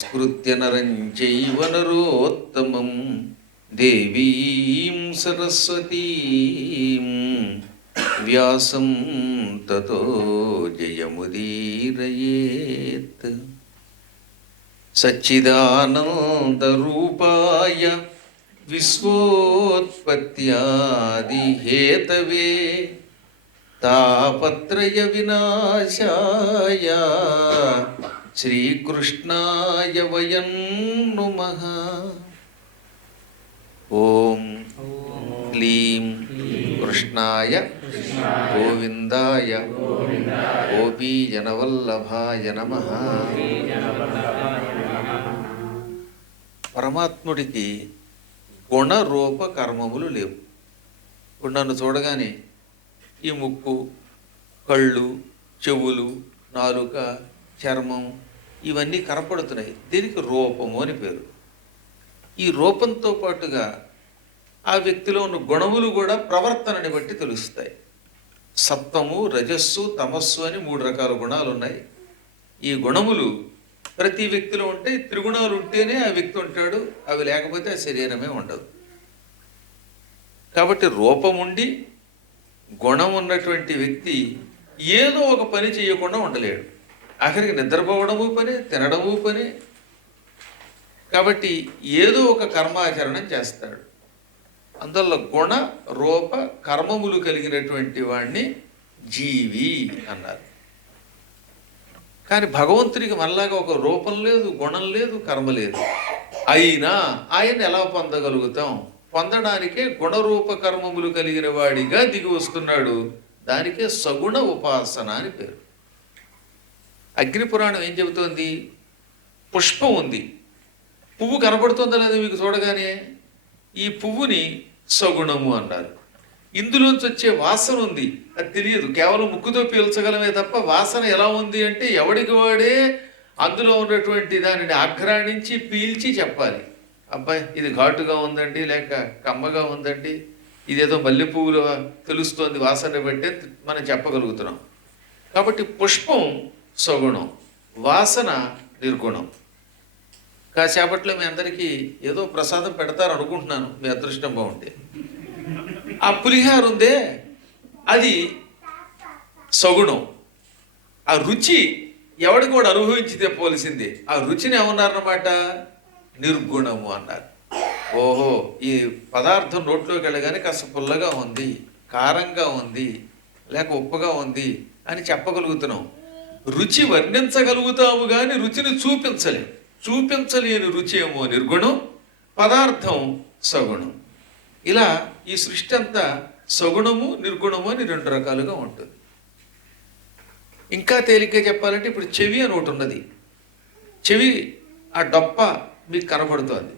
స్మృత్య నరం చైవ నరోత్తమం దేవీం సరస్వతీం వ్యాసం తతో జయముదీరయేత్. సచ్చిదానందరూపాయ విశ్వోత్పత్యాదిహేతవే తాపత్రయ వినాశాయ శ్రీకృష్ణాయ వయం నమః. ఓం క్లీం కృష్ణాయ గోవిందాయ గోపీజనవల్లభాయ నమః. పరమాత్ముడికి గుణరూప కర్మములు లేవు. ఇప్పుడు నన్ను చూడగానే ఈ ముక్కు, కళ్ళు, చెవులు, నాలుక, చర్మం ఇవన్నీ కనపడుతున్నాయి. దీనికి రూపము అని పేరు. ఈ రూపంతో పాటుగా ఆ వ్యక్తిలో ఉన్న గుణములు కూడా ప్రవర్తనని బట్టి తెలుస్తాయి. సత్వము, రజస్సు, తమస్సు అని 3 రకాల గుణాలు ఉన్నాయి. ఈ గుణములు ప్రతి వ్యక్తిలో ఉంటాయి. త్రిగుణాలు ఉంటేనే ఆ వ్యక్తి ఉంటాడు, అవి లేకపోతే ఆ శరీరమే ఉండదు. కాబట్టి రూపముండి గుణం ఉన్నటువంటి వ్యక్తి ఏదో ఒక పని చేయకుండా ఉండలేడు. ఆఖరికి నిద్రపోవడము పని, తినడము పని. కాబట్టి ఏదో ఒక కర్మాచరణం చేస్తాడు. అందువల్ల గుణ రూప కర్మములు కలిగినటువంటి వాడిని జీవి అన్నారు. కానీ భగవంతుడికి మనలాగా ఒక రూపం లేదు, గుణం లేదు, కర్మ లేదు. అయినా ఆయన ఎలా పొందగలుగుతాం? పొందడానికే గుణరూప కర్మములు కలిగిన వాడిగా దిగి వస్తున్నాడు. దానికే సగుణ ఉపాసన అని పేరు. అగ్నిపురాణం ఏం చెబుతోంది? పుష్పం ఉంది, పువ్వు కనపడుతుందా లేదా మీకు చూడగానే? ఈ పువ్వుని సగుణము అన్నారు. ఇందులోంచి వచ్చే వాసన ఉంది, అది తెలియదు, కేవలం ముక్కుతో పీల్చగలమే తప్ప వాసన ఎలా ఉంది అంటే ఎవడికి వాడే అందులో ఉన్నటువంటి దానిని ఆఘ్రాణించి పీల్చి చెప్పాలి. అబ్బాయి ఇది ఘాటుగా ఉందండి, లేక కమ్మగా ఉందండి, ఇదేదో మల్లె పువ్వులు తెలుస్తోంది వాసన బట్టే మనం చెప్పగలుగుతున్నాం. కాబట్టి పుష్పం సగుణం, వాసన నిర్గుణం. కాసేపట్లో మీ అందరికీ ఏదో ప్రసాదం పెడతారు అనుకుంటున్నాను, మీ అదృష్టం బాగుంటే. ఆ పులిహార ఉందే అది సగుణం. ఆ రుచి ఎవడికి కూడా అనుభవించి తెప్పవలసింది. ఆ రుచిని ఏమన్నారన్నమాట? నిర్గుణము అన్నారు. ఓహో, ఈ పదార్థం నోట్లోకి వెళ్ళగానే కాస్త పుల్లగా ఉంది, కారంగా ఉంది, లేక ఉప్పుగా ఉంది అని చెప్పగలుగుతున్నాం. రుచి వర్ణించగలుగుతాము కానీ రుచిని చూపించలేము. చూపించలేని రుచి ఏమో నిర్గుణం, పదార్థం సగుణం. ఇలా ఈ సృష్టి అంతా సగుణము నిర్గుణము అని 2 రకాలుగా ఉంటుంది. ఇంకా తేలిగ్గా చెప్పాలంటే ఇప్పుడు చెవి అని ఒకటి ఉన్నది. చెవి ఆ డొప్ప మీకు కనబడుతోంది.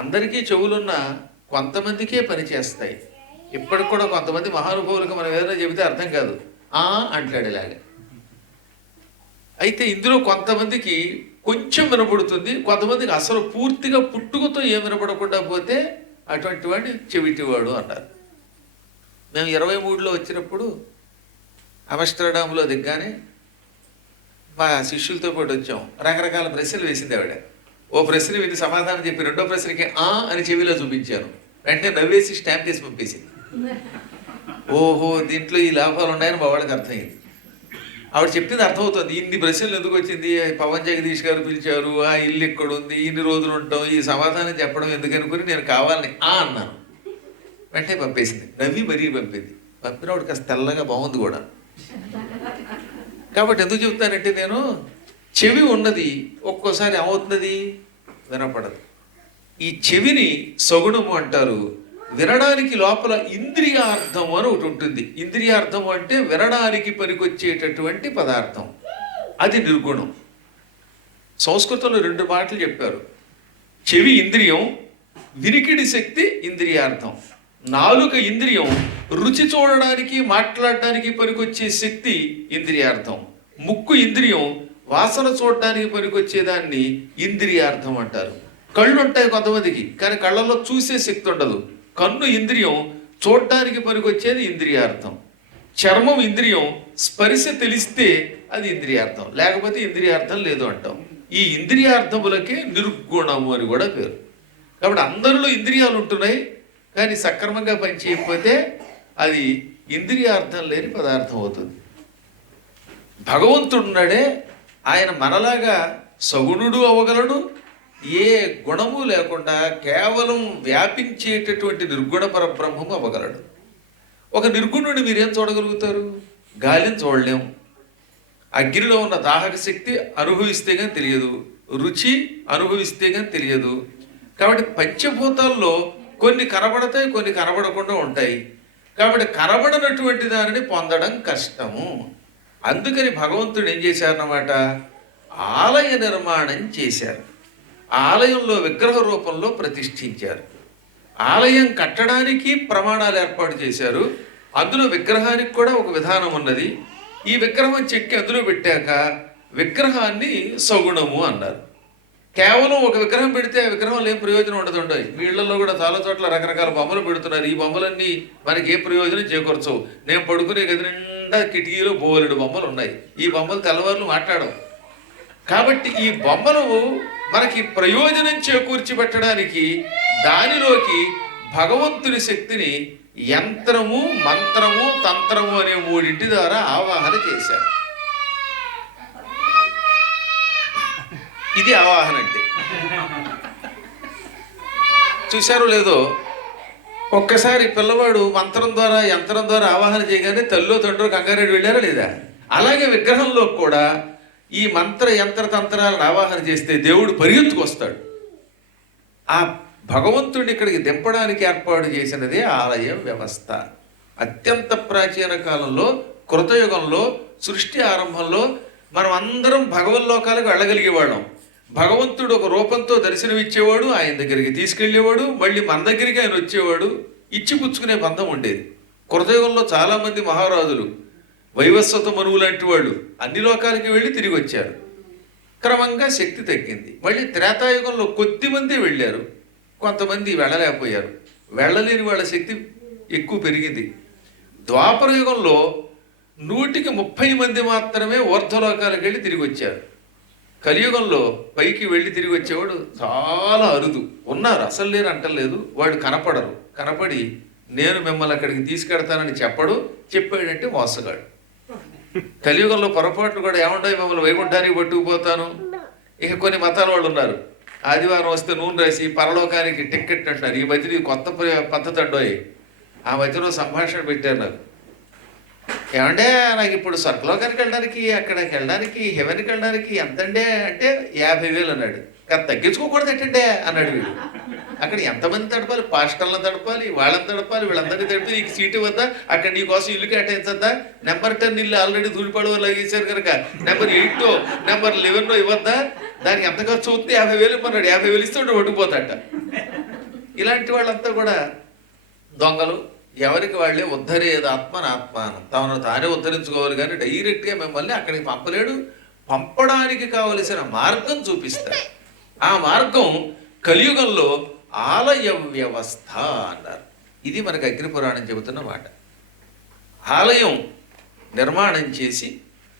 అందరికీ చెవులున్న కొంతమందికే పని చేస్తాయి. ఇప్పటికి కూడా కొంతమంది మహానుభావులకు మనం ఏదైనా చెబితే అర్థం కాదు, అంటాడు ఇలాగా. అయితే ఇందులో కొంతమందికి కొంచెం వినపడుతుంది, కొంతమందికి అసలు పూర్తిగా పుట్టుకతో ఏం వినపడకుండా పోతే అటువంటి వాడిని చెవిటివాడు అన్నారు. మేము 23లో వచ్చినప్పుడు ఆమ్స్టర్డామ్లో దిగ్గానే మా శిష్యులతో పాటు వచ్చాం. రకరకాల ప్రశ్నలు వేసింది ఆవిడ. ఓ ప్రశ్న విని సమాధానం చెప్పి 2వ ప్రశ్నకి అని చెవిలో చూపించాను. వెంటనే నవ్వేసి స్టాంప్ తీసి పంపేసింది. ఓహో, దీంట్లో ఈ లాభాలు ఉన్నాయని మా వాళ్ళకి అర్థమైంది. ఆవిడ చెప్పింది అర్థమవుతుంది. ఇన్ని ప్రశ్నలు ఎందుకు వచ్చింది, పవన్ జగదీష్ గారు పిలిచారు, ఆ ఇల్లు ఎక్కడ ఉంది, ఇన్ని రోజులు ఉంటాం, ఈ సమాధానం చెప్పడం ఎందుకనుకుని నేను కావాలని అన్నాను. వెంటనే పంపేసింది, నవ్వి మరీ పంపింది. పంపినవాడు కాస్త తెల్లగా బాగుంది కూడా. కాబట్టి ఎందుకు చెప్తానంటే నేను చెవి ఉన్నది ఒక్కోసారి ఏమవుతుంది, వినపడదు. ఈ చెవిని సగుణము అంటారు. వినడానికి లోపల ఇంద్రియార్థం అని ఒకటి ఉంటుంది. ఇంద్రియార్థం అంటే వినడానికి పనికొచ్చేటటువంటి పదార్థం, అది నిర్గుణం. సంస్కృతంలో 2 మాటలు చెప్పారు. చెవి ఇంద్రియం, వినికిడి శక్తి ఇంద్రియార్థం. నాలుక ఇంద్రియం, రుచి చూడడానికి మాట్లాడడానికి పనికొచ్చే శక్తి ఇంద్రియార్థం. ముక్కు ఇంద్రియం, వాసన చూడడానికి పనికొచ్చేదాన్ని ఇంద్రియార్థం అంటారు. కళ్ళు ఉంటాయి కొంతమందికి, కానీ కళ్ళల్లో చూసే శక్తి ఉండదు. కన్ను ఇంద్రియం, చూడటానికి పనికొచ్చేది ఇంద్రియార్థం. చర్మం ఇంద్రియం, స్పర్శ తెలిస్తే అది ఇంద్రియార్థం, లేకపోతే ఇంద్రియార్థం లేదు అంటాం. ఈ ఇంద్రియార్థములకే నిర్గుణము అని కూడా పేరు. కాబట్టి అందరిలో ఇంద్రియాలు ఉంటున్నాయి, కానీ సక్రమంగా పనిచేయకపోతే అది ఇంద్రియార్థం లేని పదార్థం అవుతుంది. భగవంతుడున్నాడే, ఆయన మనలాగా సగుణుడు అవగలడు, ఏ గుణము లేకుండా కేవలం వ్యాపించేటటువంటి నిర్గుణ పరబ్రహ్మము అవ్వగలడు. ఒక నిర్గుణుడిని మీరేం చూడగలుగుతారు? గాలిని చూడలేం. అగ్నిలో ఉన్న దాహక శక్తి అనుభవిస్తే కానీ తెలియదు, రుచి అనుభవిస్తే కానీ తెలియదు. కాబట్టి పంచభూతాల్లో కొన్ని కనబడతాయి, కొన్ని కనబడకుండా ఉంటాయి. కాబట్టి కనబడనటువంటి దానిని పొందడం కష్టము. అందుకని భగవంతుడు ఏం చేశారన్నమాట, ఆలయ నిర్మాణం చేశారు. ఆలయంలో విగ్రహ రూపంలో ప్రతిష్ఠించారు. ఆలయం కట్టడానికి ప్రమాణాలు ఏర్పాటు చేశారు. అందులో విగ్రహానికి కూడా ఒక విధానం ఉన్నది. ఈ విగ్రహం చెక్కి అందులో పెట్టాక విగ్రహాన్ని సగుణము అన్నారు. కేవలం ఒక విగ్రహం పెడితే ఆ విగ్రహంలో ఏం ప్రయోజనం ఉండదు. వీళ్ళల్లో కూడా చాలా చోట్ల రకరకాల బొమ్మలు పెడుతున్నారు. ఈ బొమ్మలన్నీ మనకి ఏ ప్రయోజనం చేకూర్చవు. నేను పడుకునే గది నిండా కిటికీలో బోలెడు బొమ్మలు ఉన్నాయి. ఈ బొమ్మలు తెల్లవారులు మాట్లాడవు. కాబట్టి ఈ బొమ్మలు మనకి ప్రయోజనం చేకూర్చి పెట్టడానికి దానిలోకి భగవంతుని శక్తిని యంత్రము, మంత్రము, తంత్రము అనే మూడింటి ద్వారా ఆవాహన చేశారు. ఇది ఆవాహన అంటే. చూశారో లేదో, ఒక్కసారి పిల్లవాడు మంత్రం ద్వారా, యంత్రం ద్వారా ఆవాహన చేయగానే తల్లిలో తండ్రో కంగారెడ్డి వెళ్ళారా లేదా? అలాగే విగ్రహంలో కూడా ఈ మంత్ర యంత్ర తంత్రాలను ఆవాహన చేస్తే దేవుడు పరిగెత్తుకొస్తాడు. ఆ భగవంతుడిని ఇక్కడికి దింపడానికి ఏర్పాటు చేసినదే ఆలయ వ్యవస్థ. అత్యంత ప్రాచీన కాలంలో, కృతయుగంలో, సృష్టి ఆరంభంలో మనం అందరం భగవల్లోకాలకు వెళ్ళగలిగేవాళ్ళం. భగవంతుడు ఒక రూపంతో దర్శనమిచ్చేవాడు, ఆయన దగ్గరికి తీసుకెళ్లేవాడు, మళ్ళీ మన దగ్గరికి ఆయన వచ్చేవాడు. ఇచ్చి పుచ్చుకునే బంధం ఉండేది. కృతయుగంలో చాలామంది మహారాజులు, వైవస్వత మనువు లాంటి వాళ్ళు అన్ని లోకాలకి వెళ్ళి తిరిగి వచ్చారు. క్రమంగా శక్తి తగ్గింది. మళ్ళీ త్రేతాయుగంలో కొద్దిమంది వెళ్ళారు, కొంతమంది వెళ్ళలేకపోయారు. వెళ్ళలేని వాళ్ళ శక్తి ఎక్కువ పెరిగింది. ద్వాపర యుగంలో 130 మంది మాత్రమే ఊర్ధ్వలోకాలకు వెళ్ళి తిరిగి వచ్చారు. కలియుగంలో పైకి వెళ్ళి తిరిగి వచ్చేవాడు చాలా అరుదు. ఉన్నారు, అసలు లేరు అంటలేదు, వాడు కనపడరు. కనపడి నేను మిమ్మల్ని అక్కడికి తీసుకెడతానని చెప్పడు, చెప్పాడంటే మోసగాడు. కలియుగంలో పొరపాట్లు కూడా ఏమంటాయి, మిమ్మల్ని వైకుంఠానికి పట్టుకుపోతాను. ఇక కొన్ని మతాల వాళ్ళు ఉన్నారు, ఆదివారం వస్తే నూనె రాసి పరలోకానికి టిక్కెట్ అంటున్నారు. ఈ మధ్యన కొత్త పద్ధతి అండోయి. ఆ మధ్యలో సంభాషణ పెట్టారు నాకు. ఏమంటే నాకు ఇప్పుడు స్వర్గలోకానికి వెళ్ళడానికి, అక్కడికి వెళ్ళడానికి, హెవెన్కి వెళ్ళడానికి ఎంతండే అంటే 50,000 అన్నాడు. కానీ తగ్గించుకోకూడదు ఏంటంటే అన్నాడు వీడు. అక్కడ ఎంతమంది తడపాలి? పాస్టర్లను తడపాలి, వాళ్ళని తడపాలి, వీళ్ళందరినీ తడిపి నీకు సీటు ఇవ్వద్దా, అక్కడ నీ కోసం ఇల్లు కేటాయించద్దా, నెంబర్ 10 ఇల్లు ఆల్రెడీ ధూళిపాడు వాళ్ళు లాగేశారు కనుక నెంబర్ 8 నెంబర్ 11 ఇవ్వద్దా, దానికి ఎంత ఖర్చు అవుతుంది? 50,000 ఇమ్మన్నాడు. 50,000 ఇస్తే పట్టుకుపోతాట. ఇలాంటి వాళ్ళంతా కూడా దొంగలు. ఎవరికి వాళ్ళే ఉద్ధరేది ఆత్మనాత్మానం, తమను తానే ఉద్ధరించుకోవాలి. కానీ డైరెక్ట్గా మిమ్మల్ని అక్కడికి పంపలేడు. పంపడానికి కావలసిన మార్గం చూపిస్తారు. ఆ మార్గం కలియుగంలో ఆలయ వ్యవస్థ అన్నారు. ఇది మనకు అగ్నిపురాణం చెబుతున్న మాట. ఆలయం నిర్మాణం చేసి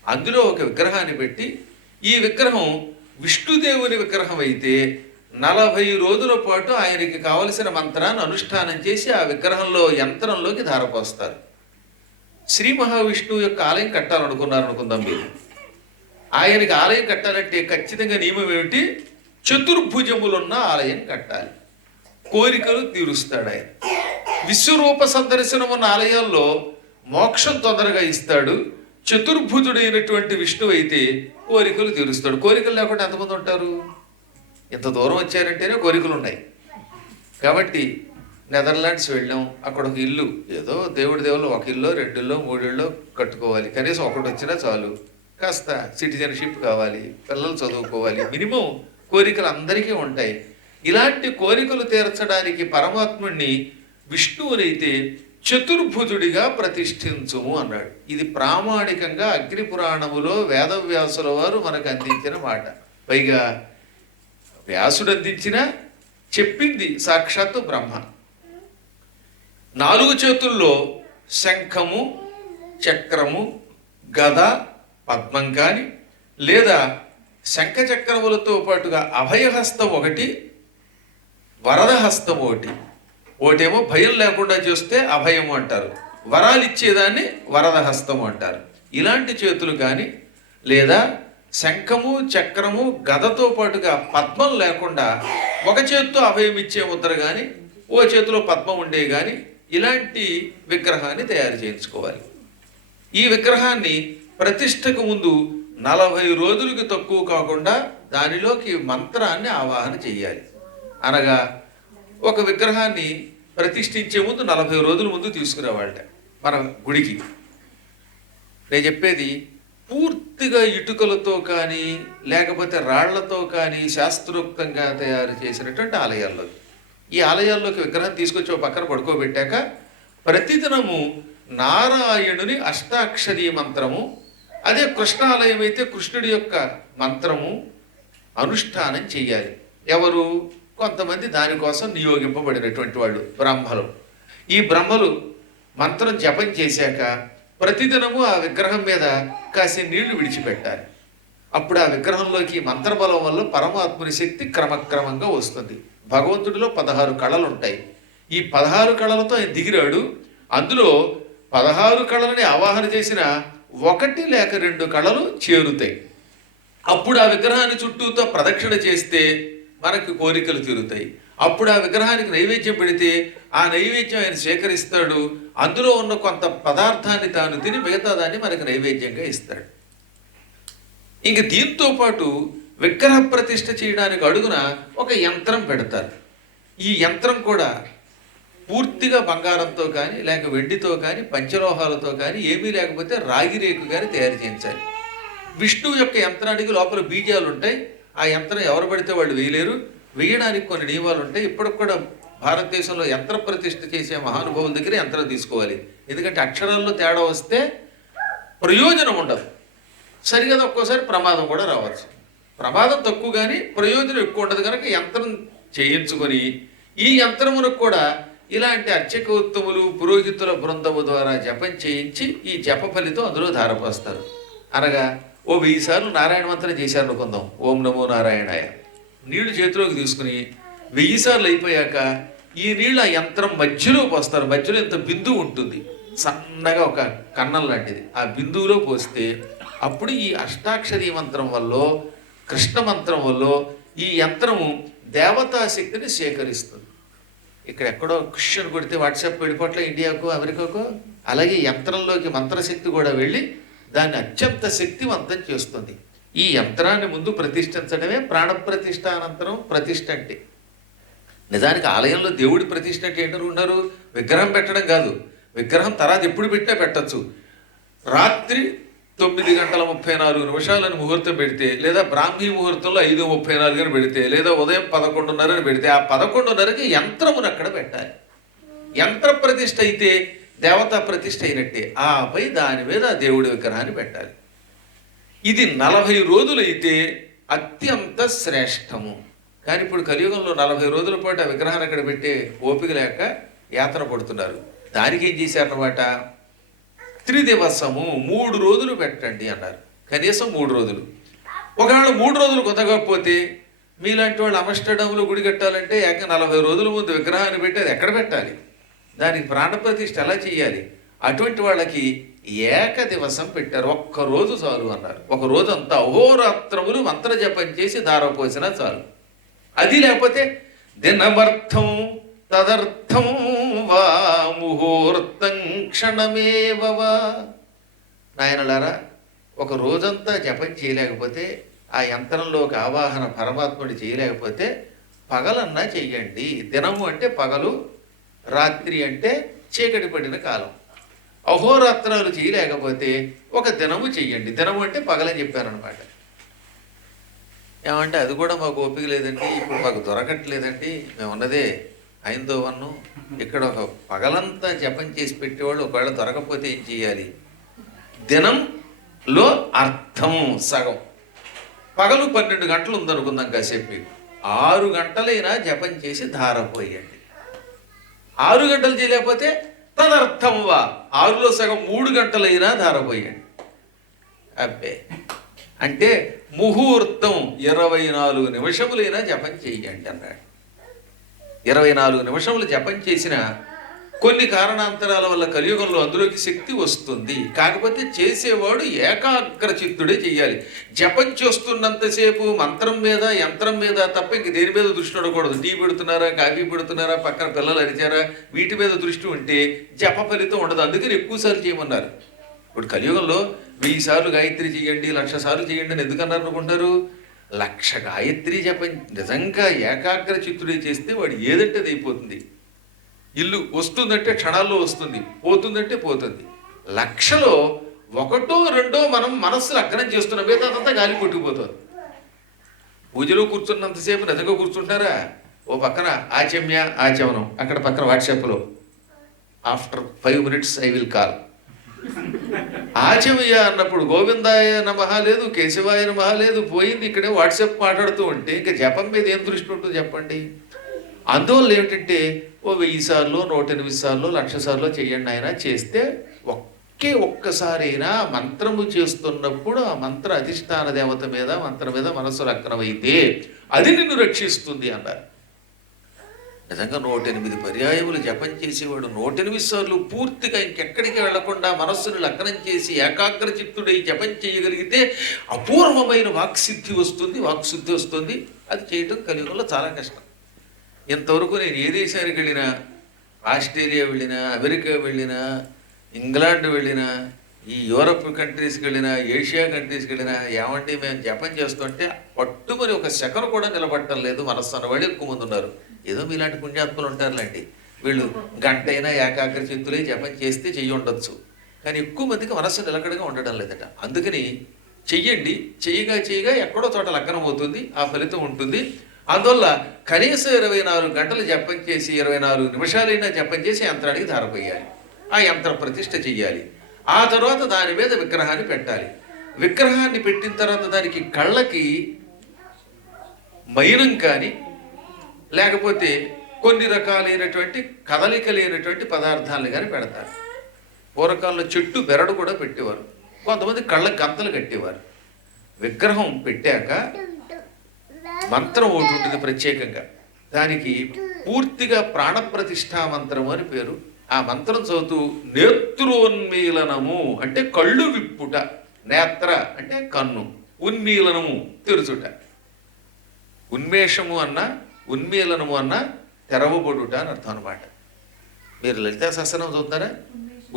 అందులో ఒక విగ్రహాన్ని పెట్టి, ఈ విగ్రహం విష్ణుదేవుని విగ్రహం అయితే 40 రోజుల పాటు ఆయనకి కావలసిన మంత్రాన్ని అనుష్ఠానం చేసి ఆ విగ్రహంలో యంత్రంలోకి ధారపోస్తారు. శ్రీ మహావిష్ణువు యొక్క ఆలయం కట్టాలనుకున్నారనుకుందాం మీరు. ఆయనకి ఆలయం కట్టాలంటే ఖచ్చితంగా నియమం ఏమిటి? చతుర్భుజములున్న ఆలయం కట్టాలి. కోరికలు తీరుస్తాడు ఆయన. విశ్వరూప సందర్శనం ఉన్న ఆలయాల్లో మోక్షం తొందరగా ఇస్తాడు. చతుర్భుజుడైనటువంటి విష్ణువు అయితే కోరికలు తీరుస్తాడు. కోరికలు లేకుండా ఎంతమంది ఉంటారు? ఇంత దూరం వచ్చారంటేనే కోరికలు ఉన్నాయి. కాబట్టి నెదర్లాండ్స్ వెళ్ళాం, అక్కడ ఒక ఇల్లు, ఏదో దేవుడి దేవుళ్ళు ఒక ఇల్లు, 2 ఇల్లు, 3 ఇళ్ళు కట్టుకోవాలి. కనీసం ఒకటి వచ్చినా చాలు. కాస్త సిటిజన్షిప్ కావాలి, పిల్లలు చదువుకోవాలి, మినిమం కోరికలు అందరికీ ఉంటాయి. ఇలాంటి కోరికలు తీర్చడానికి పరమాత్ముడిని విష్ణువునైతే చతుర్భుజుడిగా ప్రతిష్ఠించుము అన్నాడు. ఇది ప్రామాణికంగా అగ్నిపురాణములో వేదవ్యాసుల వారు మనకు అందించిన మాట. పైగా వ్యాసుడు అందించిన, చెప్పింది సాక్షాత్తు బ్రహ్మ. 4 చేతుల్లో శంఖము, చక్రము, గద, పద్మం కానీ లేదా శంఖచక్రములతో పాటుగా అభయహస్తం ఒకటి, వరదహస్తం ఒకటి. ఒకటేమో భయం లేకుండా చూస్తే అభయము అంటారు, వరాలు ఇచ్చేదాన్ని వరదహస్తము అంటారు. ఇలాంటి చేతులు కానీ, లేదా శంఖము చక్రము గదతో పాటుగా పద్మం లేకుండా ఒక చేత్తో అభయం ఇచ్చే ముద్ర కానీ, ఓ చేతిలో పద్మం ఉండే కానీ ఇలాంటి విగ్రహాన్ని తయారు చేయించుకోవాలి. ఈ విగ్రహాన్ని ప్రతిష్టకు ముందు 40 రోజులకి తక్కువ కాకుండా దానిలోకి మంత్రాన్ని ఆవాహన చెయ్యాలి. అనగా ఒక విగ్రహాన్ని ప్రతిష్ఠించే ముందు 40 రోజుల ముందు తీసుకురావాలట మన గుడికి. నేను చెప్పేది పూర్తిగా ఇటుకలతో కానీ లేకపోతే రాళ్లతో కానీ శాస్త్రోక్తంగా తయారు చేసినటువంటి ఆలయాల్లో. ఈ ఆలయాల్లోకి విగ్రహం తీసుకొచ్చి ఒక పక్కన పడుకోబెట్టాక ప్రతిదినము నారాయణుని అష్టాక్షరీ మంత్రము, అదే కృష్ణాలయం అయితే కృష్ణుడి యొక్క మంత్రము అనుష్ఠానం చెయ్యాలి. ఎవరు? కొంతమంది దానికోసం నియోగింపబడినటువంటి వాళ్ళు, బ్రహ్మలు. ఈ బ్రహ్మలు మంత్రం జపం చేశాక ప్రతిదినము ఆ విగ్రహం మీద కాసి నీళ్లు విడిచిపెట్టాలి. అప్పుడు ఆ విగ్రహంలోకి మంత్రబలం వల్ల పరమాత్ముని శక్తి క్రమక్రమంగా వస్తుంది. భగవంతుడిలో 16 కళలు ఉంటాయి. ఈ 16 కళలతో ఆయన దిగిరాడు. అందులో 16 కళలని ఆవాహన చేసిన 1 లేక 2 కళలు చేరుతాయి. అప్పుడు ఆ విగ్రహాన్ని చుట్టూతో ప్రదక్షిణ చేస్తే మనకు కోరికలు తీరుతాయి. అప్పుడు ఆ విగ్రహానికి నైవేద్యం పెడితే ఆ నైవేద్యం ఆయన స్వీకరిస్తాడు. అందులో ఉన్న కొంత పదార్థాన్ని తాను తిని మిగతా దాన్ని మనకు నైవేద్యంగా ఇస్తాడు. ఇంక దీంతో పాటు విగ్రహ ప్రతిష్ఠ చేయడానికి అడుగున ఒక యంత్రం పెడతారు. ఈ యంత్రం కూడా పూర్తిగా బంగారంతో కానీ లేక వెండితో కానీ పంచలోహాలతో కానీ ఏమీ లేకపోతే రాగి రేకు కానీ తయారు చేయించాలి. విష్ణువు యొక్క యంత్రానికి లోపల బీజాలు ఉంటాయి. ఆ యంత్రం ఎవరు పడితే వాళ్ళు వేయలేరు. వేయడానికి కొన్ని నియమాలు ఉంటాయి. ఇప్పటికి కూడా భారతదేశంలో యంత్ర ప్రతిష్ఠ చేసే మహానుభావుల దగ్గర యంత్రం తీసుకోవాలి. ఎందుకంటే అక్షరాల్లో తేడా వస్తే ప్రయోజనం ఉండదు. సరిగా ఒక్కోసారి ప్రమాదం కూడా రావచ్చు. ప్రమాదం తక్కువ కానీ ప్రయోజనం ఎక్కువ ఉండదు కనుక యంత్రం చేయించుకొని ఈ యంత్రమునకు కూడా ఇలాంటి అర్చకోత్తములు పురోహితుల బృందము ద్వారా జపం చేయించి ఈ జప ఫలితం అందులో ధారపోస్తారు. అనగా ఓ 1000 సార్లు నారాయణ మంత్రం చేశారు అనుకుందాం. ఓం నమో నారాయణాయ. నీళ్లు చేతిలోకి తీసుకుని 1000 సార్లు అయిపోయాక ఈ నీళ్ళు ఆ యంత్రం మధ్యలో పోస్తారు. మధ్యలో ఇంత బిందువు ఉంటుంది, సన్నగా ఒక కన్నం లాంటిది. ఆ బిందువులో పోస్తే అప్పుడు ఈ అష్టాక్షరీ మంత్రం వల్ల కృష్ణ మంత్రం వల్ల ఈ యంత్రము దేవతా శక్తిని సేకరిస్తుంది. ఇక్కడ ఎక్కడో క్వశ్చన్ కొడితే వాట్సాప్ వెళ్ళిపోవట్లే ఇండియాకు అమెరికాకు, అలాగే యంత్రంలోకి మంత్రశక్తి కూడా వెళ్ళి దాన్ని అత్యంత శక్తివంతం చేస్తుంది. ఈ యంత్రాన్ని ముందు ప్రతిష్ఠించడమే ప్రాణప్రతిష్ఠ అనంతరం ప్రతిష్ఠ అంటే. నిజానికి ఆలయంలో దేవుడి ప్రతిష్ఠ అంటే ఏంటనుకున్నారు? విగ్రహం పెట్టడం కాదు. విగ్రహం తర్వాత ఎప్పుడు పెట్టినా పెట్టచ్చు. రాత్రి 9:34 ముహూర్తం పెడితే, లేదా బ్రాహ్మీ ముహూర్తంలో 5:34 పెడితే, లేదా ఉదయం 11:30 పెడితే ఆ 11:30కి యంత్రమును అక్కడ పెట్టాలి. యంత్ర ప్రతిష్ఠ అయితే దేవతా ప్రతిష్ఠ అయినట్టే. ఆపై దాని మీద దేవుడి విగ్రహాన్ని పెట్టాలి. ఇది 40 రోజులు అయితే అత్యంత శ్రేష్టము. కానీ ఇప్పుడు కలియుగంలో 40 రోజుల పాటు ఆ విగ్రహాన్ని అక్కడ పెట్టే ఓపిక లేక యాత్ర పడుతున్నారు. దానికి ఏం చేశారన్నమాట, త్రిదివసము 3 రోజులు పెట్టండి అన్నారు. కనీసం 3 రోజులు. ఒకవేళ 3 రోజులు కొత్తకపోతే మీలాంటి వాళ్ళు అమస్టర్డామ్లో గుడి కట్టాలంటే ఏక 40 రోజుల ముందు విగ్రహాన్ని పెట్టి అది ఎక్కడ పెట్టాలి, దానికి ప్రాణప్రతిష్ఠ ఎలా చేయాలి? అటువంటి వాళ్ళకి ఏక దివసం పెట్టారు. 1 రోజు చాలు అన్నారు. 1 రోజు అంతా అహోరాత్రములు మంత్ర జపం చేసి ధారపోసినా చాలు. అది లేకపోతే దినమర్థం తదర్థం వా ముహూర్తం క్షణమేవవా. నాయనలారా, 1 రోజంతా జపం చేయలేకపోతే, ఆ యంత్రంలోకి ఆవాహన పరమాత్ముడి చేయలేకపోతే పగలన్నా చెయ్యండి. దినము అంటే పగలు, రాత్రి అంటే చీకటి పడిన కాలం. అహోరాత్రాలు చేయలేకపోతే 1 దినము చెయ్యండి. దినము అంటే పగలని చెప్పారనమాట. ఏమంటే అది కూడా మాకు ఓపిక లేదండి, ఇప్పుడు మాకు దొరకట్లేదండి, మేము ఉన్నదే ఐందోవన్ను, ఇక్కడ ఒక పగలంతా జపం చేసి పెట్టేవాళ్ళు ఒకవేళ దొరకపోతే ఏం చేయాలి? దినంలో అర్థం సగం. పగలు 12 గంటలు ఉందనుకుందాం కాసేపు, మీకు 6 గంటలైనా జపం చేసి ధారపోయండి. 6 గంటలు చేయలేకపోతే తదర్థంవా 6లో సగం 3 గంటలైనా ధారపోయండి. అబ్బే అంటే ముహూర్తం 24 నిమిషములైనా జపం చెయ్యండి అన్నాడు. 24 నిమిషములు జపం చేసిన కొన్ని కారణాంతరాల వల్ల కలియుగంలో అందులోకి శక్తి వస్తుంది. కాకపోతే చేసేవాడు ఏకాగ్ర చిత్తుడే చెయ్యాలి. జపం చేస్తున్నంతసేపు మంత్రం మీద యంత్రం మీద తప్ప ఇంక దేని మీద దృష్టి ఉండకూడదు. టీ పెడుతున్నారా, కాఫీ పెడుతున్నారా, పక్కన పిల్లలు అరిచారా, వీటి మీద దృష్టి ఉంటే జప ఫలితం ఉండదు. అందుకని ఎక్కువసార్లు చేయమన్నారు. ఇప్పుడు కలియుగంలో 1000 సార్లు గాయత్రి చేయండి, 1,00,000 సార్లు చేయండి అని ఎందుకన్నారు అనుకుంటారు? 1,00,000 గాయత్రి జపం నిజంగా ఏకాగ్ర చిత్తుడే చేస్తే వాడు ఏదంటే అది అయిపోతుంది. ఇల్లు వస్తుందంటే క్షణాల్లో వస్తుంది, పోతుందంటే పోతుంది. 1,00,000లో 1, 2 మనం మనస్సు లగ్నం చేస్తున్న మీద అదంతా గాలి కొట్టుకుపోతుంది. పూజలో కూర్చున్నంతసేపు నిజంగా కూర్చుంటారా? ఓ పక్కన ఆచమ్య ఆచమనం, అక్కడ పక్కన వాట్సాప్లో after 5 minutes I will call. ఆచమయ్య అన్నప్పుడు గోవిందాయ నమః లేదు, కేశవాయ నమః లేదు, పోయింది. ఇక్కడే వాట్సాప్ మాట్లాడుతూ ఉంటే ఇంకా జపం మీద ఏం దృష్టి ఉంటుంది చెప్పండి? అందువల్ల ఏమిటంటే ఓ 1000 సార్లు, 108 సార్లు, 1,00,000 సార్లు చేయండి. ఆయన చేస్తే ఒక్కసారైనా మంత్రము చేస్తున్నప్పుడు ఆ మంత్ర అధిష్టాన దేవత మీద, మంత్రం మీద మనస్సు లగ్నమైతే అది నిన్ను రక్షిస్తుంది అన్నారు. నిజంగా 108 పర్యాయములు జపం చేసేవాడు 108 సార్లు పూర్తిగా ఇంకెక్కడికి వెళ్లకుండా మనస్సును లగ్నం చేసి ఏకాగ్ర చిత్తుడై జపం చేయగలిగితే అపూర్వమైన వాక్సిద్ధి వస్తుంది, వాక్శుద్ధి వస్తుంది. అది చేయటం కలియుగంలో చాలా కష్టం. ఇంతవరకు నేను ఏ దేశానికి వెళ్ళినా, ఆస్ట్రేలియా వెళ్ళినా, అమెరికా వెళ్ళినా, ఇంగ్లాండ్ వెళ్ళినా, ఈ యూరప్ కంట్రీస్కి వెళ్ళినా, ఏషియా కంట్రీస్కి వెళ్ళినా, ఏమంటే మేము జపం చేస్తుంటే పట్టుమని ఒక సెకను కూడా నిలబడటం లేదు మనస్సు అన్నవాళ్ళు ఎక్కువ మంది ఉన్నారు. ఏదో మీలాంటి పుణ్యాత్ములు ఉంటారులేండి, వీళ్ళు గంట అయినా ఏకాగ్ర చిత్తులే జపం చేస్తే చెయ్యి ఉండొచ్చు. కానీ ఎక్కువ మందికి మనస్సు నిలకడగా ఉండడం లేదట. అందుకని చెయ్యండి, చేయగా ఎక్కడో చోట లగ్నం అవుతుంది, ఆ ఫలితం ఉంటుంది. అందువల్ల కనీసం 24 గంటలు జపం చేసి 24 నిమిషాలైనా జపం చేసి యంత్రానికి ధారపోయాలి. ఆ యంత్ర ప్రతిష్ఠ చెయ్యాలి. ఆ తర్వాత దాని మీద విగ్రహాన్ని పెట్టాలి. విగ్రహాన్ని పెట్టిన తర్వాత దానికి కళ్ళకి మైనం కానీ లేకపోతే కొన్ని రకాలైనటువంటి కదలిక లేనటువంటి పదార్థాలను కానీ పెడతారు. పూర్వకాలంలో చెట్టు బెరడు కూడా పెట్టేవారు. కొంతమంది కళ్ళ గంతలు కట్టేవారు. విగ్రహం పెట్టాక మంత్రం ఒకటి ఉంటుంది ప్రత్యేకంగా, దానికి పూర్తిగా ప్రాణప్రతిష్ఠా మంత్రము అని పేరు. ఆ మంత్రం చదువుతూ నేత్రోన్మీలనము అంటే కళ్ళు విప్పుట, నేత్ర అంటే కన్ను, ఉన్మీలనము తెరుచుట. ఉన్మేషము అన్న ఉన్మీలనము అన్న తెరవబడుట అని అర్థం అనమాట. మీరు లలితా సహస్రనామం చదువుతారా?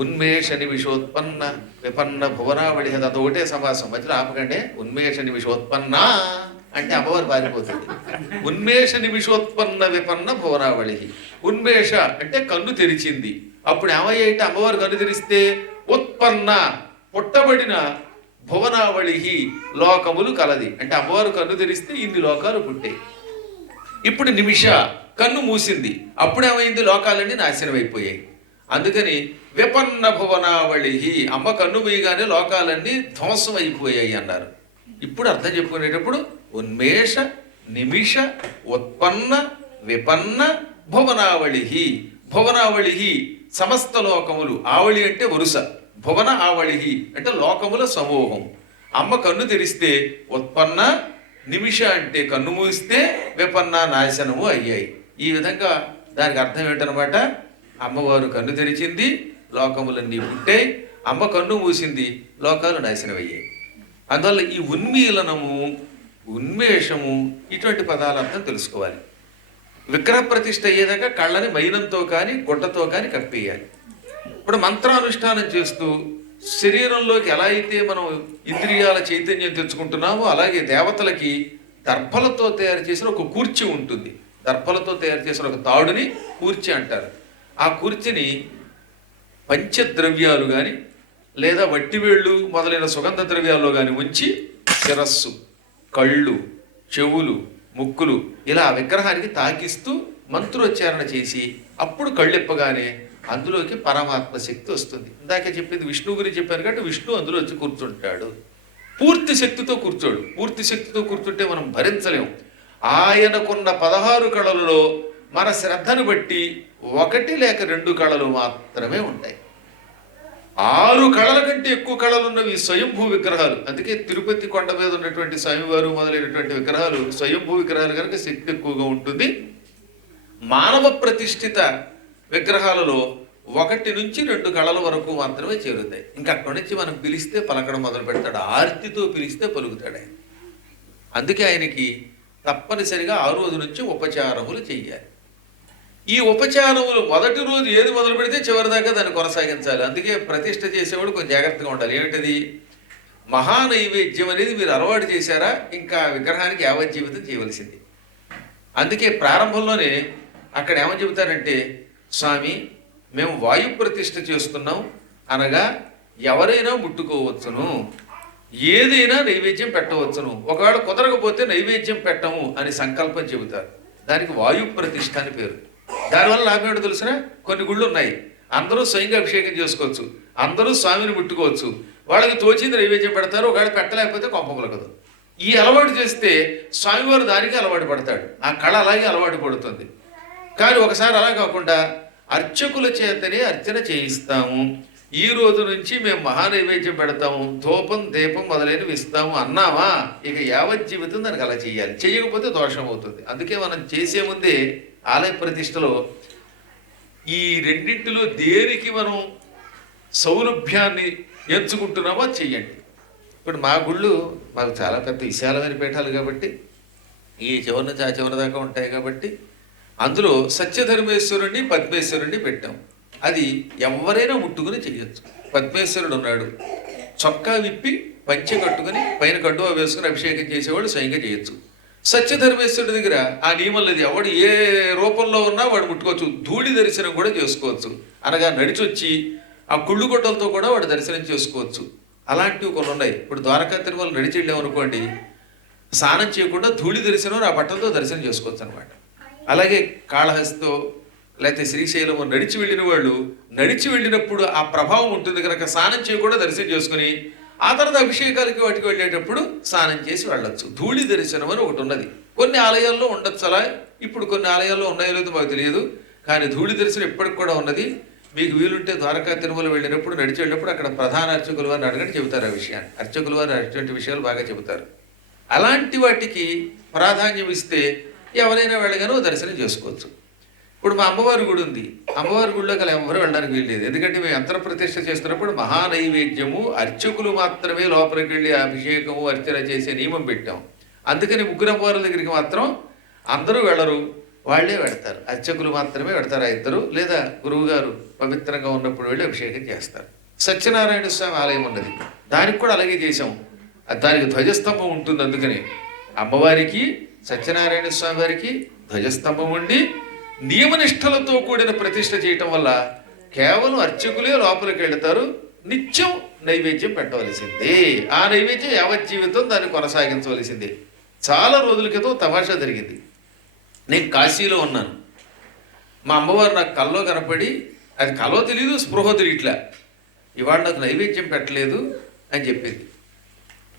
ఉన్మేష నిమిషోత్పన్న విపన్న భువనావళి, అది ఒకటే సమాసం, మధ్యలో ఆపకంటే. ఉన్మేష నిమిషోత్పన్న అంటే అమ్మవారు పారిపోతుంది. ఉన్మేష నిమిషోత్పన్న విపన్న భువనావళి. ఉన్మేష అంటే కన్ను తెరిచింది. అప్పుడు ఏమయ్యాయితే అమ్మవారు కన్ను తెరిస్తే ఉత్పన్న పుట్టబడిన భువనావళి లోకములు కలది. అంటే అమ్మవారు కన్ను తెరిస్తే ఇన్ని లోకాలు పుట్టాయి. ఇప్పుడు నిమిష కన్ను మూసింది, అప్పుడేమైంది? లోకాలన్నీ నాశనం అయిపోయాయి. అందుకని విపన్న భువనావళి, అమ్మ కన్ను మూయగానే లోకాలన్నీ ధ్వంసం అయిపోయాయి అన్నారు. ఇప్పుడు అర్థం చెప్పుకునేటప్పుడు ఉన్మేష నిమిష ఉత్పన్న విపన్న భువనావళి. భువనావళి సమస్త లోకములు, ఆవళి అంటే వరుస, భువన ఆవళి అంటే లోకముల సమూహం. అమ్మ కన్ను తెరిస్తే ఉత్పన్న, నిమిష అంటే కన్ను మూస్తే విపన్న నాశనము అయ్యాయి. ఈ విధంగా దానికి అర్థం ఏంటనమాట? అమ్మవారు కన్ను తెరిచింది, లోకములన్నీ పుట్టాయి. అమ్మ కన్ను మూసింది, లోకాలు నాశనం అయ్యాయి. అందువల్ల ఈ ఉన్మీలనము, ఉన్మేషము ఇటువంటి పదాల అర్థం తెలుసుకోవాలి. విగ్రహ ప్రతిష్ఠ అయ్యేదాకా కళ్ళని మైనంతో కానీ గుడ్డతో కానీ కప్పేయాలి. ఇప్పుడు మంత్రానుష్ఠానం చేస్తూ శరీరంలోకి ఎలా అయితే మనం ఇంద్రియాల చైతన్యం తెచ్చుకుంటున్నామో అలాగే దేవతలకి దర్భలతో తయారు చేసిన ఒక కూర్చి ఉంటుంది. దర్భలతో తయారు చేసిన ఒక తాడుని కూర్చి అంటారు. ఆ కూర్చిని పంచద్రవ్యాలు కానీ లేదా వట్టివేళ్ళు మొదలైన సుగంధ ద్రవ్యాల్లో కానీ ఉంచి శిరస్సు, కళ్ళు, చెవులు, ముక్కులు ఇలా విగ్రహానికి తాకిస్తూ మంత్రోచ్చారణ చేసి అప్పుడు కళ్ళెప్పగానే అందులోకి పరమాత్మ శక్తి వస్తుంది. ఇందాక చెప్పింది విష్ణువు గురించి చెప్పాను కాబట్టి విష్ణు అందులో వచ్చి కూర్చుంటాడు. పూర్తి శక్తితో కూర్చోడు. పూర్తి శక్తితో కూర్చుంటే మనం భరించలేము. ఆయనకున్న 16 కళలలో మన శ్రద్ధను బట్టి 1 లేక 2 కళలు మాత్రమే ఉంటాయి. 6 కళల కంటే ఎక్కువ కళలు ఉన్నవి స్వయంభూ విగ్రహాలు. అందుకే తిరుపతి కొండ మీద ఉన్నటువంటి స్వామివారు మొదలైనటువంటి విగ్రహాలు స్వయంభూ విగ్రహాలు కనుక శక్తి ఎక్కువగా ఉంటుంది. మానవ ప్రతిష్ఠిత విగ్రహాలలో 1 నుంచి 2 కళల వరకు మాత్రమే చేరుతాయి. ఇంకా అక్కడి నుంచి మనం పిలిస్తే పలకడం మొదలు పెడతాడు, ఆర్తితో పిలిస్తే పలుకుతాడు ఆయన. అందుకే ఆయనకి తప్పనిసరిగా ఆ రోజు నుంచి ఉపచారములు చెయ్యాలి. ఈ ఉపచారములు మొదటి రోజు ఏది మొదలు పెడితే చివరి దాకా దాన్ని కొనసాగించాలి. అందుకే ప్రతిష్ఠ చేసేవాడు కొంచెం జాగ్రత్తగా ఉండాలి. ఏమిటది? మహానైవేద్యం అనేది మీరు అలవాటు చేశారా, ఇంకా విగ్రహానికి యావజ్జీవితం చేయవలసింది. అందుకే ప్రారంభంలోనే అక్కడ ఏమని చెబుతారంటే, స్వామి మేము వాయు ప్రతిష్ఠ చేస్తున్నాం అనగా ఎవరైనా ముట్టుకోవచ్చును, ఏదైనా నైవేద్యం పెట్టవచ్చును, ఒకవేళ కుదరకపోతే నైవేద్యం పెట్టము అని సంకల్పం చెబుతారు. దానికి వాయు ప్రతిష్ఠ అని పేరు. దానివల్ల లాభం ఏంటో తెలిసిన, కొన్ని గుళ్ళు ఉన్నాయి అందరూ స్వయంగా అభిషేకం చేసుకోవచ్చు, అందరూ స్వామిని ముట్టుకోవచ్చు, వాళ్ళకి తోచింది నైవేద్యం పెడతారు, ఒకవేళ పెట్టలేకపోతే కొంపములకదు. ఈ అలవాటు చేస్తే స్వామివారు దానికి అలవాటు పడతాడు, ఆ కళ అలాగే అలవాటు పడుతుంది. కానీ ఒకసారి అలా కాకుండా అర్చకుల చేతనే అర్చన చేయిస్తాము, ఈ రోజు నుంచి మేము మహానైవేద్యం పెడతాము, ధూపం దీపం మొదలైనవి ఇస్తాము అన్నామా, ఇక యావజ్జీవితం దానికి అలా చేయాలి. చేయకపోతే దోషం అవుతుంది. అందుకే మనం చేసే ముందే ఆలయ ప్రతిష్టలో ఈ రెండింటిలో దేనికి మనం సౌలభ్యాన్ని ఎంచుకుంటున్నామో చెయ్యండి. ఇప్పుడు మా గుళ్ళు మాకు చాలా పెద్ద విశాలమైన పీఠాలు కాబట్టి ఈ చివరి నుంచి ఆ చివరి దాకా ఉంటాయి కాబట్టి అందులో సత్యధర్మేశ్వరుణ్ణి పద్మేశ్వరుణ్ణి పెట్టాం. అది ఎవరైనా ముట్టుకుని చెయ్యొచ్చు. పద్మేశ్వరుడు ఉన్నాడు, చొక్కా విప్పి పంచె కట్టుకుని పైన కడ్డువా వేసుకుని అభిషేకం చేసేవాడు స్వయంగా చేయొచ్చు. సత్యధర్మేశ్వరుడి దగ్గర ఆ నియమం లేదు, ఎవడు ఏ రూపంలో ఉన్నా వాడు ముట్టుకోవచ్చు. ధూళి దర్శనం కూడా చేసుకోవచ్చు, అనగా నడిచొచ్చి ఆ కుళ్ళు గుడ్డలతో కూడా వాడు దర్శనం చేసుకోవచ్చు. అలాంటివి కొన్ని ఉన్నాయి. ఇప్పుడు ద్వారకా తిరుమల నడిచి వెళ్ళామనుకోండి, స్నానం చేయకుండా ధూళి దర్శనం ఆ బట్టలతో దర్శనం చేసుకోవచ్చు అనమాట. అలాగే కాళహస్తితో లేకపోతే శ్రీశైలం నడిచి వెళ్ళిన వాళ్ళు నడిచి వెళ్ళినప్పుడు ఆ ప్రభావం ఉంటుంది కనుక స్నానం చేయకుండా దర్శనం చేసుకుని ఆ తర్వాత అభిషేకాలకి వాటికి వెళ్ళేటప్పుడు స్నానం చేసి వెళ్ళొచ్చు. ధూళి దర్శనం అని ఒకటి ఉన్నది. కొన్ని ఆలయాల్లో ఉండొచ్చు అలా, ఇప్పుడు కొన్ని ఆలయాల్లో ఉన్నాయో లేదో మాకు తెలియదు, కానీ ధూళి దర్శనం ఇప్పటికి కూడా ఉన్నది. మీకు వీలుంటే ద్వారకా తిరుమల వెళ్ళినప్పుడు నడిచి వెళ్ళినప్పుడు అక్కడ ప్రధాన అర్చకుల వారిని అడగండి, చెబుతారు ఆ విషయాన్ని. అర్చకుల వారు అటువంటి విషయాలు బాగా చెబుతారు. అలాంటి వాటికి ప్రాధాన్యం ఇస్తే ఎవరైనా వెళ్ళగానో దర్శనం చేసుకోవచ్చు. ఇప్పుడు మా అమ్మవారి గుడి ఉంది, అమ్మవారి గుడిలోకి అలా ఎవరు వెళ్ళడానికి వీల్లేదు. ఎందుకంటే మేము యంత్ర ప్రతిష్ఠ చేస్తున్నప్పుడు మహానైవేద్యము అర్చకులు మాత్రమే లోపలికి వెళ్ళి అభిషేకము అర్చన చేసే నియమం పెట్టాం. అందుకని ముగ్గురు అమ్మవారి దగ్గరికి మాత్రం అందరూ వెళ్ళరు, వాళ్ళే వెడతారు. అర్చకులు మాత్రమే వెడతారు, ఆ ఇద్దరు లేదా గురువు గారు పవిత్రంగా ఉన్నప్పుడు వెళ్ళి అభిషేకం చేస్తారు. సత్యనారాయణ స్వామి ఆలయం ఉన్నది, దానికి కూడా అలాగే చేసాం. దానికి ధ్వజస్తంభం ఉంటుంది. అందుకని అమ్మవారికి సత్యనారాయణ స్వామి వారికి ధ్వజస్తంభం ఉండి నియమనిష్టలతో కూడిన ప్రతిష్ఠ చేయటం వల్ల కేవలం అర్చకులే లోపలికి వెళతారు. నిత్యం నైవేద్యం పెట్టవలసిందే. ఆ నైవేద్యం యావజ్జీవితం దాన్ని కొనసాగించవలసిందే. చాలా రోజుల క్రితం తమాషా జరిగింది. నేను కాశీలో ఉన్నాను, మా అమ్మవారు నాకు కల్లో కనపడి, అది కలో తెలీదు స్పృహ తెలియట్లా, ఇవాళ నాకు నైవేద్యం పెట్టలేదు అని చెప్పింది.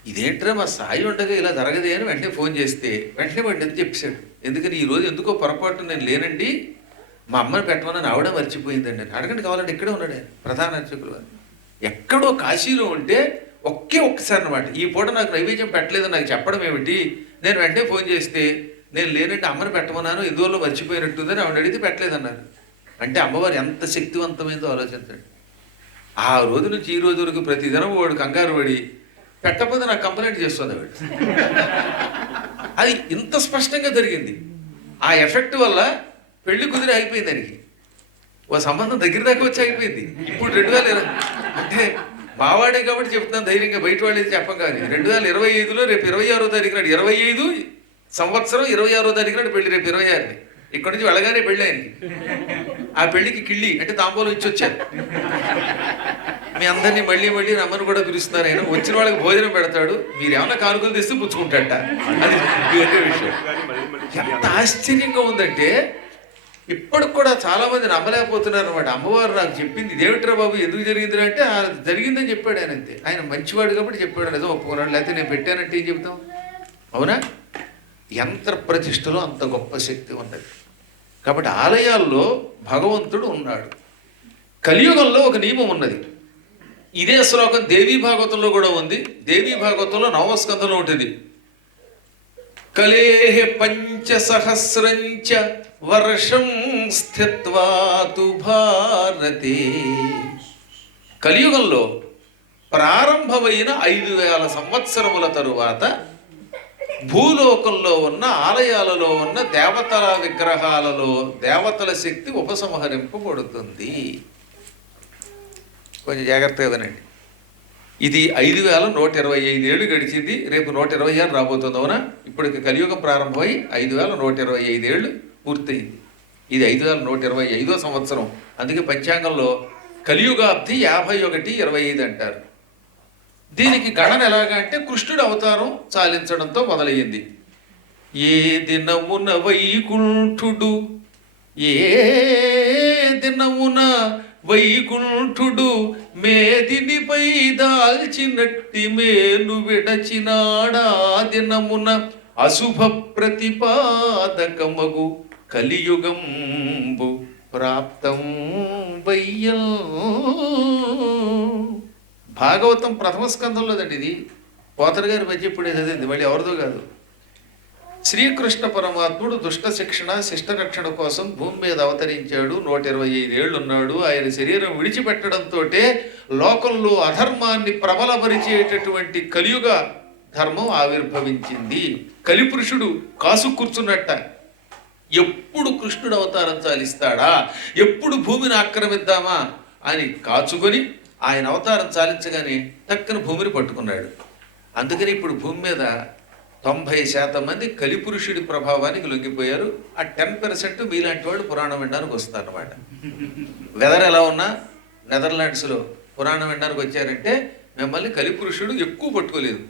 ఇదేంట్రా మా సాయి ఉండగా ఇలా జరగదే అని వెంటనే ఫోన్ చేస్తే వెంటనే వాడిని ఎందుకు చెప్పాడు. ఎందుకని ఈరోజు ఎందుకో పొరపాటు నేను లేనండి, మా అమ్మని పెట్టమని ఆవిడ మర్చిపోయిందండి అని. అడగండి, కావాలంటే ఇక్కడే ఉన్నాడు ప్రధాన అర్చకులు వారు. ఎక్కడో కాశీలో ఉంటే ఒక్కసారి అనమాట ఈ పూట నాకు నైవేద్యం పెట్టలేదని నాకు చెప్పడం ఏమిటి. నేను వెంటనే ఫోన్ చేస్తే నేను లేనంటే అమ్మని పెట్టమన్నాను, ఎందువల్ల మర్చిపోయినట్టుందని ఆవిడ అడిగితే పెట్టలేదన్నారు. అంటే అమ్మవారు ఎంత శక్తివంతమైందో ఆలోచించండి. ఆ రోజు నుంచి ఈ రోజు వరకు ప్రతిదినం వాడు కంగారు పడి పెట్టకపోతే నాకు కంప్లైంట్ చేస్తుంది వాడు. అది ఇంత స్పష్టంగా జరిగింది. ఆ ఎఫెక్ట్ వల్ల పెళ్లి కుదిరి అయిపోయింది. దానికి ఓ సంబంధం దగ్గర దాకా వచ్చి అయిపోయింది. ఇప్పుడు 2020 అంటే మావాడే కాబట్టి చెప్తున్నాను ధైర్యంగా, బయట వాళ్ళేది చెప్పం. కానీ 2025లో రేపు 26వ తారీఖు నాడు, 25 సంవత్సరం 26వ తారీఖు నాడు పెళ్లి, రేపు 26ని. ఇక్కడ నుంచి వెళ్ళగానే పెళ్ళి ఆయనకి. ఆ పెళ్లికి కిళ్ళి అంటే తాంబూలం ఇచ్చి వచ్చారు. మీ అందరినీ మళ్ళీ మళ్ళీ రమ్మని కూడా పిలుస్తున్నారు. ఆయన వచ్చిన వాళ్ళకి భోజనం పెడతాడు, మీరు ఏమన్నా కానుకలు తెస్తే పుచ్చుకుంటాట. అది వేరే విషయం. ఎంత ఆశ్చర్యంగా ఉందంటే ఇప్పటికి కూడా చాలా మంది నమ్మలేకపోతున్నారు అనమాట. అమ్మవారు నాకు చెప్పింది ఇదేమిట్రా బాబు ఎందుకు జరిగింది అంటే జరిగిందని చెప్పాడు ఆయన. అంతే, ఆయన మంచివాడు కాబట్టి చెప్పాడు, నిజం ఒప్పుకున్నాడు. లేకపోతే నేను పెట్టానంటే ఏం చెప్తాం, అవునా? యంత్ర ప్రతిష్టలో అంత గొప్ప శక్తి ఉన్నది. కాబట్టి ఆలయాల్లో భగవంతుడు ఉన్నాడు. కలియుగంలో ఒక నియమం ఉన్నది, ఇదే శ్లోకం దేవీ భాగవతంలో కూడా ఉంది. దేవీ భాగవతంలో 9వ స్కంధంలో ఉంటుంది. కలేహ పంచసహస్రంచ వర్షం స్థిత్వా తు భారతే. కలియుగంలో ప్రారంభమైన 5000 సంవత్సరముల తరువాత భూలోకంలో ఉన్న ఆలయాలలో ఉన్న దేవతల విగ్రహాలలో దేవతల శక్తి ఉపసంహరింపబడుతుంది. కొంచెం జాగ్రత్తగా వినండి. ఇది 5125 ఏళ్ళు గడిచింది. రేపు 126 రాబోతుంది. అవునా? ఇప్పటికి కలియుగం ప్రారంభమై 5125 ఏళ్ళు పూర్తయింది. ఇది 5125వ సంవత్సరం. అందుకే పంచాంగంలో కలియుగాబ్ది 51-25 అంటారు. దీనికి గణన ఎలాగా అంటే కృష్ణుడు అవతారం చాలించడంతో మొదలయ్యింది. ఏ దినమున వైకుంఠుడు, ఏ దినమున వైకుంఠుడు మేదినిపై దాల్చినట్టి మేలు విడచినాడా దినమున అశుభ ప్రతిపాదకమగు కలియుగంబు ప్రాప్తం వయ్యం. భాగవతం ప్రథమ స్కంధంలోదండి ఇది. పోతన గారి మధ్య ఇప్పుడు చదివింది, మళ్ళీ ఎవరిదో కాదు. శ్రీకృష్ణ పరమాత్ముడు దుష్ట శిక్షణ శిష్ట రక్షణ కోసం భూమి మీద అవతరించాడు. 125 ఏళ్ళు ఉన్నాడు. ఆయన శరీరం విడిచిపెట్టడంతో లోకంలో అధర్మాన్ని ప్రబలపరిచేటటువంటి కలియుగ ధర్మం ఆవిర్భవించింది. కలిపురుషుడు కాసు కూర్చున్నట్ట. ఎప్పుడు కృష్ణుడు అవతారం చాలిస్తాడా, ఎప్పుడు భూమిని ఆక్రమిద్దామా అని కాచుకొని ఆయన అవతారం చాలించగానే టక్కన భూమిని పట్టుకున్నాడు. అందుకని ఇప్పుడు భూమి మీద 90% మంది కలిపురుషుడి ప్రభావానికి లొంగిపోయారు. ఆ 10% మీలాంటి వాళ్ళు పురాణం వినడానికి వస్తారన్నమాట. వెదర్ ఎలా ఉన్నా నెదర్లాండ్స్లో పురాణం వినడానికి వచ్చారంటే మిమ్మల్ని కలిపురుషుడు ఎక్కువ పట్టుకోలేదు.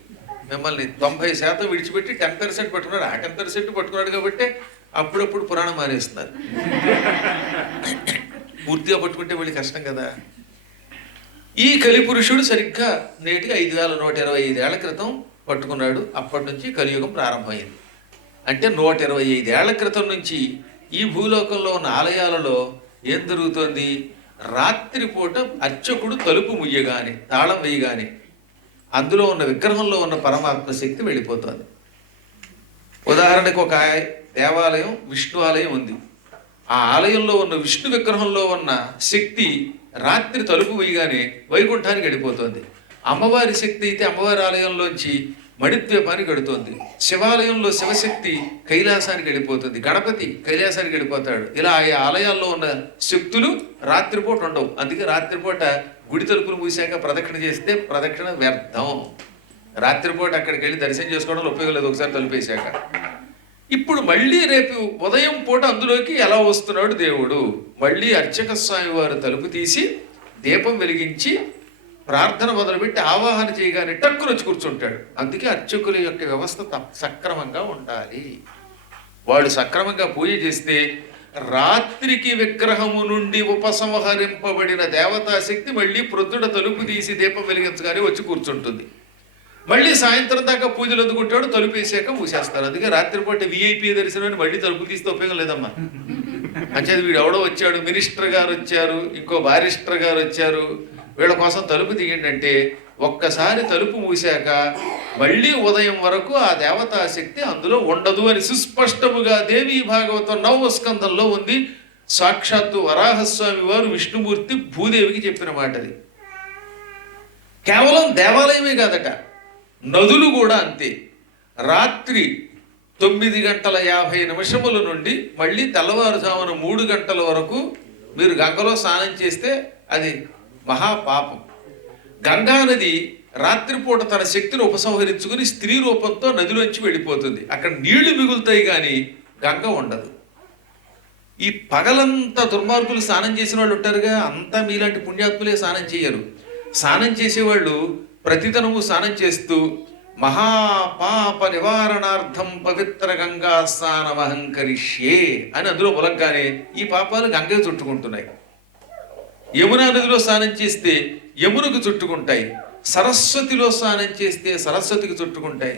మిమ్మల్ని 90% విడిచిపెట్టి 10% పట్టుకున్నాడు. ఆ 10% పట్టుకున్నాడు కాబట్టి అప్పుడప్పుడు పురాణం మానేస్తున్నారు. పూర్తిగా పట్టుకుంటే మళ్ళీ కష్టం కదా. ఈ కలిపురుషుడు సరిగ్గా నేటికి 5125 ఏళ్ల క్రితం పట్టుకున్నాడు. అప్పటి నుంచి కలియుగం ప్రారంభమైంది. అంటే 125 ఏళ్ల క్రితం నుంచి ఈ భూలోకంలో ఉన్న ఆలయాలలో ఏం జరుగుతోంది? రాత్రిపూట అర్చకుడు తలుపు ముయ్యగానే, తాళం వేయగానే అందులో ఉన్న విగ్రహంలో ఉన్న పరమాత్మ శక్తి వెళ్ళిపోతుంది. ఉదాహరణకు ఒక దేవాలయం, విష్ణు ఆలయం ఉంది. ఆ ఆలయంలో ఉన్న విష్ణు విగ్రహంలో ఉన్న శక్తి రాత్రి తలుపు వేయగానే వైకుంఠానికి వెళ్ళిపోతుంది. అమ్మవారి శక్తి అయితే అమ్మవారి ఆలయంలోంచి మణిద్వీపానికి వెడుతోంది. శివాలయంలో శివశక్తి కైలాసానికి వెళ్ళిపోతుంది. గణపతి కైలాసానికి వెళ్ళిపోతాడు. ఇలా ఆ ఆలయాల్లో ఉన్న శక్తులు రాత్రిపూట ఉండవు. అందుకే రాత్రిపూట గుడి తలుపులు మూసాక ప్రదక్షిణ చేస్తే ప్రదక్షిణ వ్యర్థం. రాత్రిపూట అక్కడికి వెళ్ళి దర్శనం చేసుకోవడంలో ఉపయోగం లేదు ఒకసారి తలుపేశాక. ఇప్పుడు మళ్ళీ రేపు ఉదయం పూట అందులోకి ఎలా వస్తున్నాడు దేవుడు? మళ్ళీ అర్చక స్వామి వారు తలుపు తీసి దీపం వెలిగించి ప్రార్థన మొదలుపెట్టి ఆవాహన చేయగానే టక్కున వచ్చి కూర్చుంటాడు. అందుకే అర్చకుల యొక్క వ్యవస్థ సక్రమంగా ఉండాలి. వాళ్ళు సక్రమంగా పూజ చేస్తే రాత్రికి విగ్రహము నుండి ఉపసంహరింపబడిన దేవతాశక్తి మళ్ళీ ప్రొద్దున తలుపు తీసి దీపం వెలిగించగానే వచ్చి కూర్చుంటుంది. మళ్ళీ సాయంత్రం దాకా పూజలు అందుకుంటాడు. తలుపు వేసాక మూసేస్తారు. అందుకే రాత్రిపూట విఐపి దర్శనం మళ్ళీ తలుపు తీస్తే ఉపయోగం లేదమ్మా. అంచేది వీడు ఎవడో వచ్చాడు, మినిస్టర్ గారు వచ్చారు, ఇంకో బారిస్టర్ గారు వచ్చారు, వీళ్ళ కోసం తలుపు తీయండి ఒక్కసారి తలుపు మూసాక మళ్ళీ ఉదయం వరకు ఆ దేవతాశక్తి అందులో ఉండదు అని సుస్పష్టముగా దేవీ భాగవతం 9వ స్కంధంలో ఉంది. సాక్షాత్తు వరాహస్వామి వారు విష్ణుమూర్తి భూదేవికి చెప్పిన మాటది. కేవలం దేవాలయమే కాదట, నదులు కూడా అంతే. రాత్రి 9:50 నుండి మళ్ళీ తెల్లవారుజామున 3 గంటల వరకు మీరు గంగలో స్నానం చేస్తే అది మహాపాపం. గంగా నది రాత్రిపూట తన శక్తిని ఉపసంహరించుకుని స్త్రీ రూపంతో నదిలోంచి వెళ్ళిపోతుంది. అక్కడ నీళ్లు మిగులుతాయి కానీ గంగ ఉండదు. ఈ పగలంతా దుర్మార్గులు స్నానం చేసిన వాళ్ళు ఉంటారుగా, అంతా మీలాంటి పుణ్యాత్ములే స్నానం చేయరు. స్నానం చేసేవాళ్ళు ప్రతిదినము స్నానం చేస్తూ మహాపాప నివారణార్థం పవిత్ర గంగా స్నానమహంకరిష్యే అని అందులో ఉలగ్గానే ఈ పాపాలు గంగకు చుట్టుకుంటున్నాయి. యమునా నదిలో స్నానం చేస్తే యమునకు చుట్టుకుంటాయి. సరస్వతిలో స్నానం చేస్తే సరస్వతికి చుట్టుకుంటాయి.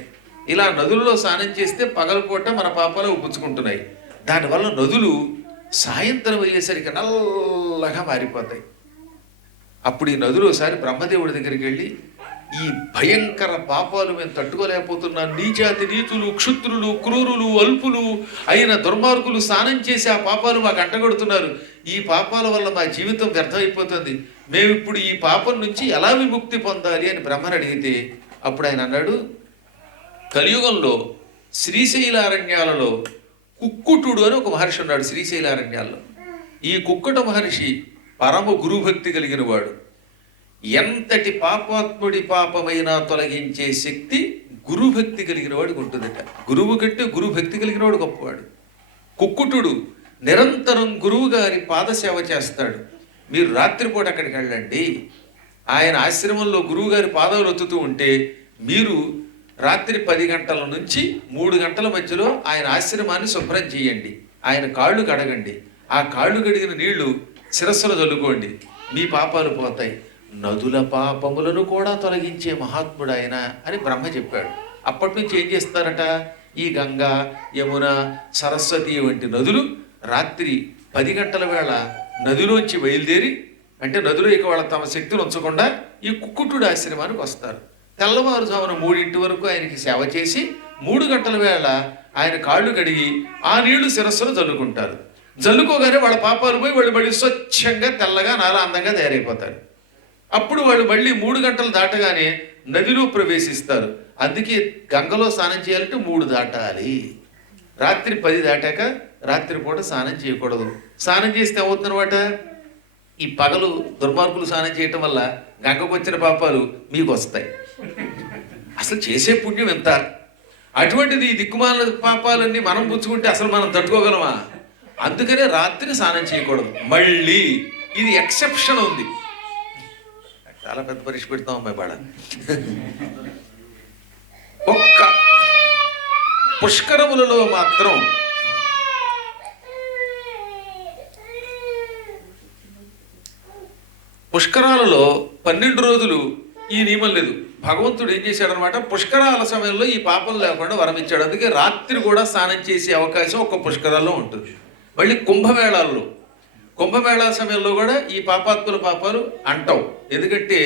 ఇలా నదులలో స్నానం చేస్తే పగలపూట మన పాపాలు ఉప్పుచ్చుకుంటున్నాయి. దానివల్ల నదులు సాయంత్రం అయ్యేసరికి నల్లగా మారిపోతాయి. అప్పుడు ఈ నదులు ఒకసారి బ్రహ్మదేవుడి దగ్గరికి వెళ్ళి, ఈ భయంకర పాపాలు మేము తట్టుకోలేకపోతున్నాం, నీచాతి నీతులు, క్షుద్రులు, క్రూరులు, అల్పులు అయిన దుర్మార్గులు స్నానం చేసి ఆ పాపాలు మాకు అంటగడుతున్నారు, ఈ పాపాల వల్ల మా జీవితం వ్యర్థమైపోతుంది, మేము ఇప్పుడు ఈ పాపం నుంచి ఎలా విముక్తి పొందాలి అని బ్రహ్మను అడిగితే అప్పుడు ఆయన అన్నాడు, కలియుగంలో శ్రీశైలారణ్యాలలో కుక్కుటుడు అని ఒక మహర్షి ఉన్నాడు. శ్రీశైలారణ్యాల్లో ఈ కుక్కుట మహర్షి పరమ గురుభక్తి కలిగిన వాడు. ఎంతటి పాపాత్ముడి పాపమైనా తొలగించే శక్తి గురుభక్తి కలిగిన వాడికి ఉంటుందట. గురువు కంటే గురుభక్తి కలిగిన వాడు గొప్పవాడు. కుక్కుటుడు నిరంతరం గురువు గారి పాదసేవ చేస్తాడు. మీరు రాత్రిపూట అక్కడికి వెళ్ళండి, ఆయన ఆశ్రమంలో గురువు గారి పాదాలు ఒత్తుతూ ఉంటే మీరు రాత్రి 10 గంటల నుంచి 3 గంటల మధ్యలో ఆయన ఆశ్రమాన్ని శుభ్రం చేయండి, ఆయన కాళ్ళు కడగండి, ఆ కాళ్ళు కడిగిన నీళ్లు శిరస్సులో చల్లుకోండి, మీ పాపాలు పోతాయి, నదుల పాపములను కూడా తొలగించే మహాత్ముడు ఆయన అని బ్రహ్మ చెప్పాడు. అప్పటి నుంచి ఏం చేస్తారట, ఈ గంగా, యమున, సరస్వతి వంటి నదులు రాత్రి 10 గంటల వేళ నదిలోంచి బయలుదేరి, అంటే నదిలో ఇక వాళ్ళ తమ శక్తిని ఉంచకుండా ఈ కుక్కుటుడు ఆశ్రమానికి వస్తారు. తెల్లవారుజామున 3 వరకు ఆయనకి సేవ చేసి 3 గంటల వేళ ఆయన కాళ్ళు కడిగి ఆ నీళ్లు శిరస్సును జల్లుకుంటారు. జల్లుకోగానే వాళ్ళ పాపాలు పోయి వాళ్ళు మళ్ళీ స్వచ్ఛంగా తెల్లగా నాలా అందంగా తయారైపోతారు. అప్పుడు వాళ్ళు మళ్ళీ 3 గంటలు దాటగానే నదిలో ప్రవేశిస్తారు. అందుకే గంగలో స్నానం చేయాలంటే 3 దాటాలి. రాత్రి 10 దాటాక రాత్రిపూట స్నానం చేయకూడదు. స్నానం చేస్తే ఏమవుతుందన్నమాట, ఈ పగలు దుర్మార్గులు స్నానం చేయటం వల్ల గంగకు వచ్చిన పాపాలు మీకు వస్తాయి. అసలు చేసే పుణ్యం ఎంత, అటువంటిది ఈ దిక్కుమాల పాపాలన్నీ మనం పుచ్చుకుంటే అసలు మనం తట్టుకోగలమా? అందుకనే రాత్రి స్నానం చేయకూడదు. మళ్ళీ ఇది ఎక్సెప్షన్ ఉంది. చాలా పెద్ద పరీక్ష పెడతాం అమ్మాయి బాడ. ఒక్క పుష్కరములలో మాత్రం పుష్కరాలలో 12 రోజులు ఈ నియమం లేదు. భగవంతుడు ఏం చేశాడనమాట, పుష్కరాల సమయంలో ఈ పాపం లేకుండా వరం ఇచ్చాడు. అందుకే రాత్రి కూడా స్నానం చేసే అవకాశం ఒక్క పుష్కరాల్లో ఉంటుంది. మళ్ళీ కుంభమేళా సమయంలో కూడా ఈ పాపాత్ముల పాపాలు అంటావు. ఎందుకంటే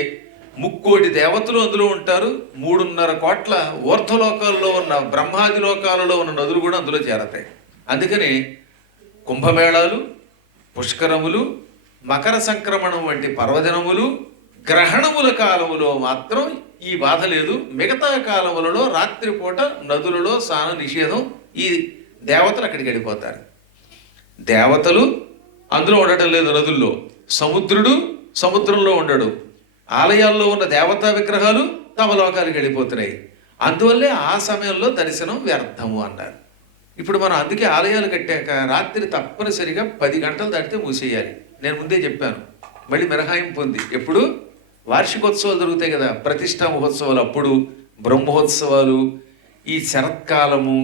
3,000,000 దేవతలు అందులో ఉంటారు. 3.5 కోట్ల ఊర్ధ్వలోకాల్లో ఉన్న బ్రహ్మాది లోకాలలో ఉన్న నదులు కూడా అందులో చేరతాయి. అందుకని కుంభమేళాలు, పుష్కరములు, మకర సంక్రమణం వంటి పర్వదినములు, గ్రహణముల కాలములో మాత్రం ఈ బాధ లేదు. మిగతా కాలములలో రాత్రిపూట నదులలో స్నాన నిషేధం. ఈ దేవతలు అక్కడికి వెళ్ళిపోతారు. దేవతలు అందులో ఉండటం లేదు నదుల్లో, సముద్రుడు సముద్రంలో ఉండడు, ఆలయాల్లో ఉన్న దేవతా విగ్రహాలు తమ లోకాలకు వెళ్ళిపోతున్నాయి. అందువల్లే ఆ సమయంలో దర్శనం వ్యర్థము అన్నారు. ఇప్పుడు మనం అందుకే ఆలయాలు కట్టాక రాత్రి తప్పనిసరిగా 10 గంటలు దాటితే మూసేయాలి. నేను ముందే చెప్పాను. మళ్ళీ మినహాయింపు ఉంది. ఎప్పుడు వార్షికోత్సవాలు జరుగుతాయి కదా, ప్రతిష్టా మహోత్సవాలు, అప్పుడు బ్రహ్మోత్సవాలు, ఈ శరత్కాలము,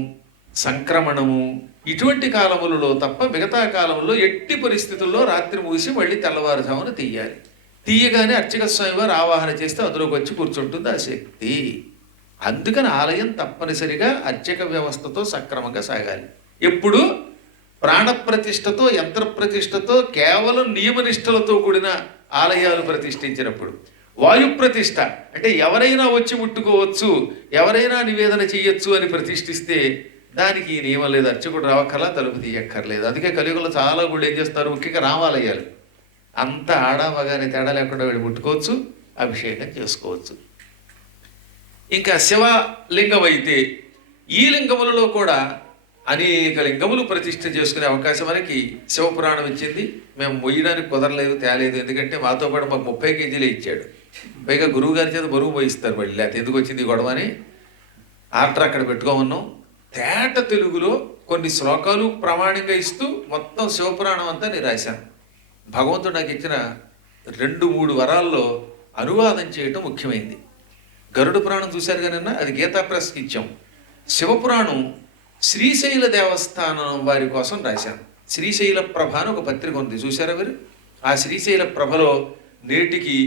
సంక్రమణము, ఇటువంటి కాలములలో తప్ప మిగతా కాలంలో ఎట్టి పరిస్థితుల్లో రాత్రి మూసి మళ్ళీ తెల్లవారుజామున తీయాలి. తీయగానే అర్చక స్వామి వారు ఆవాహన చేస్తే అందులోకి వచ్చి కూర్చుంటుంది ఆ శక్తి. అందుకని ఆలయం తప్పనిసరిగా అర్చక వ్యవస్థతో సక్రమంగా సాగాలి. ఎప్పుడు ప్రాణప్రతిష్టతో, యంత్ర ప్రతిష్టతో, కేవలం నియమనిష్టలతో కూడిన ఆలయాలు ప్రతిష్ఠించినప్పుడు, వాయు ప్రతిష్ఠ అంటే ఎవరైనా వచ్చి ముట్టుకోవచ్చు, ఎవరైనా నివేదన చేయొచ్చు అని ప్రతిష్ఠిస్తే దానికి ఈ నియమం లేదు. అర్చకుడు రావక్కర్లా, తలుపు తీయక్కర్లేదు. అందుకే కలియుగంలో చాలా గుళ్ళు ఏం చేస్తారు, ముఖ్యంగా రామాలయాలు అంత ఆడామగానే తేడా లేకుండా వెళ్ళి ముట్టుకోవచ్చు, అభిషేకం చేసుకోవచ్చు. ఇంకా శివలింగం అయితే ఈ లింగములలో కూడా అనేక లింగములు ప్రతిష్ఠ చేసుకునే అవకాశం మనకి శివపురాణం ఇచ్చింది. మేము మొయ్యడానికి కుదరలేదు, తేలేదు. ఎందుకంటే మాతో పాటు మాకు 30 కేజీలే ఇచ్చాడు. పైగా గురువు గారి చేత బరువు పోయిస్తారు. మళ్ళీ లేకపోతే ఎందుకు వచ్చింది గొడవ అని ఆర్డర్ అక్కడ పెట్టుకోమన్నాం. తేట తెలుగులో కొన్ని శ్లోకాలు ప్రామాణికంగా ఇస్తూ మొత్తం శివపురాణం అంతా నేను రాశాను. భగవంతుడు నాకు ఇచ్చిన 2-3 వరాల్లో అనువాదం చేయటం ముఖ్యమైంది. గరుడ పురాణం చూశారు కానీ అది గీతా ప్రెస్కి ఇచ్చాం. శివపురాణం శ్రీశైల దేవస్థానం వారి కోసం రాశాను. శ్రీశైల ప్రభ అని ఒక పత్రిక ఉంది, చూసారా మీరు? ఆ శ్రీశైల ప్రభలో నేటికి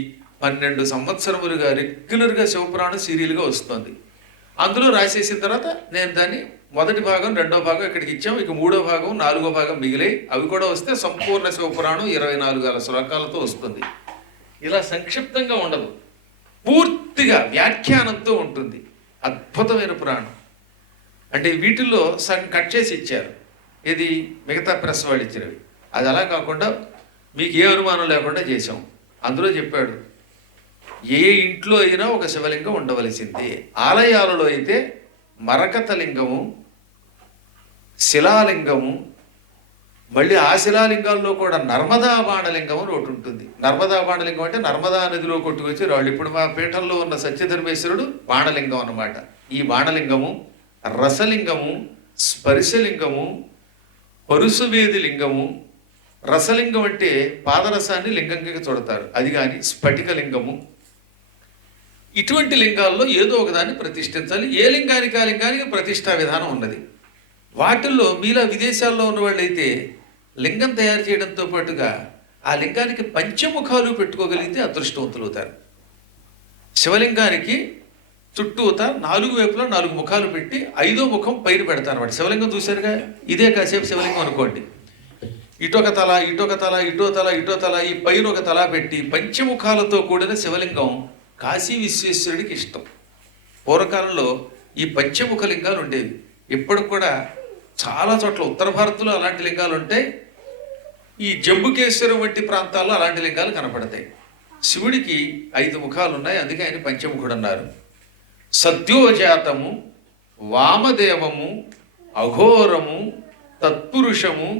12 సంవత్సరములుగా రెగ్యులర్గా శివపురాణం సీరియల్గా వస్తుంది. అందులో రాసేసిన తర్వాత నేను దాన్ని మొదటి భాగం, 2వ భాగం ఇక్కడికి ఇచ్చాం. ఇక 3వ భాగం, 4వ భాగం మిగిలాయి. అవి కూడా వస్తే సంపూర్ణ శివపురాణం 24 శ్లోకాలతో వస్తుంది. ఇలా సంక్షిప్తంగా ఉండదు, పూర్తిగా వ్యాఖ్యానంతో ఉంటుంది. అద్భుతమైన పురాణం. అంటే వీటిల్లో సగం కట్ చేసి ఇచ్చారు, ఇది మిగతా ప్రెస్ వాళ్ళు ఇచ్చినవి. అది అలా కాకుండా మీకు ఏ అనుమానం లేకుండా చేశాం. అందులో చెప్పాడు ఏ ఇంట్లో అయినా ఒక శివలింగం ఉండవలసిందే. ఆలయాలలో అయితే మరకత లింగము, శిలాలింగము, మళ్ళీ ఆ శిలాలింగాల్లో కూడా నర్మదా బాణలింగం అని ఒకటి ఉంటుంది. నర్మదా బాణలింగం అంటే నర్మదా నదిలో కొట్టుకొచ్చి రాళ్ళు. ఇప్పుడు మా పీఠంలో ఉన్న సత్యధర్మేశ్వరుడు బాణలింగం అన్నమాట. ఈ బాణలింగము, రసలింగము, స్పర్శలింగము, పరుసువేది లింగము. రసలింగం అంటే పాదరసాన్ని లింగంగా చూడతారు, అది కానీ స్ఫటికలింగము. ఇటువంటి లింగాల్లో ఏదో ఒకదాన్ని ప్రతిష్ఠించాలి. ఏ లింగానికి ఆ లింగానికి ప్రతిష్టా విధానం ఉన్నది. వాటిల్లో మీలా విదేశాల్లో ఉన్న వాళ్ళైతే లింగం తయారు చేయడంతో పాటుగా ఆ లింగానికి పంచముఖాలు పెట్టుకోగలిగితే అదృష్టవంతులు అవుతారు. శివలింగానికి చుట్టూత 4 వైపులా 4 ముఖాలు పెట్టి 5వ ముఖం పైన పెడతారు అన్నమాట. శివలింగం చూశారుగా, ఇదే కాసేపు శివలింగం అనుకోండి. ఇటొక తల, ఇటొక తల, ఇటో తల, ఇటో తల, ఈ పైన ఒక తల పెట్టి పంచముఖాలతో కూడిన శివలింగం కాశీ విశ్వేశ్వరుడికి ఇష్టం. పూర్వకాలంలో ఈ పంచముఖ లింగాలు ఉండేవి. ఇప్పటికి కూడా చాలా చోట్ల ఉత్తర భారత్లో అలాంటి లింగాలు ఉంటాయి. ఈ జంబుకేశ్వరం వంటి ప్రాంతాల్లో అలాంటి లింగాలు కనపడతాయి. శివుడికి 5 ముఖాలు ఉన్నాయి, అందుకే ఆయన పంచముఖుడు అన్నారు. సద్యోజాతము, వామదేవము, అఘోరము, తత్పురుషము,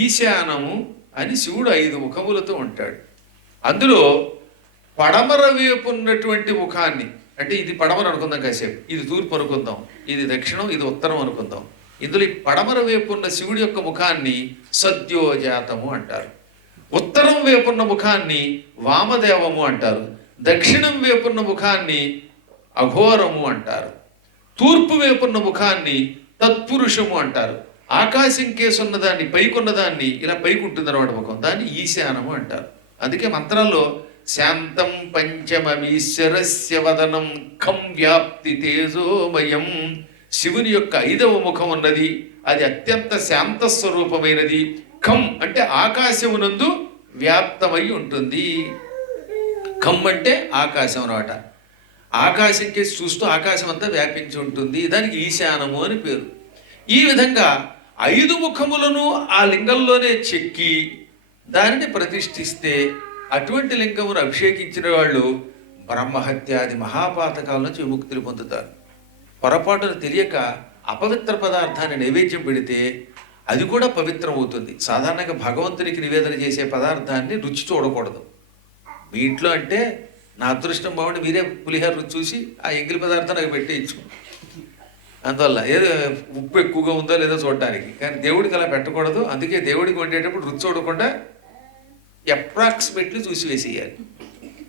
ఈశానము అని శివుడు 5 ముఖములతో ఉంటాడు. అందులో పడమర వైపు ఉన్నటువంటి ముఖాన్ని, అంటే ఇది పడమర అనుకుందాం కాసేపు, ఇది తూర్పు అనుకుందాం, ఇది దక్షిణం, ఇది ఉత్తరం అనుకుందాం. ఇందులో ఈ పడమర వైపు ఉన్న శివుడి యొక్క ముఖాన్ని సద్యోజాతము అంటారు. ఉత్తరం వైపున్న ముఖాన్ని వామదేవము అంటారు. దక్షిణం వైపున్న ముఖాన్ని అఘోరము అంటారు. తూర్పు వైపున్న ముఖాన్ని తత్పురుషము అంటారు. ఆకాశం కేసున్న దాన్ని, పైకున్న దాన్ని, ఇలా పైకి ఉంటుంది అన్నమాట ముఖం, దాన్ని ఈశానము అంటారు. అందుకే మంత్రాల్లో శాంతం పంచమీశ్వరస్య వదనం ఖం వ్యాప్తి తేజోమయం, శివుని యొక్క 5వ ముఖం ఉన్నది, అది అత్యంత శాంత స్వరూపమైనది. ఖం అంటే ఆకాశమునందు వ్యాప్తమై ఉంటుంది. ఖం అంటే ఆకాశం అన్నమాట. ఆకాశం కేసి చూస్తూ ఆకాశం అంతా వ్యాపించి ఉంటుంది, దానికి ఈశానము అని పేరు. ఈ విధంగా 5 ముఖములను ఆ లింగంలోనే చెక్కి దానిని ప్రతిష్ఠిస్తే అటువంటి లింగమును అభిషేకించిన వాళ్ళు బ్రహ్మహత్యాది మహాపాతకాల నుంచి విముక్తులు పొందుతారు. పొరపాటును తెలియక అపవిత్ర పదార్థాన్ని నైవేద్యం పెడితే అది కూడా పవిత్రం అవుతుంది. సాధారణంగా భగవంతునికి నివేదన చేసే పదార్థాన్ని రుచి చూడకూడదు. మీ ఇంట్లో అంటే నా అదృష్టం బాగుండి మీరే పులిహోర రుచి చూసి ఆ ఎంగిలి పదార్థం నాకు పెట్టేయచ్చు, అందువల్ల ఏదో ఉప్పు ఎక్కువగా ఉందో లేదో చూడటానికి. కానీ దేవుడికి అలా పెట్టకూడదు. అందుకే దేవుడికి వండేటప్పుడు రుచి చూడకుండా అప్రాక్సిమేట్లీ చూసి వేసేయాలి.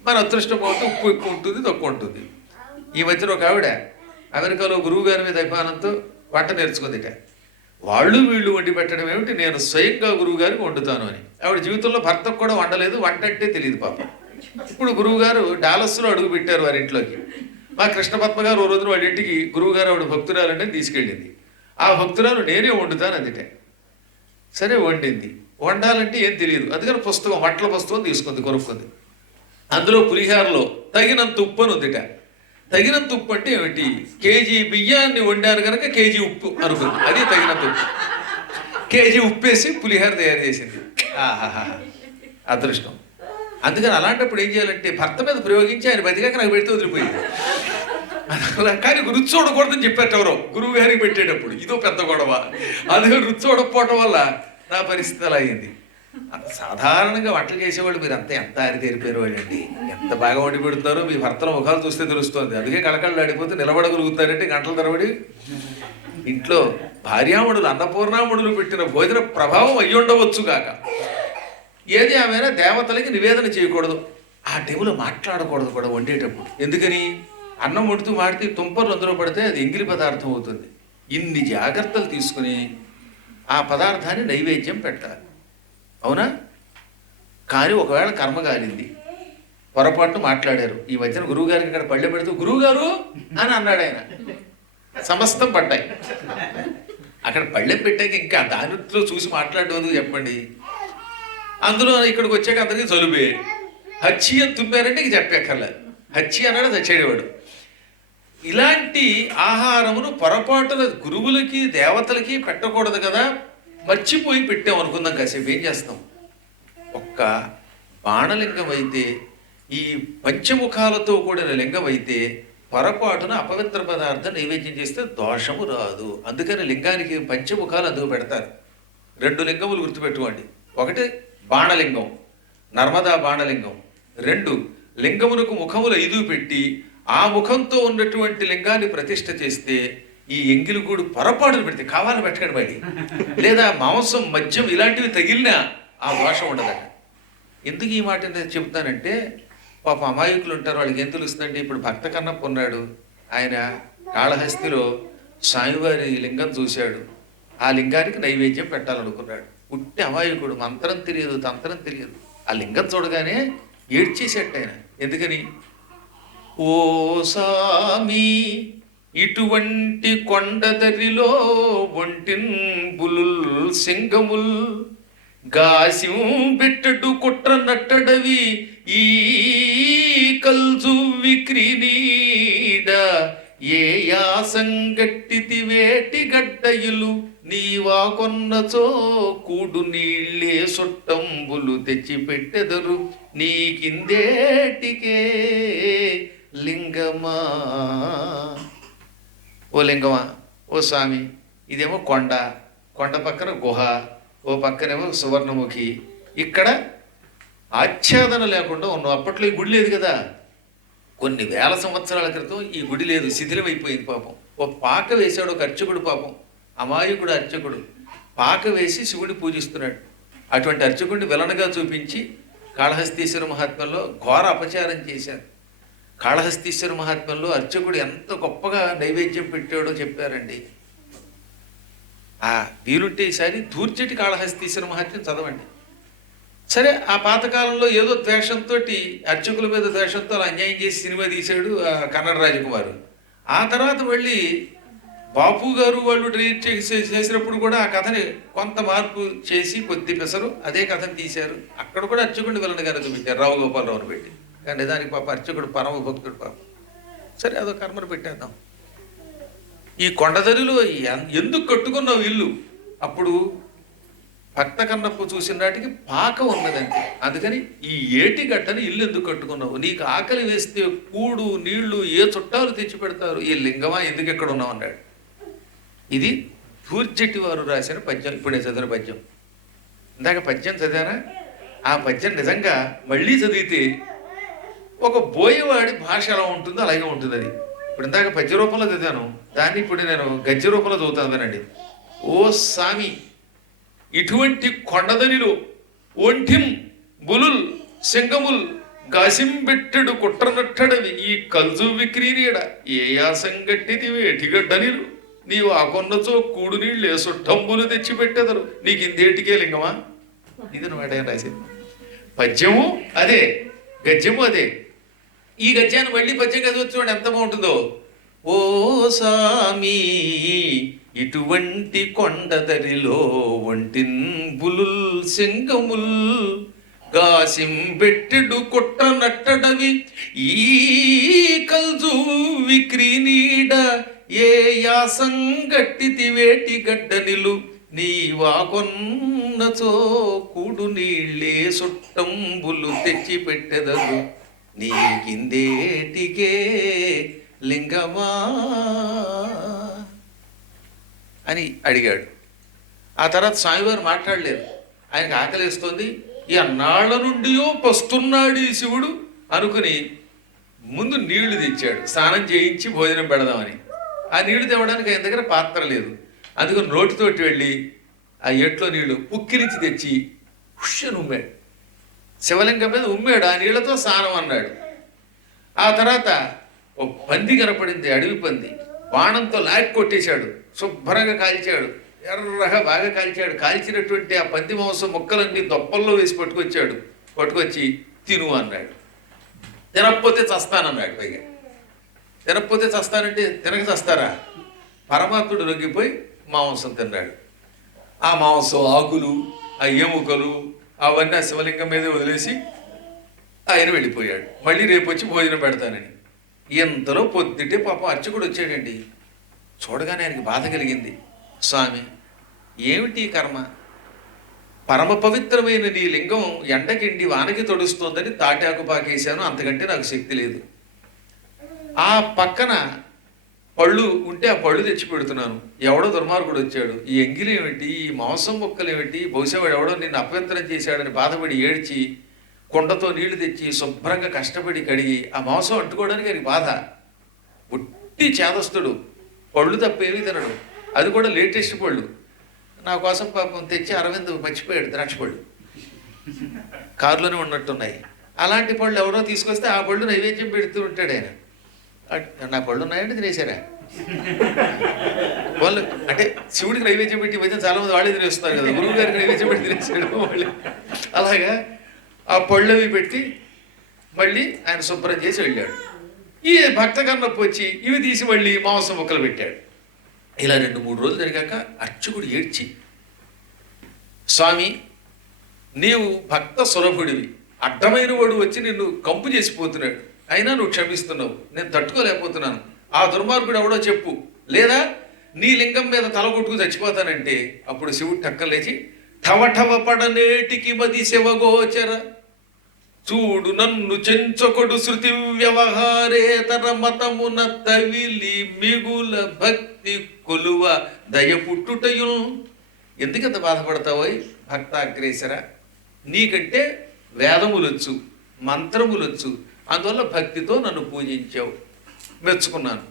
మన అదృష్టం బాగుంటే ఉప్పు ఎక్కువ ఉంటుంది, తక్కువ ఉంటుంది. ఈ మధ్యన ఒక ఆవిడ అమెరికాలో గురువు గారి మీద అభిమానంతో వంట నేర్చుకుందిట. వాళ్ళు వీళ్ళు వండి పెట్టడం ఏమిటి, నేను స్వయంగా గురువు గారికి వండుతాను అని. ఆవిడ జీవితంలో భర్తకు కూడా వండలేదు, వంట అంటే తెలియదు పాప. ఇప్పుడు గురువు గారు డాలస్లో అడుగు పెట్టారు వారి ఇంట్లోకి. మా కృష్ణపద్మ గారు ఓ రోజున వాళ్ళ ఇంటికి గురువు గారు ఆవిడ భక్తురాలంటే తీసుకెళ్ళింది. ఆ భక్తురాలు నేనే వండుతాను అందుకే. సరే వండింది. వండాలంటే ఏం తెలియదు, అందుకని పుస్తకం, వంటల పుస్తకం తీసుకుంది, కొనుక్కుంది. అందులో పులిహారలో తగినంత ఉప్పు అని ఉందిట. తగినంత ఉప్పు అంటే ఏమిటి, కేజీ బియ్యాన్ని వండారు కనుక కేజీ ఉప్పు అనుకుంది, అది తగినంత ఉప్పు. కేజీ ఉప్పు వేసి పులిహార తయారు చేసింది. ఆహాహా, అదృష్టం. అందుకని అలాంటప్పుడు ఏం చేయాలంటే భర్త మీద ప్రయోగించి ఆయన బతికాక నాకు పెడితే వదిలిపోయింది. కానీ రుచి చూడకూడదని చెప్పారు ఎవరో గురువు గారికి పెట్టేటప్పుడు. ఇదో పెద్ద గొడవ. అందుకని రుచి చూడకపోవడం వల్ల నా పరిస్థితి అలా అయింది. సాధారణంగా వంటలు చేసేవాళ్ళు మీరు అంతా ఎంత ఆరితేరిపోయారు వాళ్ళండి, ఎంత బాగా వండి పెడుతున్నారో మీ భర్తల ముఖాలు చూస్తే తెలుస్తుంది. అందుకే కళకళలు ఆడిపోతే నిలబడగలుగుతారంటే గంటల తరబడి. ఇంట్లో భార్యామణులు, అన్నపూర్ణామణులు పెట్టిన భోజన ప్రభావం అయ్యుండవచ్చు కాక. ఏది ఆమెనా దేవతలకి నివేదన చేయకూడదు, ఆ టైంలో మాట్లాడకూడదు కూడా వండేటప్పుడు. ఎందుకని, అన్నం వండుతూ మాడితే తుంపర్లు అందులో పడితే అది ఎంగిలి పదార్థం అవుతుంది. ఇన్ని జాగ్రత్తలు తీసుకుని ఆ పదార్థాన్ని నైవేద్యం పెట్టాలి, అవునా? కానీ ఒకవేళ కర్మ కాలింది, పొరపాటు మాట్లాడారు. ఈ మధ్యన గురువుగారికి ఇక్కడ పళ్ళె పెడుతూ గురువుగారు అని అన్నాడు ఆయన. సమస్తం పడ్డాయి. అక్కడ పళ్ళెం పెట్టాక ఇంకా దానిలో చూసి మాట్లాడడం ఎందుకు చెప్పండి. అందులో ఇక్కడికి వచ్చాక అందరికీ జలుబే. హచ్చి అని తుమ్మారంటే ఇంక చెప్పక్కర్లేదు. హచ్చి అన్నాడు చచ్చేవాడు. ఇలాంటి ఆహారమును పొరపాటున గురువులకి దేవతలకి పెట్టకూడదు కదా, మర్చిపోయి పెట్టాం అనుకుందాం. కాసేపు ఏం చేస్తాం? ఒక్క బాణలింగం అయితే, ఈ పంచముఖాలతో కూడిన లింగం అయితే పొరపాటున అపవిత్ర పదార్థం నైవేద్యం చేస్తే దోషము రాదు. అందుకని లింగానికి పంచముఖాలు అందుకు పెడతారు. 2 లింగములు గుర్తుపెట్టుకోండి. ఒకటి బాణలింగం, నర్మదా బాణలింగం. 2 లింగమునకు ముఖములు 5 పెట్టి ఆ ముఖంతో ఉన్నటువంటి లింగాన్ని ప్రతిష్ఠ చేస్తే ఈ ఎంగిలిగూడు పొరపాటును పెడితే కావాలని పెట్టకండి బయట, లేదా మాంసం మద్యం ఇలాంటివి తగిలినా ఆ దోషం ఉండదట. ఎందుకు ఈ మాట చెబుతానంటే, పాప అమాయకులు ఉంటారు, వాళ్ళకి ఏం తెలుస్తుందంటే, ఇప్పుడు భక్త కన్నప్ప ఉన్నాడు, ఆయన కాళహస్తిలో స్వామివారి లింగం చూశాడు, ఆ లింగానికి నైవేద్యం పెట్టాలనుకున్నాడు. ఉట్టి అమాయకుడు, మంత్రం తెలియదు, తంత్రం తెలియదు. ఆ లింగం చూడగానే ఏడ్చేసేట ఆయన. ఎందుకని? ఓ సామి ఇటువంటి కొండదరిలో ఒంటింబులుల్ సింగముల్ గాసిం పెట్టడు కుట్ర నట్టడవి ఈ కల్జు విక్రీనీడ ఏ యాసంగట్టితి వేటి గడ్డయులు నీవా కొన్నచో కూడు నీళ్ళే సొట్టంబులు తెచ్చి పెట్టెదరు నీకిందేటికే లింగమా. ఓ లింగమా, ఓ స్వామి, ఇదేమో కొండ, కొండ పక్కన గుహ, ఓ పక్కనేమో సువర్ణముఖి, ఇక్కడ ఆచ్ఛాదన లేకుండా ఉన్నావు. అప్పట్లో ఈ గుడి లేదు కదా, కొన్ని వేల సంవత్సరాల క్రితం ఈ గుడి లేదు, శిథిలమైపోయింది. పాపం ఓ పాక వేశాడు ఒక అర్చకుడు, పాపం అమాయకుడు అర్చకుడు పాక వేసి శివుడిని పూజిస్తున్నాడు. అటువంటి అర్చకుడిని విలనగా చూపించి కాళహస్తీశ్వర మహాత్మ్యంలో ఘోర అపచారం చేశారు. కాళహస్తీశ్వర మహాత్మ్యంలో అర్చకుడు ఎంత గొప్పగా నైవేద్యం పెట్టాడో చెప్పారండి. ఆ వీలుంటే ఈసారి దూర్చటి కాళహస్తీశ్వర మహాత్మ్యం చదవండి. సరే, ఆ పాతకాలంలో ఏదో ద్వేషంతో, అర్చకుల మీద ద్వేషంతో అలా అన్యాయం చేసి సినిమా తీశాడు కన్నడ రాజకుమారు. ఆ తర్వాత మళ్ళీ బాపు గారు వాళ్ళు ట్రీట్ చేసినప్పుడు కూడా ఆ కథని కొంత మార్పు చేసి కొద్ది పెసరు అదే కథను తీశారు. అక్కడ కూడా అర్చకుడిని విలన్ గారు చూపించారు, రావు గోపాలరావుని పెట్టి. కానీ దానికి పాప అర్చకుడు పరమ భక్తుడు పాప. సరే, అదో కర్మను పెట్టేద్దాం. ఈ కొండదరిలో ఎందుకు కట్టుకున్నావు ఇల్లు? అప్పుడు భక్త కన్నప్ప చూసిన నాటికి పాక ఉన్నదంటే, అందుకని ఈ ఏటి గట్టని ఇల్లు ఎందుకు కట్టుకున్నావు? నీకు ఆకలి వేస్తే కూడు నీళ్లు ఏ చుట్టాలు తెచ్చి పెడతారు, ఈ లింగమా ఎందుకు ఎక్కడ ఉన్నావు అన్నాడు. ఇది దూర్జటి వారు రాసిన పద్యం. ఇప్పుడు నేను చదివిన పద్యం. ఇందాక పద్యం చదివానా? ఆ పద్యం నిజంగా మళ్ళీ చదివితే ఒక బోయవాడి భాష ఎలా ఉంటుందో అలాగే ఉంటుంది అది. ఇప్పుడు ఇందాక పద్య రూపంలో చదివాను, దాన్ని ఇప్పుడు నేను గద్య రూపంలో చదువుతాను వినండి. ఓ సామి ఇటువంటి కొండదనిలో ఒంటిం బులుల్ సింగముల్ గాసింబెట్టెడు కుట్రనట్టడవి ఈ కల్జు విక్రీనియడ ఏ యాసంగట్టిది వేటిగడ్డనిలు నీవు ఆ కొన్నచో కూడు నీళ్ళు ఏ సుట్టంబులు తెచ్చిపెట్టెదరు నీకు ఇందేటికే లింగమా. ఇది నువ్వు రాసేది. పద్యము అదే, గద్యము అదే. ఈ గద్యాన్ని మళ్ళీ పద్యంగా చూడండి ఎంత బాగుంటుందో. ఓ సామి ఇటువంటి కొండదరిలో ఒంటింబులుల్ సింగముల్ గాసింబెట్టెడు కుట్ర నట్టడవి ఈ కల్జు విక్రీనీడ ఏ యాసంగట్టితి వేటి గడ్డనిలు నీవా కొన్నచో కూడు నీళ్ళే సుట్టంబులు తెచ్చి పెట్టెదరు నీకిందేటికే లింగమా అని అడిగాడు. ఆ తర్వాత స్వామివారు మాట్లాడలేదు. ఆయనకు ఆకలిస్తోంది. ఈ అన్నాళ్ల నుండియో పస్తున్నాడు ఈ శివుడు అనుకుని ముందు నీళ్లు తెచ్చాడు, స్నానం చేయించి భోజనం పెడదామని. ఆ నీళ్లు తేవడానికి ఆయన దగ్గర పాత్ర లేదు. అందుకని నోటితోటి వెళ్ళి ఆ ఏట్లో నీళ్లు పుక్కిరించి తెచ్చి హుష్యను ఉమ్మాడు. శివలింగం మీద ఉమ్మాడు, ఆ నీళ్లతో స్నానం అన్నాడు. ఆ తర్వాత ఓ పంది కనపడింది, అడవి పంది. బాణంతో లాక్ కొట్టేశాడు, శుభ్రంగా కాల్చాడు, ఎర్రగా బాగా కాల్చాడు. కాల్చినటువంటి ఆ పంది మాంసం ముక్కలన్నీ దొప్పల్లో వేసి పట్టుకొచ్చి తిను అన్నాడు. తినకపోతే చస్తానన్నాడు. పైగా తినకపోతే చస్తానంటే తినక చస్తారా? పరమాత్ముడు రొంగిపోయి మాంసం తిన్నాడు. ఆ మాంసం ఆకులు, ఆ ఎముకలు అవన్నీ ఆ శివలింగం మీదే వదిలేసి ఆయన వెళ్ళిపోయాడు. మళ్ళీ రేపు వచ్చి భోజనం పెడతానని. ఇంతలో పొద్దుటే పాపం అర్చకుడు వచ్చాడండి. చూడగానే ఆయనకి బాధ కలిగింది. స్వామి, ఏమిటి కర్మ? పరమ పవిత్రమైన నీ లింగం ఎండకిండి వానకి తొడుస్తోందని తాటాకు పాకేశాను, అంతకంటే నాకు శక్తి లేదు. ఆ పక్కన పళ్ళు ఉంటే ఆ పళ్ళు తెచ్చి పెడుతున్నాను. ఎవడో దుర్మార్గుడు వచ్చాడు. ఈ ఎంగిలి ఏమిటి, ఈ మాంసం ముక్కలు ఏమిటి, బహుశా వాడు ఎవడో నిన్ను అపవిత్రం చేశాడని బాధపడి ఏడ్చి కుండతో నీళ్లు తెచ్చి శుభ్రంగా కష్టపడి కడిగి ఆ మాంసం అంటుకోవడానికి ఆయనకి బాధ. ఉట్టి చేదస్తుడు, పళ్ళు తప్పేమీ తినడు, అది కూడా లేటెస్ట్ పళ్ళు. నా కోసం పాపం తెచ్చి అరవింద్ మర్చిపోయాడు ద్రాక్ష పళ్ళు, కారులోనే ఉన్నట్టున్నాయి. అలాంటి పళ్ళు ఎవరో తీసుకొస్తే ఆ పళ్ళు నైవేద్యం పెడుతూ ఉంటాడు ఆయన. నా పళ్ళు ఉన్నాయంటే తినేశారా వాళ్ళు? అంటే శివుడికి నైవేద్యం పెట్టి మధ్య చాలా మంది వాళ్ళే తినేస్తున్నారు కదా, గురువు గారికి నైవేద్యం పెట్టి తినేసాడు వాళ్ళు. అలాగా ఆ పళ్ళు అవి పెట్టి మళ్ళీ ఆయన శుభ్రం చేసి వెళ్ళాడు. ఈ భక్త కన్నప్పు వచ్చి ఇవి తీసి మళ్ళీ మాంసం ముక్కలు పెట్టాడు. ఇలా 2-3 రోజులు జరిగాక అర్చకుడు ఏడ్చి, స్వామి, నీవు భక్త సులభుడివి, అడ్డమైన వాడు వచ్చి నిన్ను కంపు చేసిపోతున్నాడు, అయినా నువ్వు క్షమిస్తున్నావు, నేను తట్టుకోలేకపోతున్నాను. ఆ దుర్మార్గుడు ఎవడో చెప్పు, లేదా నీ లింగం మీద తల కొట్టుకు చచ్చిపోతానంటే అప్పుడు శివుడు టక్కలేచి, ఠవఠవ పడనేటికి మది శివగోచర చూడు నన్ను చెంచొకడు శృతి వ్యవహారేతర మతమున తవిలి మిగుల భక్తి కొలువ దయ పుట్టుటయును. ఎందుకంత బాధపడతావోయ్ భక్తాగ్రేసర? నీకంటే వేదములొచ్చు, మంత్రములొచ్చు, అందువల్ల భక్తితో నన్ను పూజించావు, మెచ్చుకున్నాను.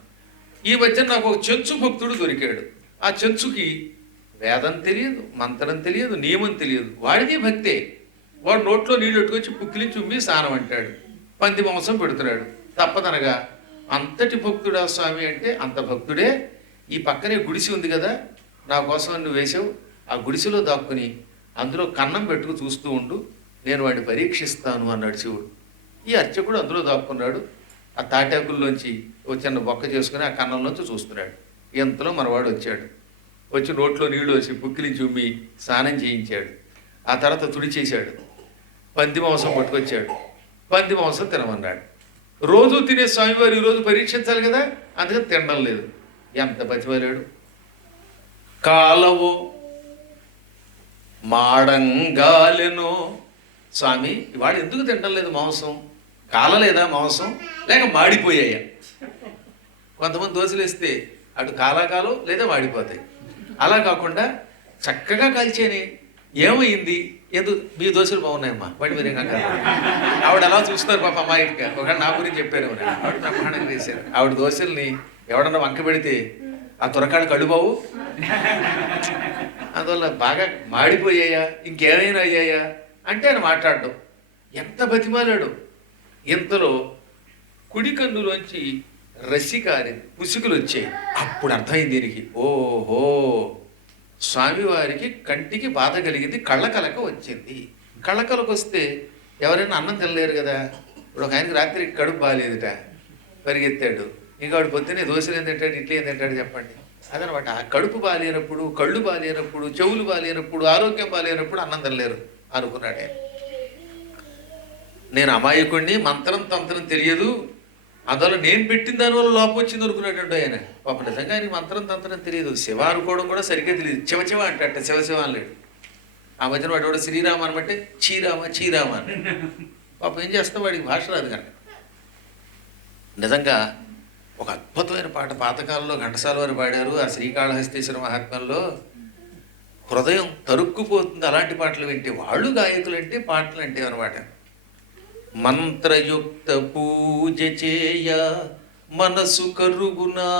ఈ మధ్య నాకు ఒక చెంచు భక్తుడు దొరికాడు. ఆ చెంచుకి వేదం తెలియదు, మంత్రం తెలియదు, నియమం తెలియదు, వాడికి భక్తే. వాడు నోట్లో నీళ్ళు పెట్టుకొచ్చి పుక్కిలి చుమ్మి స్నానం అంటాడు, పంది మాంసం పెడుతున్నాడు. తప్పదనగా అంతటి భక్తుడా స్వామి అంటే అంత భక్తుడే. ఈ పక్కనే గుడిసి ఉంది కదా, నా కోసం నువ్వు వేసావు, ఆ గుడిసెలో దాక్కుని అందులో కన్నం పెట్టుకు చూస్తూ ఉండు, నేను వాడిని పరీక్షిస్తాను అన్నాడు శివుడు. ఈ అర్చకుడు అందులో దాక్కున్నాడు. ఆ తాటాకుల్లోంచి ఓ చిన్న బొక్క చేసుకుని ఆ కన్నంలోంచి చూస్తున్నాడు. ఎంతలో మనవాడు వచ్చాడు. వచ్చి నోట్లో నీళ్లు వచ్చి పుక్కిలి చుమ్మి స్నానం చేయించాడు. ఆ తర్వాత తుడిచేశాడు. పంది మాంసం పట్టుకొచ్చాడు. పంది మాంసం తినమన్నాడు. రోజు తినే స్వామివారు ఈరోజు పరీక్షించాలి కదా, అందుకని తినడం లేదు. ఎంత బతివాలాడు. కాలవో మాడంగాలెనో, స్వామి వాడు ఎందుకు తినడం లేదు మాంసం? కాలలేదా మాంసం, లేక మాడిపోయాయా? కొంతమంది దోశలు వేస్తే అటు కాలాకాలం లేదా మాడిపోతాయి. అలా కాకుండా చక్కగా కాల్చేనే, ఏమైంది? ఎందుకు మీ దోశలు బాగున్నాయమ్మా, వాడి మీరేం కాదు. ఆవిడ అలా చూస్తున్నారు పాప అమ్మాయిగా. ఒకవేళ నా గురించి చెప్పారు, ఆవిడ బ్రహ్మాండంగా వేశారు. ఆవిడ దోశల్ని ఎవడన్నా వంక పెడితే ఆ తురకాడు కడుబావు, అందువల్ల బాగా మాడిపోయాయా, ఇంకేమైనా అయ్యాయా అంటే ఆయన మాట్లాడడం. ఎంత బతిమాలాడు. ఇంతలో కుడి కన్నులోంచి రసికారింది, పుసుకులు వచ్చాయి. అప్పుడు అర్థమైంది దీనికి, ఓహో స్వామివారికి కంటికి బాధ కలిగింది, కళ్ళకలక వచ్చింది. కళ్ళకలకు వస్తే ఎవరైనా అన్నం తినలేరు కదా. ఇప్పుడు ఒక ఆయనకి రాత్రి కడుపు బాగాలేదుట, పరిగెత్తాడు. ఇంకా వాడు పొద్దున్నే దోశలు ఏం తింటాడు, ఇడ్లీ ఏం తింటాడు చెప్పండి. అదనమాట. ఆ కడుపు బాగాలేనప్పుడు, కళ్ళు బాగాలేనప్పుడు, చెవులు బాగాలేనప్పుడు, ఆరోగ్యం బాగాలేనప్పుడు అన్నం తినలేరు అనుకున్నాడే. నేను అమాయకుడిని, మంత్రం తంత్రం తెలియదు, అందువల్ల నేను పెట్టిన దానివల్ల లోపం వచ్చింది అనుకున్నాడు ఆయన. పాప నిజంగా ఆయనకి మంత్రం తంత్రం తెలియదు, శివ అనుకోవడం కూడా సరిగ్గా తెలియదు. శివ అంటే శివ అనలేడు. ఆ మధ్యన వాడు కూడా శ్రీరామ అనమంటే చీరామ అని. పాప ఏం చేస్తాం, వాడికి భాష రాదు కనుక. నిజంగా ఒక అద్భుతమైన పాట పాతకాలంలో ఘంటసాల వారు పాడారు. ఆ శ్రీకాళహస్తీశ్వర మహాత్మ్యంలో హృదయం తరుక్కుపోతుంది అలాంటి పాటలు వింటే. వాళ్ళు గాయకులు అంటే పాటలు అంటే అనమాట. మంత్రయుక్త పూజ చేయ మనసు కరుగునా,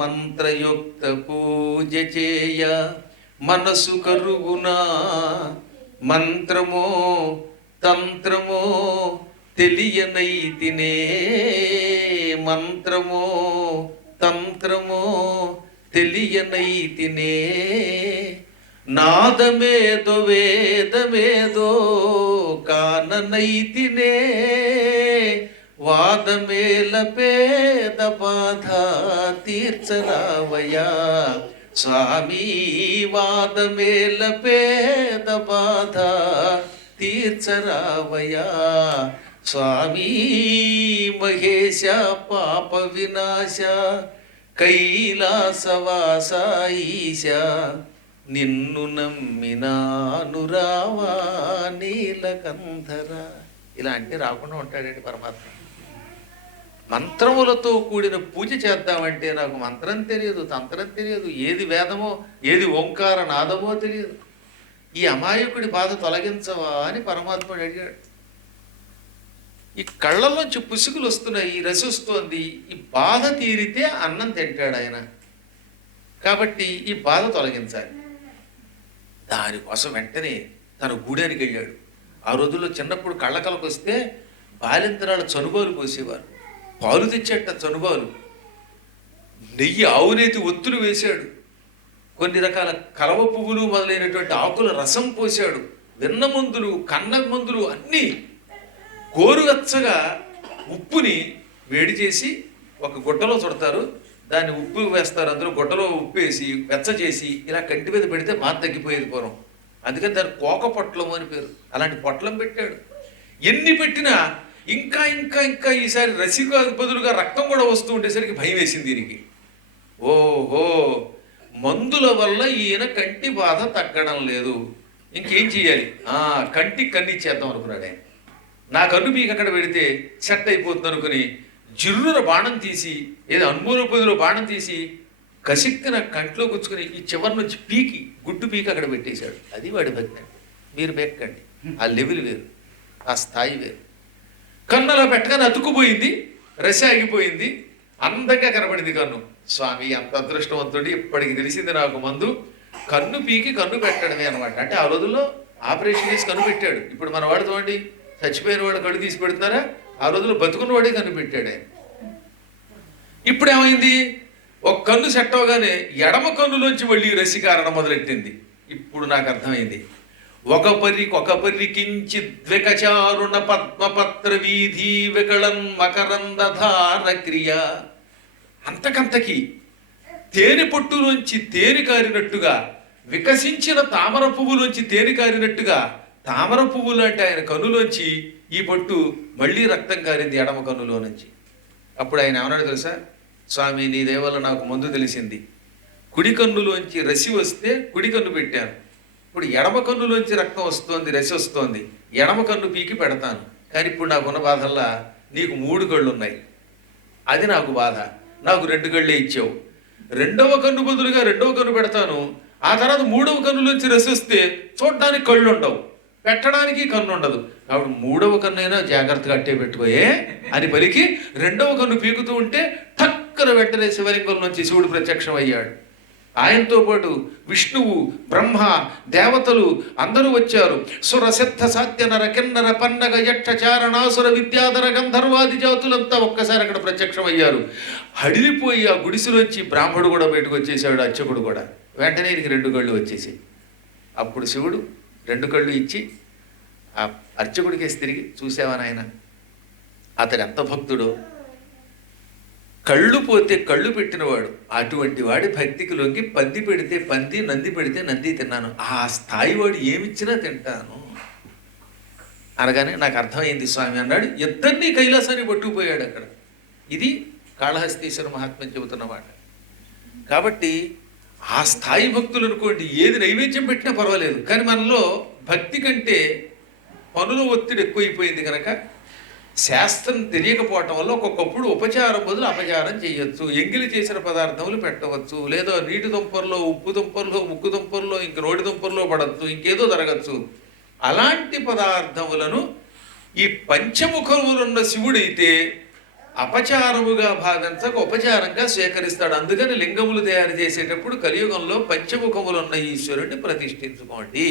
మంత్రయుక్త పూజ చేయ మనసు కరుగునా, మంత్రమో తంత్రమో తెలియనైతినే, మంత్రమో తంత్రమో తెలియనైతినే, నాదమేదో వేదమేదో కాననైతినే, వాదమేల పేద బాధ తీర్చరావయ్యా స్వామి, వాదమేల పేద బాధ తీర్చరావయా స్వామీ మహేశ పాప వినాశ కైలాసవాస ఈశ నిన్ను నమ్మినాను రావా నీలకంధర. ఇలా అంటే రాకుండా ఉంటాడండి పరమాత్మ. మంత్రములతో కూడిన పూజ చేద్దామంటే నాకు మంత్రం తెలియదు, తంత్రం తెలియదు, ఏది వేదమో ఏది ఓంకార నాదమో తెలియదు. ఈ అమాయకుడి బాధ తొలగించవా అని పరమాత్ముడు అడిగాడు. ఈ కళ్ళల్లోంచి పుసుకులు వస్తున్నాయి, ఈ రసి వస్తోంది. ఈ బాధ తీరితే అన్నం తింటాడు ఆయన. కాబట్టి ఈ బాధ తొలగించాలి. దానికోసం వెంటనే తన గూడానికి వెళ్ళాడు. ఆ రోజుల్లో చిన్నప్పుడు కళ్ళకలకు వస్తే బాలింతరాలు చనుబాలు పోసేవారు. పాలు తెచ్చేట చనుబాలు, నెయ్యి ఆవునేతి ఒత్తులు వేశాడు, కొన్ని రకాల కలవ పువ్వులు మొదలైనటువంటి ఆకుల రసం పోశాడు, వెన్న మందులు కన్న మందులు అన్నీ గోరువెచ్చగా ఉప్పుని వేడి చేసి ఒక గుడ్డలో చుడతారు, దాన్ని ఉప్పు వేస్తారు, అందులో గుడ్డలో ఉప్పు వేసి వెచ్చ చేసి ఇలా కంటి మీద పెడితే బాధ తగ్గిపోయేది పూర్వం. అందుకని దాని కోక పొట్లం అని పేరు. అలాంటి పొట్లం పెట్టాడు. ఎన్ని పెట్టినా ఇంకా ఇంకా ఇంకా ఈసారి రసిక బదులుగా రక్తం కూడా వస్తూ ఉండేసరికి భయం వేసింది దీనికి. ఓహో, మందుల వల్ల ఈయన కంటి బాధ తగ్గడం లేదు, ఇంకేం చెయ్యాలి? కంటికి కన్నిచ్చేద్దాం అనుకున్నాడు ఆయన. నా కన్ను మీకు అక్కడ పెడితే సెట్ అయిపోతుంది అనుకుని జిర్రున బాణం తీసి, ఏదో అన్మూల పొదిలో బాణం తీసి కసిక్కిన కంట్లో గుచ్చుకుని ఈ చివరి నుంచి పీకి గుడ్డు పీకి అక్కడ పెట్టేశాడు. అది వాడి భక్తి. మీరు బెక్కండి, ఆ లెవెల్ వేరు, ఆ స్థాయి వేరు. కన్ను అలా పెట్టగానే అతుక్కుపోయింది, రసి ఆగిపోయింది, అందంగా కనబడింది కన్ను. స్వామి అంత అదృష్టవంతుడి, ఇప్పటికి తెలిసింది నాకు మందు కన్ను పీకి కన్ను పెట్టడమే అనమాట. అంటే ఆ రోజుల్లో ఆపరేషన్ చేసి కన్ను పెట్టాడు. ఇప్పుడు మన వాడు చూడండి, చచ్చిపోయిన వాడు కళ్ళు తీసి పెడుతున్నారా, ఆ రోజుల్లో బతుకున్న వాడే కన్ను పెట్టాడు ఆయన. ఇప్పుడు ఏమైంది, ఒక కన్ను సెట్ అవగానే ఎడమ కన్నులోంచి మళ్ళీ రసి కారణం మొదలెట్టింది. ఇప్పుడు నాకు అర్థమైంది. ఒక పర్రికి ద్వికచారుణ పద్మపత్ర వీధి వికళన్ మకరందధార క్రియ. అంతకంతకి తేనె పొట్టులోంచి తేనె కారినట్టుగా, వికసించిన తామర పువ్వులోంచి తేనె కారినట్టుగా తామర పువ్వు లాంటి ఆయన కన్నులోంచి ఈ పొట్టు మళ్ళీ రక్తం కారింది ఎడమ కన్నులో నుంచి. అప్పుడు ఆయన ఏమన్నాడు తెలుసా? స్వామి నీ దేవల్ల నాకు మందు తెలిసింది. కుడి కన్నులోంచి రసి వస్తే కుడి కన్ను పెట్టాను, ఇప్పుడు ఎడమ కన్నులోంచి రక్తం వస్తోంది, రసి వస్తోంది, ఎడమ కన్ను పీకి పెడతాను. కానీ ఇప్పుడు నాకున్న బాధల్లా నీకు 3 కళ్ళు ఉన్నాయి, అది నాకు బాధ. నాకు 2 కళ్ళే ఇచ్చావు, రెండవ కన్ను బదులుగా రెండవ కన్ను పెడతాను. ఆ తర్వాత 3వ కన్నులోంచి రసి వస్తే చూడడానికి కళ్ళు ఉండవు, పెట్టడానికి కన్ను ఉండదు. కాబట్టి 3వ కన్నైనా జాగ్రత్తగా అట్టే పెట్టుకోయే అని పలికి 2వ కన్ను పీకుతూ ఉంటే టక్కన వెంటనే శివలింగం నుంచి శివుడు ప్రత్యక్షం అయ్యాడు. ఆయనతో పాటు విష్ణువు, బ్రహ్మ, దేవతలు అందరూ వచ్చారు. సుర సిద్ధ సాత్య నర కిన్నర పన్నగ యక్ష చారణాసుర విద్యాధర గంధర్వాది జాతులంతా ఒక్కసారి అక్కడ ప్రత్యక్షం అయ్యారు. హడిలిపోయి ఆ గుడిసెలోంచి బ్రాహ్మడు కూడా బయటకు వచ్చేసాడు, అర్చకుడు కూడా. వెంటనే ఈయనకి 2 కళ్ళు వచ్చేసి అప్పుడు శివుడు 2 కళ్ళు ఇచ్చి ఆ అర్చకుడికేసి తిరిగి, చూసావా నాయన అతడు ఎంత భక్తుడో, కళ్ళు పోతే కళ్ళు పెట్టినవాడు, అటువంటి వాడి భక్తికి లొంగి పంది పెడితే పంది, నంది పెడితే నంది తిన్నాను, ఆ స్థాయి వాడు ఏమిచ్చినా తింటాను అనగానే నాకు అర్థమైంది స్వామి అన్నాడు. ఇద్దరినీ కైలాసాన్ని పట్టుకుపోయాడు అక్కడ. ఇది కాళహస్తీశ్వర మహాత్మ్యం చెబుతున్నమాట. కాబట్టి ఆ స్థాయి భక్తులు అనుకోండి, ఏది నైవేద్యం పెట్టినా పర్వాలేదు. కానీ మనలో భక్తి కంటే పనుల ఒత్తిడి ఎక్కువైపోయింది కనుక శాస్త్రం తెలియకపోవటం వల్ల ఒక్కొక్కప్పుడు ఉపచారం బదులు అపచారం చేయొచ్చు, ఎంగిలి చేసిన పదార్థములు పెట్టవచ్చు, లేదా నీటి దుంపల్లో, ఉప్పు దుంపల్లో, ముక్కు దుంపల్లో, ఇంక నోటి దుంపల్లో పడవచ్చు, ఇంకేదో జరగచ్చు. అలాంటి పదార్థములను ఈ పంచముఖములున్న శివుడైతే అపచారముగా భావించక ఉపచారంగా స్వీకరిస్తాడు. అందుకని లింగములు తయారు చేసేటప్పుడు కలియుగంలో పంచముఖములున్న ఈశ్వరుడిని ప్రతిష్ఠించుకోండి,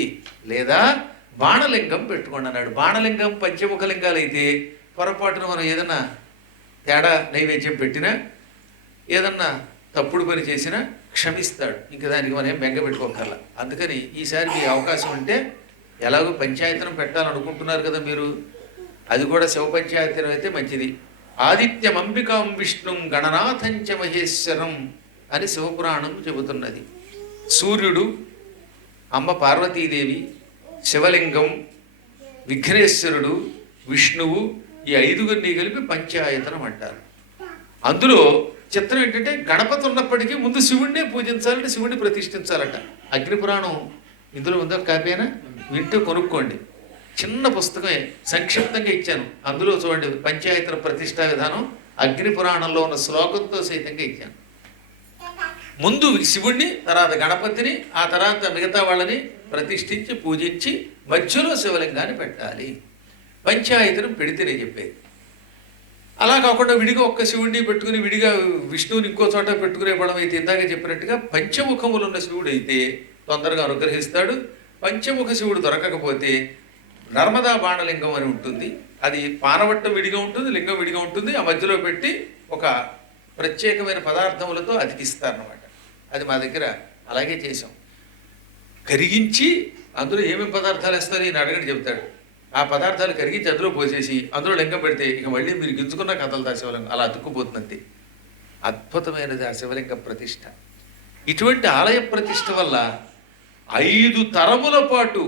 లేదా బాణలింగం పెట్టుకోండి అన్నాడు. బాణలింగం పంచముఖ లింగాలు అయితే పొరపాటున మనం ఏదన్నా తేడా నైవేద్యం పెట్టినా, ఏదన్నా తప్పుడు పని చేసినా క్షమిస్తాడు. ఇంకా దానికి మనం ఏం బెంగ పెట్టుకోగల. అందుకని ఈసారి మీ అవకాశం ఉంటే, ఎలాగో పంచాయతనం పెట్టాలనుకుంటున్నారు కదా మీరు, అది కూడా శివ పంచాయతనం అయితే మంచిది. ఆదిత్యం అంబికాం విష్ణుం గణనాథంచ మహేశ్వరం అని శివపురాణం చెబుతున్నది. సూర్యుడు, అమ్మ పార్వతీదేవి, శివలింగం, విఘ్నేశ్వరుడు, విష్ణువు, ఈ ఐదుగురిని కలిపి పంచాయతనం అంటారు. అందులో చిత్రం ఏంటంటే గణపతి ఉన్నప్పటికీ ముందు శివుణ్ణే పూజించాలంటే శివుణ్ణి ప్రతిష్ఠించాలట. అగ్నిపురాణం ఇందులో ఉందో కాపీనా వింటూ కొనుక్కోండి. చిన్న పుస్తకమే, సంక్షిప్తంగా ఇచ్చాను. అందులో చూడండి పంచాయతన ప్రతిష్టా విధానం అగ్నిపురాణంలో ఉన్న శ్లోకంతో సైతంగా ఇచ్చాను. ముందు శివుణ్ణి, తర్వాత గణపతిని, ఆ తర్వాత మిగతా వాళ్ళని ప్రతిష్ఠించి పూజించి మధ్యలో శివలింగాన్ని పెట్టాలి. పంచాయతనం పెడితేనే చెప్పేది. అలా కాకుండా విడిగా ఒక్క శివుడిని పెట్టుకుని విడిగా విష్ణువుని ఇంకో చోట పెట్టుకునే పడం అయితే ఇందాక చెప్పినట్టుగా పంచముఖములు ఉన్న శివుడు అయితే తొందరగా అనుగ్రహిస్తాడు. పంచముఖ శివుడు దొరకకపోతే నర్మదా బాణలింగం అని ఉంటుంది. అది పానవట్టం విడిగా ఉంటుంది, లింగం విడిగా ఉంటుంది. ఆ మధ్యలో పెట్టి ఒక ప్రత్యేకమైన పదార్థములతో అతికిస్తారన్నమాట. అది మా దగ్గర అలాగే చేసాం. కరిగించి అందులో ఏమేమి పదార్థాలు వేస్తారు ఈయన అడగని చెప్తాడు. ఆ పదార్థాలు కరిగించి అందులో పోసేసి అందులో లింగం పెడితే ఇక మళ్ళీ మీరు గింజుకున్న కథలతో ఆ శివలింగం అలా అతుక్కుపోతుంది. అద్భుతమైనది ఆ శివలింగ ప్రతిష్ట. ఇటువంటి ఆలయ ప్రతిష్ట వల్ల 5 తరముల పాటు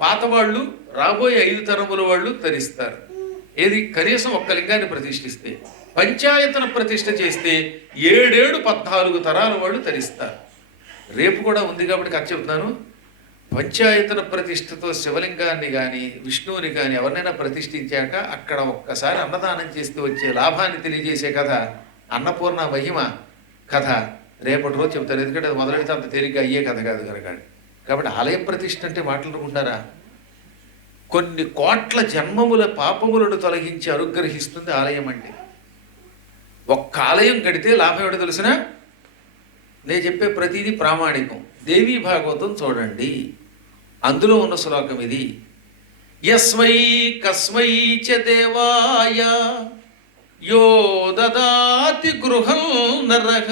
పాతవాళ్ళు రాబోయే 5 తరముల వాళ్ళు తరిస్తారు. ఏది కనీసం ఒక్క లింగాన్ని ప్రతిష్ఠిస్తే. పంచాయతన ప్రతిష్ఠ చేస్తే 7-14 తరాల వాళ్ళు తరిస్తారు. రేపు కూడా ఉంది కాబట్టి కథ చెప్తున్నాను. పంచాయతన ప్రతిష్ఠతో శివలింగాన్ని కానీ విష్ణువుని కానీ ఎవరినైనా ప్రతిష్ఠించాక అక్కడ ఒక్కసారి అన్నదానం చేస్తూ వచ్చే లాభాన్ని తెలియజేసే కథ, అన్నపూర్ణ మహిమ కథ రేపటి రోజు చెప్తారు. ఎందుకంటే అది మొదలెడితే అంత తేలిగ్గా అయ్యే కథ కాదు కనుక. కాబట్టి ఆలయ ప్రతిష్ఠ అంటే మాట్లాడుకుంటారా, కొన్ని కోట్ల జన్మముల పాపములను తొలగించి అనుగ్రహిస్తుంది ఆలయం అంటే. ఒక్క ఆలయం కడితే లాభం ఏమిటో తెలిసిన? నేను చెప్పే ప్రతిదీ ప్రామాణికం. దేవీ భాగవతం చూడండి, అందులో ఉన్న శ్లోకం ఇది. యస్మై కస్మై చ దేవాయ యో దదాతి గృహం నరః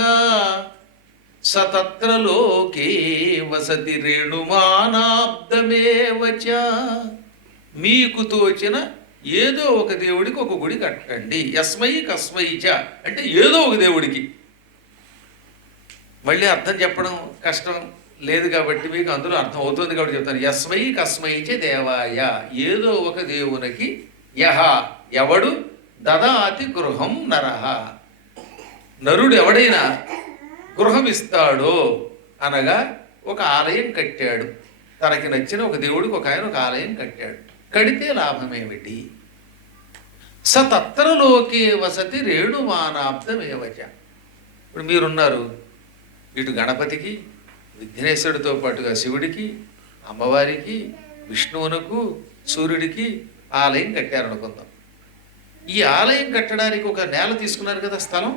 సతత్ర లోకే వసతి రేణుమానాబ్దమేవ చ. మీకు తోచిన ఏదో ఒక దేవుడికి ఒక గుడి కట్టండి. యస్మై కస్మై చ అంటే ఏదో ఒక దేవుడికి. మళ్ళీ అర్థం చెప్పడం కష్టం లేదు కాబట్టి మీకు అందులో అర్థం అవుతుంది కాబట్టి చెప్తాను. యస్మై కస్మై చ దేవాయ ఏదో ఒక దేవునికి యహ ఎవడు దదాతి గృహం నరః నరుడు ఎవడైనా గృహం ఇస్తాడో అనగా ఒక ఆలయం కట్టాడు. తనకి నచ్చిన ఒక దేవుడికి ఒక ఆయన ఒక ఆలయం కట్టాడు. కడితే లాభమేమిటి? సతత్రలోకే వసతి రేణుమానాబ్దమేవచ. ఇప్పుడు మీరున్నారు, ఇటు గణపతికి, విఘ్నేశ్వరుడితో పాటుగా శివుడికి, అమ్మవారికి, విష్ణువునకు, సూర్యుడికి ఆలయం కట్టారనుకుందాం. ఈ ఆలయం కట్టడానికి ఒక నేల తీసుకున్నారు కదా, స్థలం.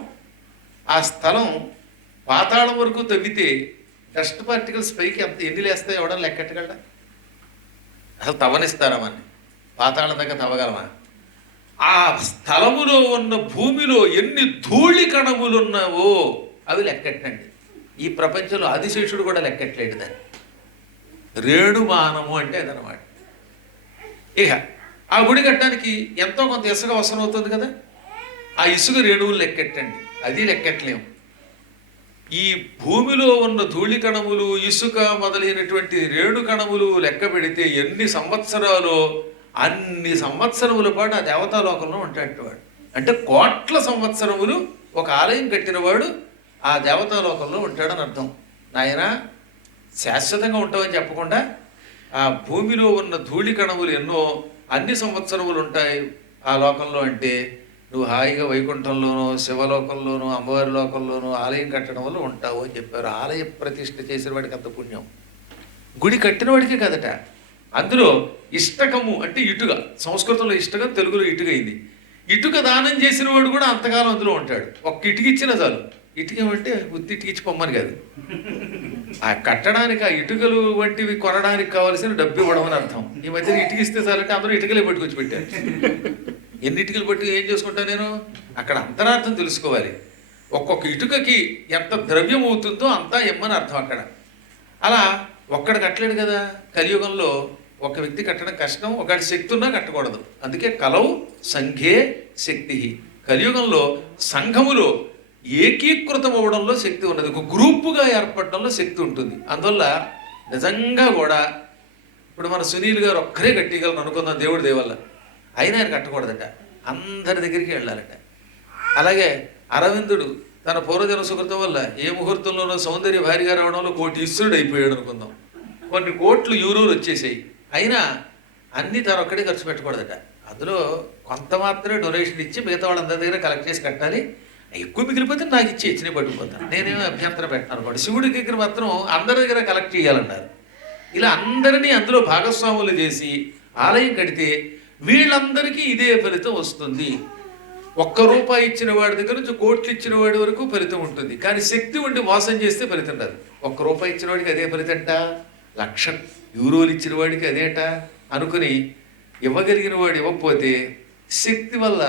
ఆ స్థలం పాతాళం వరకు తవ్వితే డస్ట్ పార్టికల్స్ పైకి ఎన్ని లేస్తాయి ఎవడన్నా లెక్కట్టగలడా? అసలు తవ్వనిస్తారామని పాతాళం దగ్గర తవ్వగలమా? ఆ స్థలములో ఉన్న భూమిలో ఎన్ని ధూళి కణములున్నావో అవి లెక్కట్టండి. ఈ ప్రపంచంలో ఆదిశేషుడు కూడా లెక్కట్లేడు దాన్ని. రేణుమానము అంటే అదనమాట. ఇక ఆ గుడి కట్టడానికి ఎంతో కొంత ఇసుక అవసరం అవుతుంది కదా, ఆ ఇసుక రేణువులు లెక్కెట్టండి. అది లెక్కట్లేము. ఈ భూమిలో ఉన్న ధూళి కణములు, ఇసుక మొదలైనటువంటి రేణు కణములు లెక్క పెడితే ఎన్ని సంవత్సరాలు, అన్ని సంవత్సరముల పాటు ఆ దేవతాలోకంలో ఉంటాడు వాడు. అంటే కోట్ల సంవత్సరములు ఒక ఆలయం కట్టినవాడు ఆ దేవతాలోకంలో ఉంటాడని అర్థం. నాయన శాశ్వతంగా ఉంటామని చెప్పకుండా ఆ భూమిలో ఉన్న ధూళి కణములు ఎన్నో అన్ని సంవత్సరములు ఉంటాయి ఆ లోకంలో అంటే నువ్వు హాయిగా వైకుంఠంలోనూ, శివలోకంలోనూ, అమ్మవారి లోకంలోనూ ఆలయం కట్టడం వల్ల ఉంటావు అని చెప్పారు. ఆలయ ప్రతిష్ఠ చేసిన వాడికి అంత పుణ్యం, గుడి కట్టిన వాడికే కదట. అందులో ఇష్టకము అంటే ఇటుక, సంస్కృతంలో ఇష్టకం, తెలుగులో ఇటుక అయింది. ఇటుక దానం చేసిన వాడు కూడా అంతకాలం అందులో ఉంటాడు. ఒక్క ఇటుక ఇచ్చినా చాలు. ఇటుకేమంటే ఉత్తి ఇటుకిచ్చి పొమ్మని కాదు, ఆ కట్టడానికి ఆ ఇటుకలు వంటివి కొనడానికి కావాల్సిన డబ్బు ఇవ్వడం అని అర్థం. ఈ మధ్యన ఇటుకిస్తే చాలంటే అందరూ ఇటుకలే పట్టుకొచ్చి పెట్టారు. ఎన్ని ఇటుకలు పట్టుకు ఏం చేసుకుంటా నేను? అక్కడ అంతరార్థం తెలుసుకోవాలి. ఒక్కొక్క ఇటుకకి ఎంత ద్రవ్యం అవుతుందో అంతా ఇమ్మని అర్థం అక్కడ. అలా ఒక్కడ కట్టలేడు కదా. కలియుగంలో ఒక వ్యక్తి కట్టడం కష్టం, ఒకటి శక్తి ఉన్నా కట్టకూడదు. అందుకే కలవు సంఘే శక్తి. కలియుగంలో సంఘములో ఏకీకృతం అవ్వడంలో శక్తి ఉన్నది, ఒక గ్రూపుగా ఏర్పడడంలో శక్తి ఉంటుంది. అందువల్ల నిజంగా కూడా ఇప్పుడు మన సునీల్ గారు ఒక్కరే కట్టగలరు అనుకుందాం దేవుడి దేవల్ల, అయినా ఆయన కట్టకూడదట, అందరి దగ్గరికి వెళ్ళాలట. అలాగే అరవిందుడు తన పూర్వజన సుకృతం వల్ల ఏ ముహూర్తంలోనో సౌందర్య భారీగా రావడంలో కోటీశ్వరుడు అయిపోయాడు అనుకుందాం. కొన్ని కోట్లు యూరోలు వచ్చేసాయి, అయినా అన్నీ తను ఒక్కడే ఖర్చు పెట్టకూడదట. అందులో కొంత మాత్రమే డొనేషన్ ఇచ్చి మిగతా వాళ్ళందరి దగ్గర కలెక్ట్ చేసి కట్టాలి. ఎక్కువ మిగిలిపోతే నాకు ఇచ్చినే పట్టుకుపోతాను, నేనేమో అభ్యంతరం పెట్టాను అనుకోండి. శివుడి దగ్గర మాత్రం అందరి దగ్గర కలెక్ట్ చేయాలన్నారు. ఇలా అందరినీ అందులో భాగస్వాములు చేసి ఆలయం కడితే వీళ్ళందరికీ ఇదే ఫలితం వస్తుంది. ₹1 ఇచ్చిన వాడి దగ్గర నుంచి కోట్లు ఇచ్చిన వాడి వరకు ఫలితం ఉంటుంది. కానీ శక్తి ఉండి మోసం చేస్తే ఫలితం రాదు. ₹1 ఇచ్చిన వాడికి అదే ఫలితంట, €1,00,000 ఇచ్చిన వాడికి అదేట అనుకుని ఇవ్వగలిగిన వాడు ఇవ్వకపోతే శక్తి వల్ల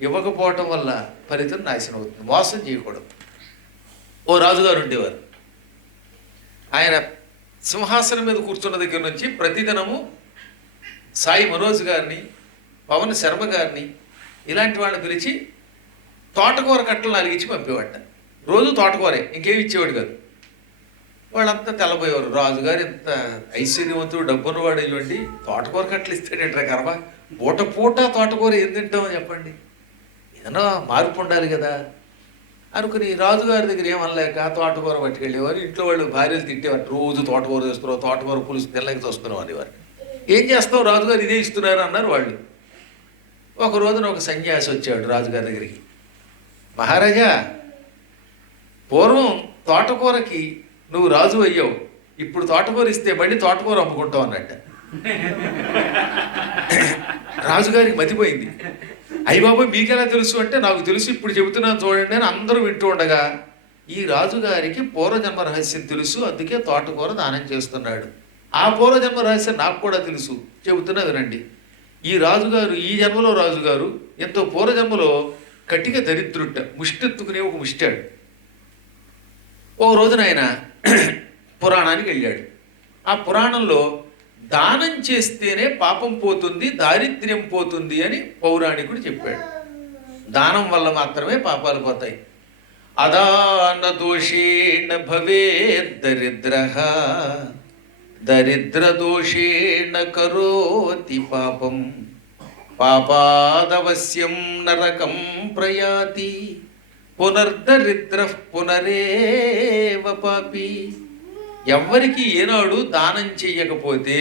ఇవ్వకపోవటం వల్ల ఫలితం నాశనం అవుతుంది. మోసం చేయకూడదు. ఓ రాజుగారు ఉండేవారు. ఆయన సింహాసనం మీద కూర్చున్న దగ్గర నుంచి ప్రతిదినము సాయి మనోజ్ గారిని, పవన్ శర్మ గారిని ఇలాంటి వాళ్ళని పిలిచి తోటకూర కట్టలు అలిగించి పంపేవాట. రోజు తోటకూరే, ఇంకేమి ఇచ్చేవాడు కాదు. వాళ్ళంతా తెల్లబోయేవారు. రాజుగారు ఇంత ఐశ్వర్యవంతుడు డబ్బున్నవాడు అయ్యండి, తోటకూర కట్టలు ఇస్తాడేంట్రా కర్మ, పూట పూట తోటకూర ఏం తింటామని చెప్పండి, ఏదన్నా మార్పు ఉండాలి కదా అనుకుని రాజుగారి దగ్గర ఏమనలేక తోటకూర పట్టుకెళ్ళేవారు. ఇంట్లో వాళ్ళు భార్యలు తిట్టేవారు, రోజు తోటకూర చేస్తున్నావు, తోటకూర పులుసు తెల్లకి చూస్తున్నావు అనేవారు. ఏం చేస్తావు రాజుగారు ఇదే ఇస్తున్నారు అన్నారు వాళ్ళు. ఒక రోజున ఒక సన్యాసి వచ్చాడు రాజుగారి దగ్గరికి. మహారాజా, పూర్వం తోటకూరకి నువ్వు రాజు అయ్యావు, ఇప్పుడు తోటకూర ఇస్తే మళ్ళీ తోటకూర అమ్ముకుంటావు అన్నట్ట. రాజుగారికి మతిపోయింది. అయ్య బాబు మీకెలా తెలుసు అంటే, నాకు తెలుసు ఇప్పుడు చెబుతున్నాను చూడండి అని అందరూ వింటూ ఉండగా, ఈ రాజుగారికి పూర్వజన్మ రహస్యం తెలుసు, అందుకే తోటకూర దానం చేస్తున్నాడు. ఆ పూర్వజన్మ రహస్యం నాకు కూడా తెలుసు, చెబుతున్నా వినండి. ఈ రాజుగారు, ఈ జన్మలో రాజుగారు ఎంతో పూర్వజన్మలో కటిక దరిద్రుట్ట, ముష్టెత్తుకునే ఒక ముష్టాడు. ఓ రోజున ఆయన పురాణానికి వెళ్ళాడు. ఆ పురాణంలో దానం చేస్తేనే పాపం పోతుంది, దారిద్ర్యం పోతుంది అని పౌరాణికుడు చెప్పాడు. దానం వల్ల మాత్రమే పాపాలు పోతాయి. అదాన దోషేణ భవే దరిద్రః, దరిద్ర దోషేణ కరోతి పాపం, పాపాదవశ్యం నరకం ప్రయాతి, పునర్దరిద్ర పునరేవ పాపి. ఎవ్వరికి ఏనాడు దానం చెయ్యకపోతే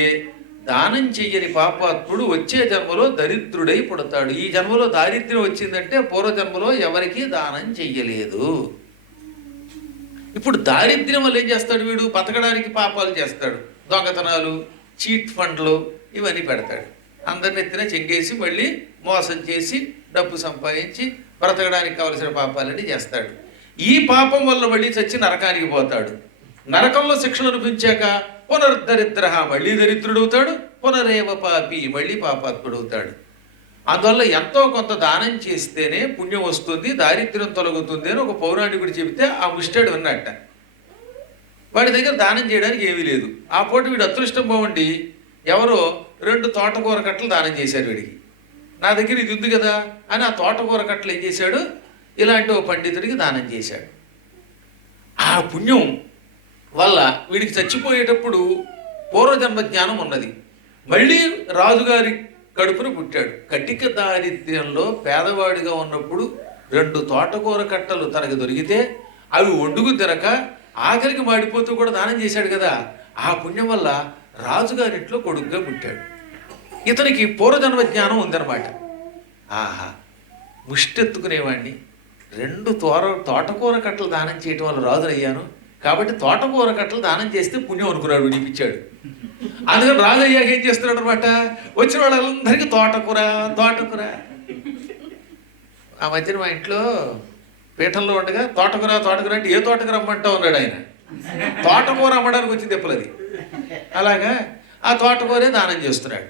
దానం చెయ్యని పాపాత్ముడు వచ్చే జన్మలో దరిద్రుడై పుడతాడు. ఈ జన్మలో దారిద్ర్యం వచ్చిందంటే పూర్వజన్మలో ఎవరికి దానం చెయ్యలేదు. ఇప్పుడు దారిద్ర్యం వల్ల ఏం చేస్తాడు వీడు? బతకడానికి పాపాలు చేస్తాడు, దొంగతనాలు, చీట్ ఫండ్లు ఇవన్నీ పెడతాడు. అందరిని ఎత్తిన చెంగేసి మళ్ళీ మోసం చేసి డబ్బు సంపాదించి బ్రతకడానికి కావలసిన పాపాలన్నీ చేస్తాడు. ఈ పాపం వల్ల మళ్ళీ చచ్చి నరకానికి పోతాడు. నరకంలో శిక్షలు అనిపించాక పునర్దరిద్ర, మళ్ళీ దరిద్రుడవుతాడు, పునరేవ పాపి, మళ్ళీ పాపాత్ముడవుతాడు. అందువల్ల ఎంతో కొంత దానం చేస్తేనే పుణ్యం వస్తుంది, దారిద్ర్యం తొలగుతుంది అని ఒక పౌరాణికుడు చెబితే ఆ ముష్టాడు విన్నట్ట. వాడి దగ్గర దానం చేయడానికి ఏమీ లేదు. ఆ పూట వీడు అదృష్టం బాగుండి ఎవరో 2 తోటకూర కట్టలు దానం చేశారు వీడికి. నా దగ్గర ఇది ఉంది కదా అని ఆ తోటకూర కట్టలు ఏం చేశాడు, ఇలాంటి ఓ పండితుడికి దానం చేశాడు. ఆ పుణ్యం వల్ల వీడికి చచ్చిపోయేటప్పుడు పూర్వజన్మ జ్ఞానం ఉన్నది. మళ్ళీ రాజుగారి కడుపున పుట్టాడు. కటిక దారిద్ర్యంలో పేదవాడిగా ఉన్నప్పుడు 2 తోటకూర కట్టలు తనకు దొరికితే అవి వండుకు తినక ఆఖరికి మాడిపోతూ కూడా దానం చేశాడు కదా. ఆ పుణ్యం వల్ల రాజుగారింట్లో కొడుకుగా పుట్టాడు. ఇతనికి పూర్వజన్మ జ్ఞానం ఉందన్నమాట. ఆహా, ముష్టెత్తుకునేవాడిని 2 తోటకూర కట్టలు దానం చేయటం వల్ల రాజునయ్యాను కాబట్టి తోటకూర కట్టలు దానం చేస్తే పుణ్యం అనుకున్నాడు, వినిపించాడు. అందుకని రాజు అయ్యాక ఏం చేస్తున్నాడు అనమాట, వచ్చిన వాళ్ళందరికీ తోటకూర తోటకూర. ఆ మధ్యన మా ఇంట్లో పీఠంలో ఉండగా తోటకూర తోటకూర అంటే ఏ తోటకూర అమ్మంటా ఉన్నాడు ఆయన. తోటకూర అమ్మడానికి వచ్చింది ఎప్పులది. అలాగా ఆ తోటకూరే దానం చేస్తున్నాడు.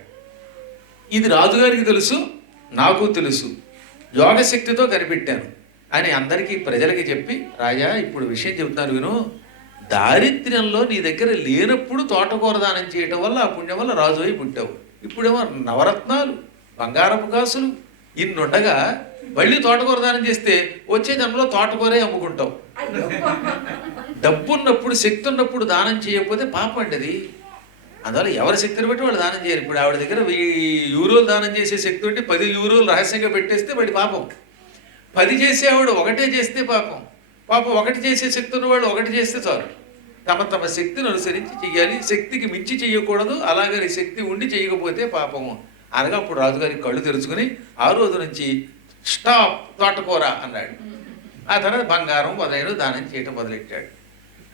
ఇది రాజుగారికి తెలుసు, నాకు తెలుసు, యోగశక్తితో కనిపెట్టాను అని అందరికీ ప్రజలకి చెప్పి, రాజా ఇప్పుడు విషయం చెబుతాను విను, దారిద్ర్యంలో నీ దగ్గర లేనప్పుడు తోటకూర దానం చేయటం వల్ల ఆ పుణ్యం వల్ల రాజు అయి పుట్టావు. ఇప్పుడేమో నవరత్నాలు, బంగారపు కాసులు ఇన్నుండగా మళ్ళీ తోటకూర దానం చేస్తే వచ్చే జన్మలో తోటకూరే అమ్ముకుంటావు. డబ్బు ఉన్నప్పుడు, శక్తి ఉన్నప్పుడు దానం చేయకపోతే పాపం అండి అది. అందువల్ల ఎవరి శక్తిని బట్టి వాళ్ళు దానం చేయాలి. ఇప్పుడు ఆవిడ దగ్గర 1000 దానం చేసే శక్తి ఉంటే 10 రహస్యంగా పెట్టేస్తే వాడి పాపం. 10 చేసే ఆవిడ ఒకటే చేస్తే పాపం. పాపం ఒకటి చేసే శక్తి ఉన్న వాళ్ళు ఒకటి చేస్తే చాలు. తమ తమ శక్తిని అనుసరించి చెయ్యాలి. శక్తికి మించి చెయ్యకూడదు. అలాగని శక్తి ఉండి చేయకపోతే పాపము అనగా అప్పుడు రాజుగారికి కళ్ళు తెరుచుకుని ఆ రోజు నుంచి స్టాప్ తోటకూర అన్నాడు. ఆ తర్వాత బంగారం మొదలైన దానం చేయటం మొదలెట్టాడు.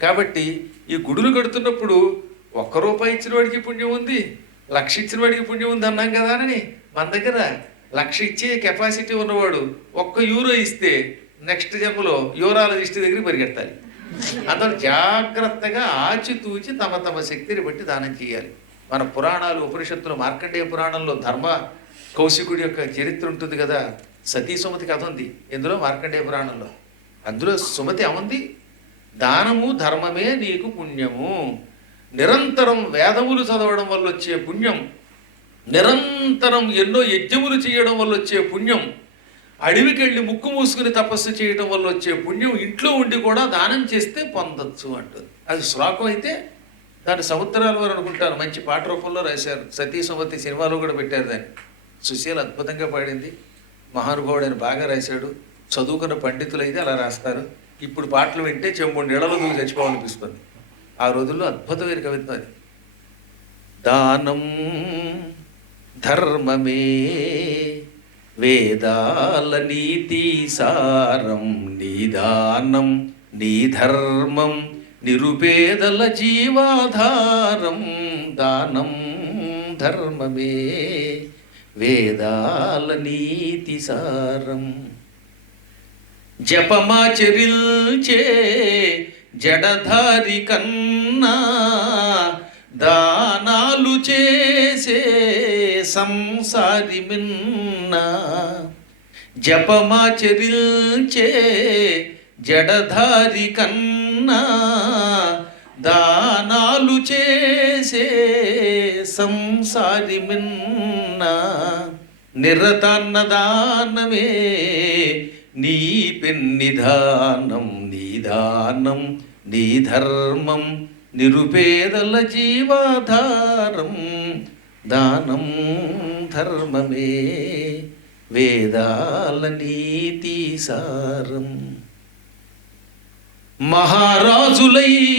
కాబట్టి ఈ గుడులు కడుతున్నప్పుడు ₹1 ఇచ్చిన వాడికి పుణ్యం ఉంది, 1,00,000 ఇచ్చిన వాడికి పుణ్యం ఉంది అన్నాం కదా అని. మన దగ్గర 1,00,000 ఇచ్చే కెపాసిటీ ఉన్నవాడు €1 ఇస్తే నెక్స్ట్ జన్మలో యూరాలజిస్ట్ దగ్గరికి పరిగెత్తాలి. అందరూ జాగ్రత్తగా ఆచితూచి తమ తమ శక్తిని బట్టి దానం చేయాలి. మన పురాణాలు ఉపనిషత్తులు మార్కండేయ పురాణంలో ధర్మ కౌశికుడి యొక్క చరిత్ర ఉంటుంది కదా. సతీ సుమతి కథ ఉంది ఇందులో మార్కండేయ పురాణంలో. అందులో సుమతి అమంది, దానము ధర్మమే నీకు పుణ్యము. నిరంతరం వేదములు చదవడం వల్ల వచ్చే పుణ్యం, నిరంతరం ఎన్నో యజ్ఞములు చేయడం వల్ల వచ్చే పుణ్యం, అడవికెళ్ళి ముక్కు మూసుకుని తపస్సు చేయడం వల్ల వచ్చే పుణ్యం ఇంట్లో ఉండి కూడా దానం చేస్తే పొందొచ్చు అంటుంది. అది శ్లోకం అయితే దాని సముద్రాల వారు అనుకుంటారు. మంచి పాట రూపంలో రాశారు. సతీ సుమతి సినిమాలో కూడా పెట్టారు దాన్ని. సుశీల అద్భుతంగా పాడింది. మహానుభావుడని బాగా రాశాడు. చదువుకున్న పండితులు అయితే అలా రాస్తారు. ఇప్పుడు పాటలు వింటే చెంబు నీళ్ళలో దూకి చచ్చిపోవాలనిపిస్తుంది. ఆ రోజుల్లో అద్భుతమైన కవిత్వం అది. దానం ధర్మమే వేదాల నీతి సారం, నిదానం నీ ధర్మం నిరుపేదల జీవాధారం. దానం ధర్మమే వేదాల నీతి సారం. జపమాచరిల్చే జడధారి కన్నా దానాలు చేసే సంసారి మిన్నా. జపమాచరిల్చే జడధారి కన్నా దానాలు చేసే సంసారి మిన్నా. నిరతాన్నదానమే నీ పెన్నిధానం, నిదానం నీ ధర్మం నిరుపేదల జీవాధారం. దానం ధర్మమే వేదాల నీతి సారం. మహారాజులైనా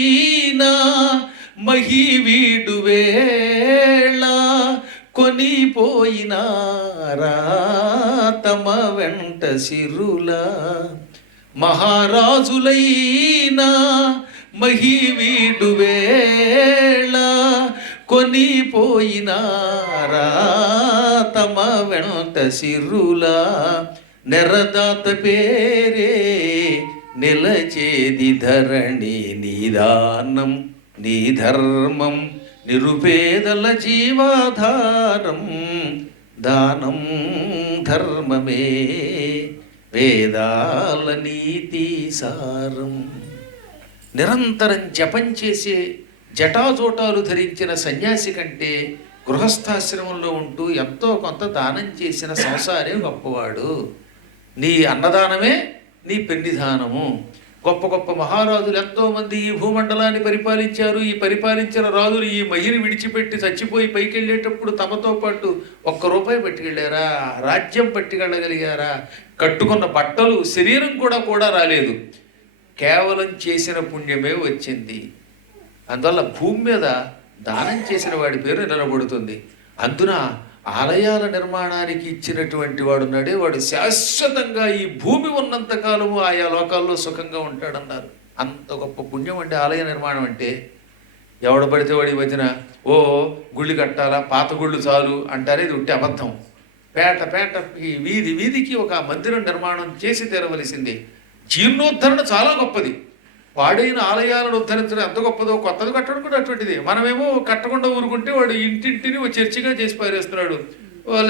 మహీవీడు వేళ కొనిపోయినారా తమ వెంట సిరుల. మహారాజులైనా మహీవీడు వేళ కొనిపోయినారా తమ వెంట సిరుల. నెరదాత పేరే నిలచేది ధరణి, నిదానం నీ ధర్మం నిరుపేదల జీవాధారం. దానం ధర్మమే వేదాల నీతి సారం. నిరంతరం జపం చేసే జటాజోటాలు ధరించిన సన్యాసి కంటే గృహస్థాశ్రమంలో ఉంటూ ఎంతో కొంత దానం చేసిన సంసారే గొప్పవాడు. నీ అన్నదానమే నీ పెన్నిధానము. గొప్ప గొప్ప మహారాజులు ఎంతోమంది ఈ భూమండలాన్ని పరిపాలించారు. ఈ పరిపాలించిన రాజులు ఈ మహిని విడిచిపెట్టి చచ్చిపోయి పైకి వెళ్ళేటప్పుడు తమతో పాటు ₹1 పట్టుకెళ్ళారా? రాజ్యం పట్టుకెళ్ళగలిగారా? కట్టుకున్న బట్టలు శరీరం కూడా రాలేదు. కేవలం చేసిన పుణ్యమే వచ్చింది. అందువల్ల భూమి మీద దానం చేసిన వాడి పేరు నిలబడుతుంది. అందున ఆలయాల నిర్మాణానికి ఇచ్చినటువంటి వాడున్నాడే వాడు శాశ్వతంగా ఈ భూమి ఉన్నంత కాలము ఆయా లోకాల్లో సుఖంగా ఉంటాడన్నారు. అంత గొప్ప పుణ్యం అంటే ఆలయ నిర్మాణం అంటే. ఎవడ పడితే వాడి మధ్యన ఓ గుళ్ళు కట్టాలా, పాత గుళ్ళు చాలు అంటారే, ఇది ఉట్టి అబద్ధం. పేటకి వీధికి ఒక మందిరం నిర్మాణం చేసి తీరవలసింది. జీర్ణోద్ధరణ చాలా గొప్పది. వాడైన ఆలయాలను ఉద్ధరించడం ఎంత గొప్పదో, కొత్తది కట్టడం కూడా అటువంటిది. మనమేమో కట్టకుండా ఊరుకుంటే వాడు ఇంటింటిని ఓ చర్చిగా చేసి పారేస్తున్నాడు.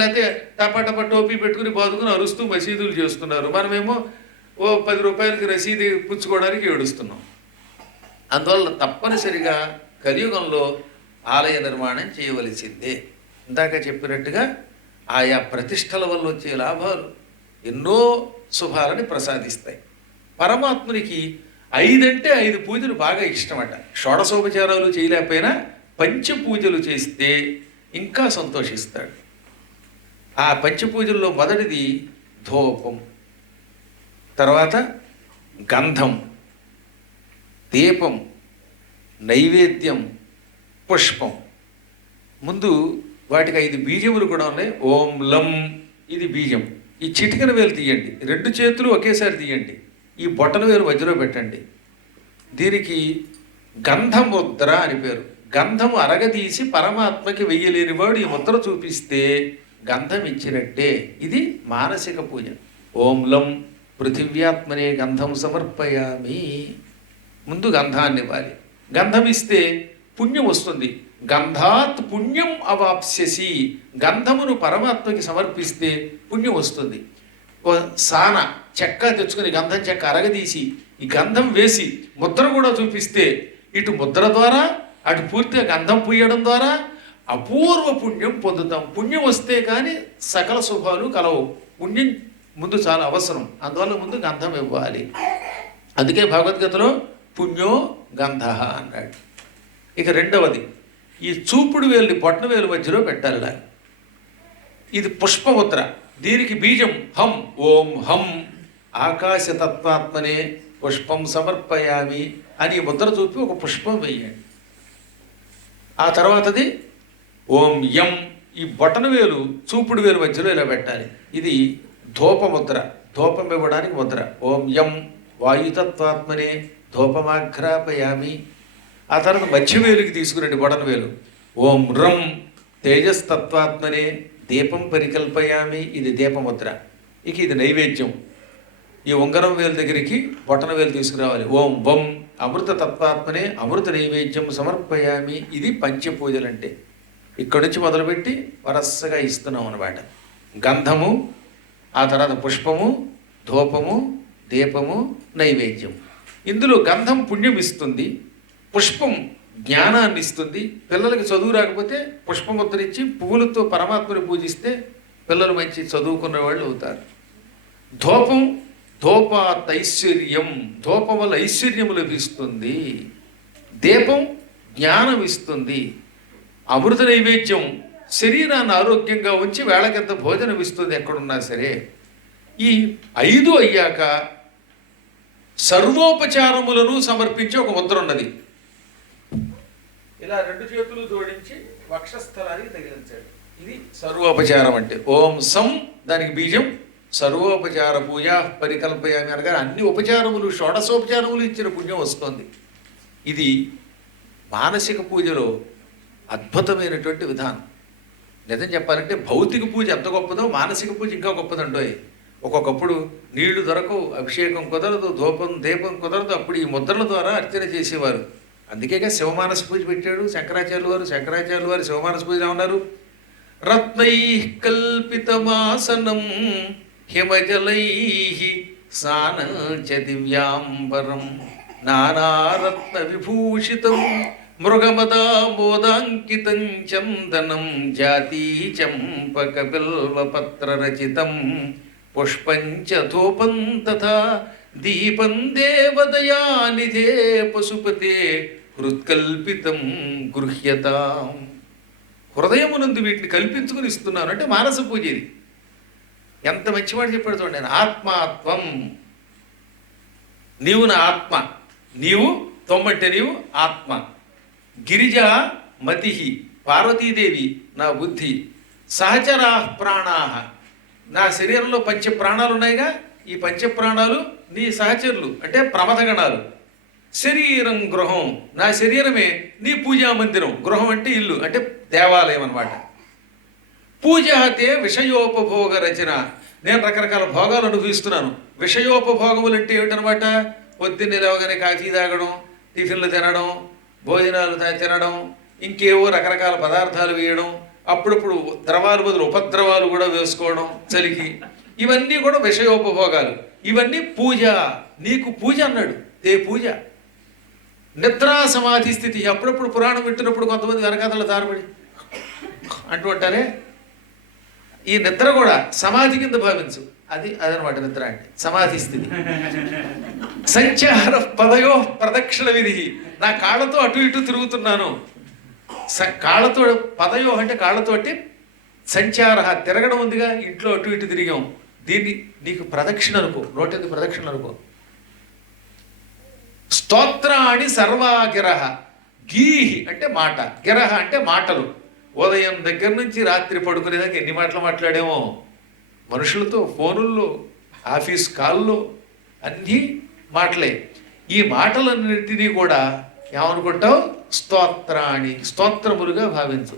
లేకపోతే టపా టోపీ పెట్టుకుని బాదుకుని అరుస్తూ మసీదులు చేస్తున్నారు. మనమేమో ఓ ₹10 రసీదు పుచ్చుకోవడానికి ఏడుస్తున్నాం. అందువల్ల తప్పనిసరిగా కలియుగంలో ఆలయ నిర్మాణం చేయవలసిందే. ఇందాక చెప్పినట్టుగా ఆయా ప్రతిష్టల వల్ల వచ్చే లాభాలు ఎన్నో శుభాలని ప్రసాదిస్తాయి. పరమాత్మునికి 5 అంటే 5 పూజలు బాగా ఇష్టమట. షోడశోపచారాలు చేయలేకపోయినా పంచపూజలు చేస్తే ఇంకా సంతోషిస్తాడు. ఆ పంచపూజల్లో మొదటిది ధూపం, తర్వాత గంధం, దీపం, నైవేద్యం, పుష్పం. ముందు వాటికి 5 బీజములు కూడా ఉన్నాయి. ఓం లం ఇది బీజం. ఈ చిటికెన వేలు తీయండి, 2 చేతులు ఒకేసారి తీయండి, ఈ బొటన వేలు మధ్యలో పెట్టండి. దీనికి గంధముద్ర అని పేరు. గంధము అరగదీసి పరమాత్మకి వెయ్యలేనివాడు ఈ ముద్ర చూపిస్తే గంధం ఇచ్చినట్టే. ఇది మానసిక పూజ. ఓం లం పృథివ్యాత్మనే గంధం సమర్పయామి. ముందు గంధాన్ని ఇవ్వాలి. గంధం ఇస్తే పుణ్యం వస్తుంది. గంధాత్ పుణ్యం అవాప్స్యసి. గంధమును పరమాత్మకి సమర్పిస్తే పుణ్యం వస్తుంది. సాన చెక్క తెచ్చుకొని గంధం చెక్క అరగదీసి ఈ గంధం వేసి ముద్ర కూడా చూపిస్తే ఇటు ముద్ర ద్వారా అటు పూర్తిగా గంధం పూయడం ద్వారా అపూర్వ పుణ్యం పొందుతాం. పుణ్యం వస్తే కానీ సకల శుభాలు కలవు. పుణ్యం ముందు చాలా అవసరం. అందువల్ల ముందు గంధం ఇవ్వాలి. అందుకే భగవద్గీతలో పుణ్యో గంధ అన్నాడు. ఇక రెండవది ఈ చూపుడు వేలుని బొట్టన వేలు మధ్యలో పెట్టాలి. ఇది పుష్పముద్ర. దీనికి బీజం హం. ఓం హం ఆకాశతత్వాత్మనే పుష్పం సమర్పయామి అని ముద్ర చూపి ఒక పుష్పం వేయండి. ఆ తర్వాతది ఓం యం. ఈ బొటన వేలు చూపుడు వేలు మధ్యలో ఇలా పెట్టాలి. ఇది ధూపముద్ర, ధూపం ఇవ్వడానికి ముద్ర. ఓం యం వాయుతత్వాత్మనే ధూపమాఘ్రాపయామి. ఆ తర్వాత మధ్యవేలుకి తీసుకురండి బొటన వేలు. ఓం రం తేజస్తత్వాత్మనే దీపం పరికల్పయామి. ఇది దీపముద్ర. ఇక ఇది నైవేద్యం. ఈ ఉంగరం వేలు దగ్గరికి బొటన వేలు తీసుకురావాలి. ఓం వం అమృత తత్వాత్మనే అమృత నైవేద్యం సమర్పయామి. ఇది పంచపూజలంటే. ఇక్కడి నుంచి మొదలుపెట్టి వరసగా ఇస్తున్నాం అన్నమాట. గంధము, ఆ తర్వాత పుష్పము, ధూపము, దీపము, నైవేద్యం. ఇందులో గంధం పుణ్యం ఇస్తుంది, పుష్పం జ్ఞానాన్ని ఇస్తుంది. పిల్లలకి చదువు రాకపోతే పుష్పముద్ర ఇచ్చి పువ్వులతో పరమాత్మని పూజిస్తే పిల్లలు మంచి చదువుకున్న వాళ్ళు అవుతారు. ధూపం ధూపాత్ ఐశ్వర్యం, ధూపం వల్ల ఐశ్వర్యం లభిస్తుంది. దీపం జ్ఞానం ఇస్తుంది. అమృత నైవేద్యం శరీరాన్ని ఆరోగ్యంగా ఉంచి వేళకెంత భోజనం ఇస్తుంది ఎక్కడున్నా సరే. ఈ 5 అయ్యాక సర్వోపచారములను సమర్పించే ఒక ముద్ర ఉన్నది. ఇలా 2 చేతులు జోడించి వక్షస్థలానికి తగిలించాడు. ఇది సర్వోపచారం అంటే. ఓం సం దానికి బీజం. సర్వోపచార పూజ పరికల్పయామి అనగా అన్ని ఉపచారములు షోడశోపచారములు ఇచ్చిన పుణ్యం వస్తుంది. ఇది మానసిక పూజలో అద్భుతమైనటువంటి విధానం. నిజం చెప్పాలంటే భౌతిక పూజ ఎంత గొప్పదో మానసిక పూజ ఇంకా గొప్పదండోయ్. ఒక్కొక్కప్పుడు నీళ్లు దొరకవు, అభిషేకం కుదరదు, ధూపం దీపం కుదరదు. అప్పుడు ఈ ముద్రల ద్వారా అర్చన చేసేవారు. అందుకేగా శివమానస పూజ పెట్టాడు శంకరాచార్యులు వారు. శంకరాచార్యులు వారు శివమానస పూజ ఉన్నారు. రత్నై కల్పితమాసనం హిమజలై సానంచ దివ్యాంబరం నానారత్న విభూషితం మృగమదామోదాంకితం చందనం జాతీ చంపక బిల్వపత్రరచితం పుష్పంచ ధూపం తథా దీపం దేవదయానిధే పశుపతే హృత్కల్పితం గృహ్యతాం. హృదయమునందు వీటిని కల్పించుకుని ఇస్తున్నాను అంటే మానస పూజ. ఇది ఎంత మంచివాడు చెప్పాడు చూడండి. ఆత్మాత్వం, నీవు నా ఆత్మ, నీవు తొమ్మంటే నీవు ఆత్మ. గిరిజ మతి పార్వతీదేవి నా బుద్ధి. సహచరా ప్రాణా, నా శరీరంలో 5 ప్రాణాలు ఉన్నాయిగా, ఈ 5 ప్రాణాలు నీ సహచరులు అంటే ప్రమథగణాలు. శరీరం గృహం, నా శరీరమే నీ పూజా మందిరం. గృహం అంటే ఇల్లు అంటే దేవాలయం అన్నమాట. పూజతే విషయోపభోగ రచన, నేను రకరకాల భోగాలు అనుభవిస్తున్నాను. విషయోపభోగములు అంటే ఏమిటనమాట? పొద్దున్నే లేవగానే కాఫీ తాగడం, టిఫిన్లు తినడం, భోజనాలు తినడం, ఇంకేవో రకరకాల పదార్థాలు వేయడం, అప్పుడప్పుడు ద్రవాలు బదులు ఉపద్రవాలు కూడా వేసుకోవడం చలికి. ఇవన్నీ కూడా విషయోపభోగాలు. ఇవన్నీ పూజ. నీకు పూజ అన్నాడు. తే పూజ. నిద్రా సమాధి స్థితి. అప్పుడప్పుడు పురాణం వింటున్నప్పుడు కొంతమంది వెనకాతల దారుబడి అంటూ అంటారే, ఈ నిద్ర కూడా సమాధి కింద భావించు. అదనమాట నిద్ర అంటే సమాధి స్థితి. సంచార పదయో ప్రదక్షిణ విధి, నా కాళ్ళతో అటు ఇటు తిరుగుతున్నాను. కాళ్ళతో పదయో అంటే కాళ్ళతోటి సంచార తిరగడం ఉందిగా, ఇంట్లో అటు ఇటు తిరిగాం, దీన్ని నీకు ప్రదక్షిణ అనుకో, నోటికి ప్రదక్షిణ అనుకో. స్తోత్రాణి సర్వాగిరహ, గీహి అంటే మాట, గిరహ అంటే మాటలు. ఉదయం దగ్గర నుంచి రాత్రి పడుకునేదాకా ఎన్ని మాటలు మాట్లాడేమో, మనుషులతో, ఫోనుల్లో, ఆఫీస్ కాల్లో, అన్నీ మాటలే. ఈ మాటలన్నింటినీ కూడా ఏమనుకుంటావు? స్తోత్రాణి, స్తోత్రములుగా భావించు.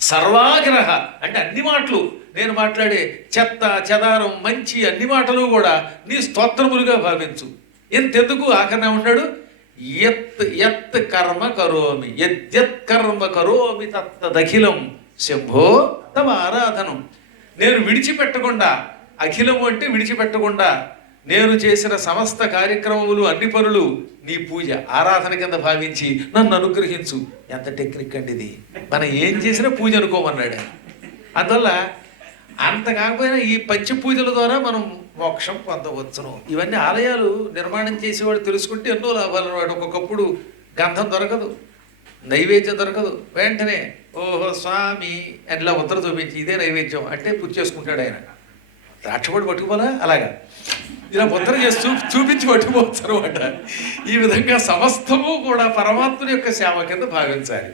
సర్వాగ్రహ అంటే అన్ని మాటలు, నేను మాట్లాడే చెత్త చెదారం మంచి అన్ని మాటలు కూడా నీ స్తోత్రములుగా భావించు. ఎంతెందుకు ఆఖరణ ఉంటాడు, యత్ యత్ కర్మ కరోమి, యద్యత్ కర్మ కరోమి తత్తదఖిలం శంభో తమ ఆరాధనం. నేను విడిచిపెట్టకుండా, అఖిలము అంటే విడిచిపెట్టకుండా, నేను చేసిన సమస్త కార్యక్రమములు అన్ని పనులు నీ పూజ ఆరాధన కింద భావించి నన్ను అనుగ్రహించు. ఎంత టెక్నిక్ అండి ఇది! మనం ఏం చేసినా పూజ అనుకోమన్నాడు. అందువల్ల అంత కాకపోయినా ఈ పంచ పూజల ద్వారా మనం మోక్షం పొందవచ్చును. ఇవన్నీ ఆలయాలు నిర్మాణం చేసేవాడు తెలుసుకుంటే ఎన్నో లాభాలు. వాడు ఒక్కొక్కప్పుడు గంధం దొరకదు, నైవేద్యం దొరకదు, వెంటనే ఓహో స్వామి అని ఇలా ఉత్తర చూపించి ఇదే నైవేద్యం అంటే పూజ చేసుకుంటాడు ఆయన. ద్రాక్షపడి పట్టుకుపోలా అలాగా ఇలా ఉత్తర చేస్తూ చూపించి పట్టుకోవచ్చు అనమాట. ఈ విధంగా సమస్తము కూడా పరమాత్ముని యొక్క సేవ కింద భావించాలి.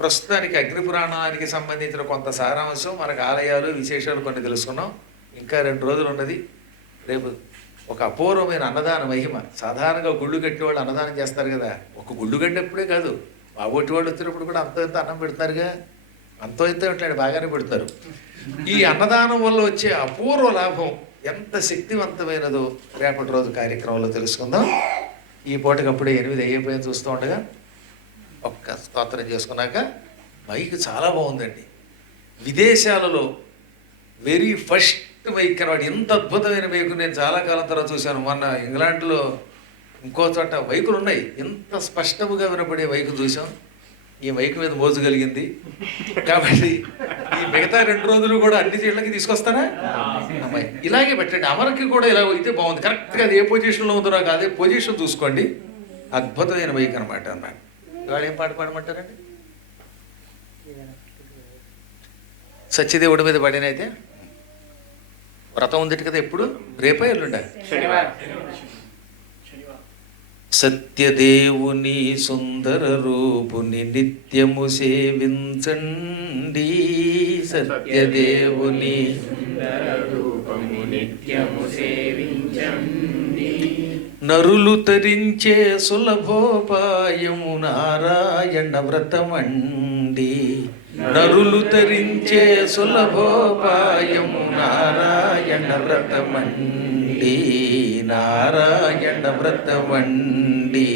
ప్రస్తుతానికి అగ్ని పురాణానికి సంబంధించిన కొంత సారాంశం, మనకు ఆలయాలు విశేషాలు కొన్ని తెలుసుకున్నాం. ఇంకా 2 రోజులు ఉన్నది. రేపు ఒక అపూర్వమైన అన్నదాన మహిమ. సాధారణంగా గుళ్ళు కట్టి వాళ్ళు అన్నదానం చేస్తారు కదా, ఒక గుళ్ళు కట్టినప్పుడే కాదు, బాబోటి వాళ్ళు వచ్చినప్పుడు కూడా అంతో ఇంత అన్నం పెడతారుగా, అంతో ఇంత ఇట్లాంటి బాగానే పెడతారు. ఈ అన్నదానం వల్ల వచ్చే అపూర్వ లాభం ఎంత శక్తివంతమైనదో రేపటి రోజు కార్యక్రమంలో తెలుసుకుందాం. ఈ పూటకప్పుడే 8 అయిపోయింది చూస్తూ ఉండగా ఒక్క స్తోత్రం చేసుకున్నాక మైక్ చాలా బాగుందండి. విదేశాలలో వెరీ ఫస్ట్ మైక్ అనమాట. ఎంత అద్భుతమైన మైకు నేను చాలా కాలం తర్వాత చూశాను. మొన్న ఇంగ్లాండ్లో ఇంకో చోట మైకులు ఉన్నాయి, ఎంత స్పష్టముగా వినపడే మైకు చూసాం. ఈ మైకు మీద మోజు కలిగింది కాబట్టి ఈ మిగతా 2 రోజులు కూడా అన్ని చీళ్ళకి తీసుకొస్తారా అమ్మాయి ఇలాగే పెట్టండి. అమరకి కూడా ఇలా అయితే బాగుంది. కరెక్ట్గా అది ఏ పొజిషన్లో ఉందో నాకు అదే పొజిషన్ చూసుకోండి. అద్భుతమైన మైక్ అనమాట అన్నాడు. ఇవాళ ఏం పాట పాడమంటారండి? సత్యదేవుడి మీద పడినైతే వ్రతం ఉందిటి కదా, ఎప్పుడు రేపే ఎల్లుండా సత్యదేవుని సుందర రూపుని నిత్యము సేవించండి. సత్యదేవుని నరులు తరించే సులభోపాయము నారాయణ వ్రతమండి. నరులు తరించే సులభోపాయము నారాయణ వ్రతమండి. నారాయణ వ్రతమండి.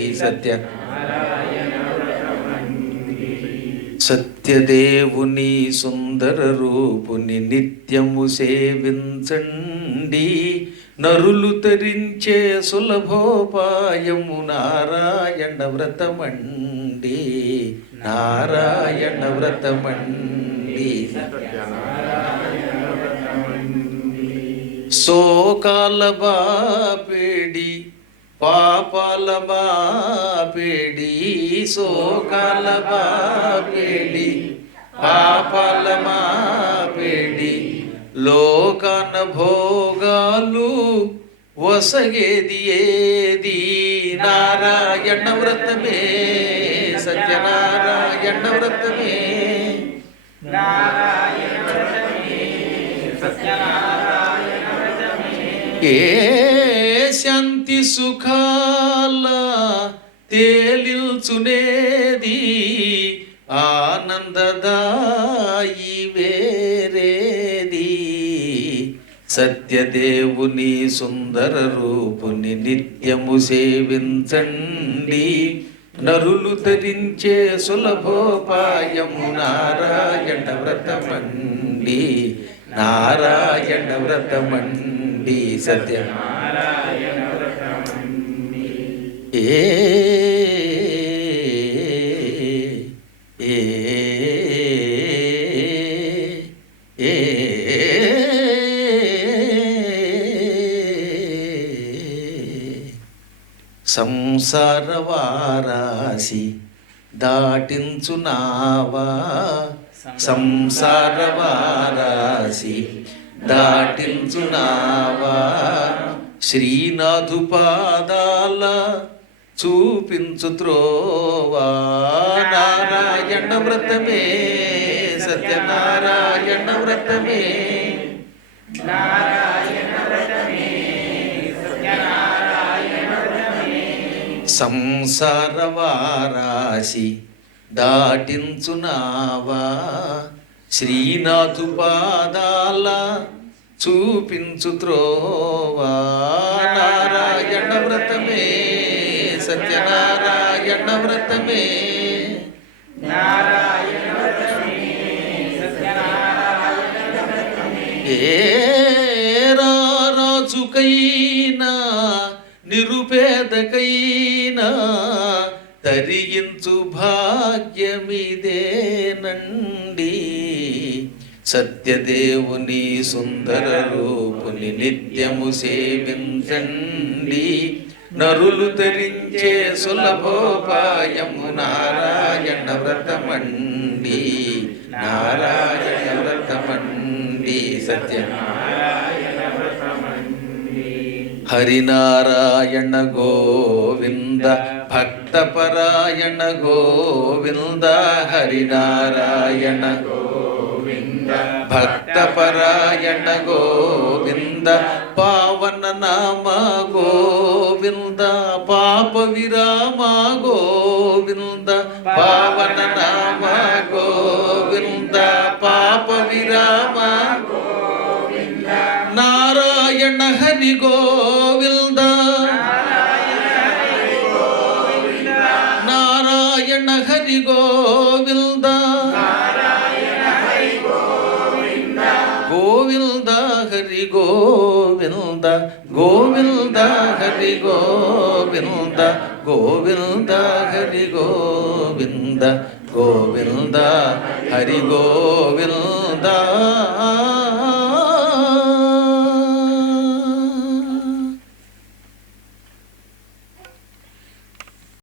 సత్యదేవుని సుందర రూపుని నిత్యము సేవించండి. నరులు తరించే సులభోపాయము నారాయణ వ్రతమండి. నారాయణ వ్రతమండి. శోకాల బాపేడి పాపాల బాపేడి. శోకాల బాపేడి పాపాల బాపేడి. లోకాన భోగాలు వసగేది ఏది? నారాయణ వ్రతమే. సత్యనారాయణ వ్రతమే. ఏ శాంతి సుఖాల తేలిల్చునేది? ఆనందదాయి వేరేది? సత్యదేవుని సుందర రూపుని నిత్యము సేవించండి. నరులు ధరించే సులభోపాయము నారాయణ వ్రతమండి. నారాయణ వ్రతమండి. సత్యనారాయణ వ్రతమండి. ఏ సంసార వారాసి దాటించునావా సంసార వారాసి దాటించునావా శ్రీనాథు పాదాల చూపించు త్రోవా నారాయణ వ్రతమే సత్యనారాయణ వ్రతమే సంసార వారాసి దాటించునావా శ్రీనాథు పాదాల చూపించు త్రోవా నారాయణ వ్రతమే సత్యనారాయణ వ్రతమే ఏ రాజుకైనా నిరుపేదకైనా తరించు భాగ్యమిదేనండి సత్యదేవుని సుందర రూపుని నిత్యము సేవించండి నరులు తరించే సులభోపాయము నారాయణ వ్రతమండి నారాయణ వ్రతమండి సత్యనారాయణ వ్రతమండి హరినారాయణ గోవింద భక్తపరాయణ గోవింద హరినారాయణ భక్తపరాయణ గోవింద పావన నామ గోవింద పాప విరామ గోవింద పావన నామ గోవింద పాప విరామ నారాయణ హరి గోవింద నారాయణ హరి గోవింద గోవింద హరి గోవింద గోవింద హరి గోవింద గోవింద హరి గోవింద గోవింద హరి గోవింద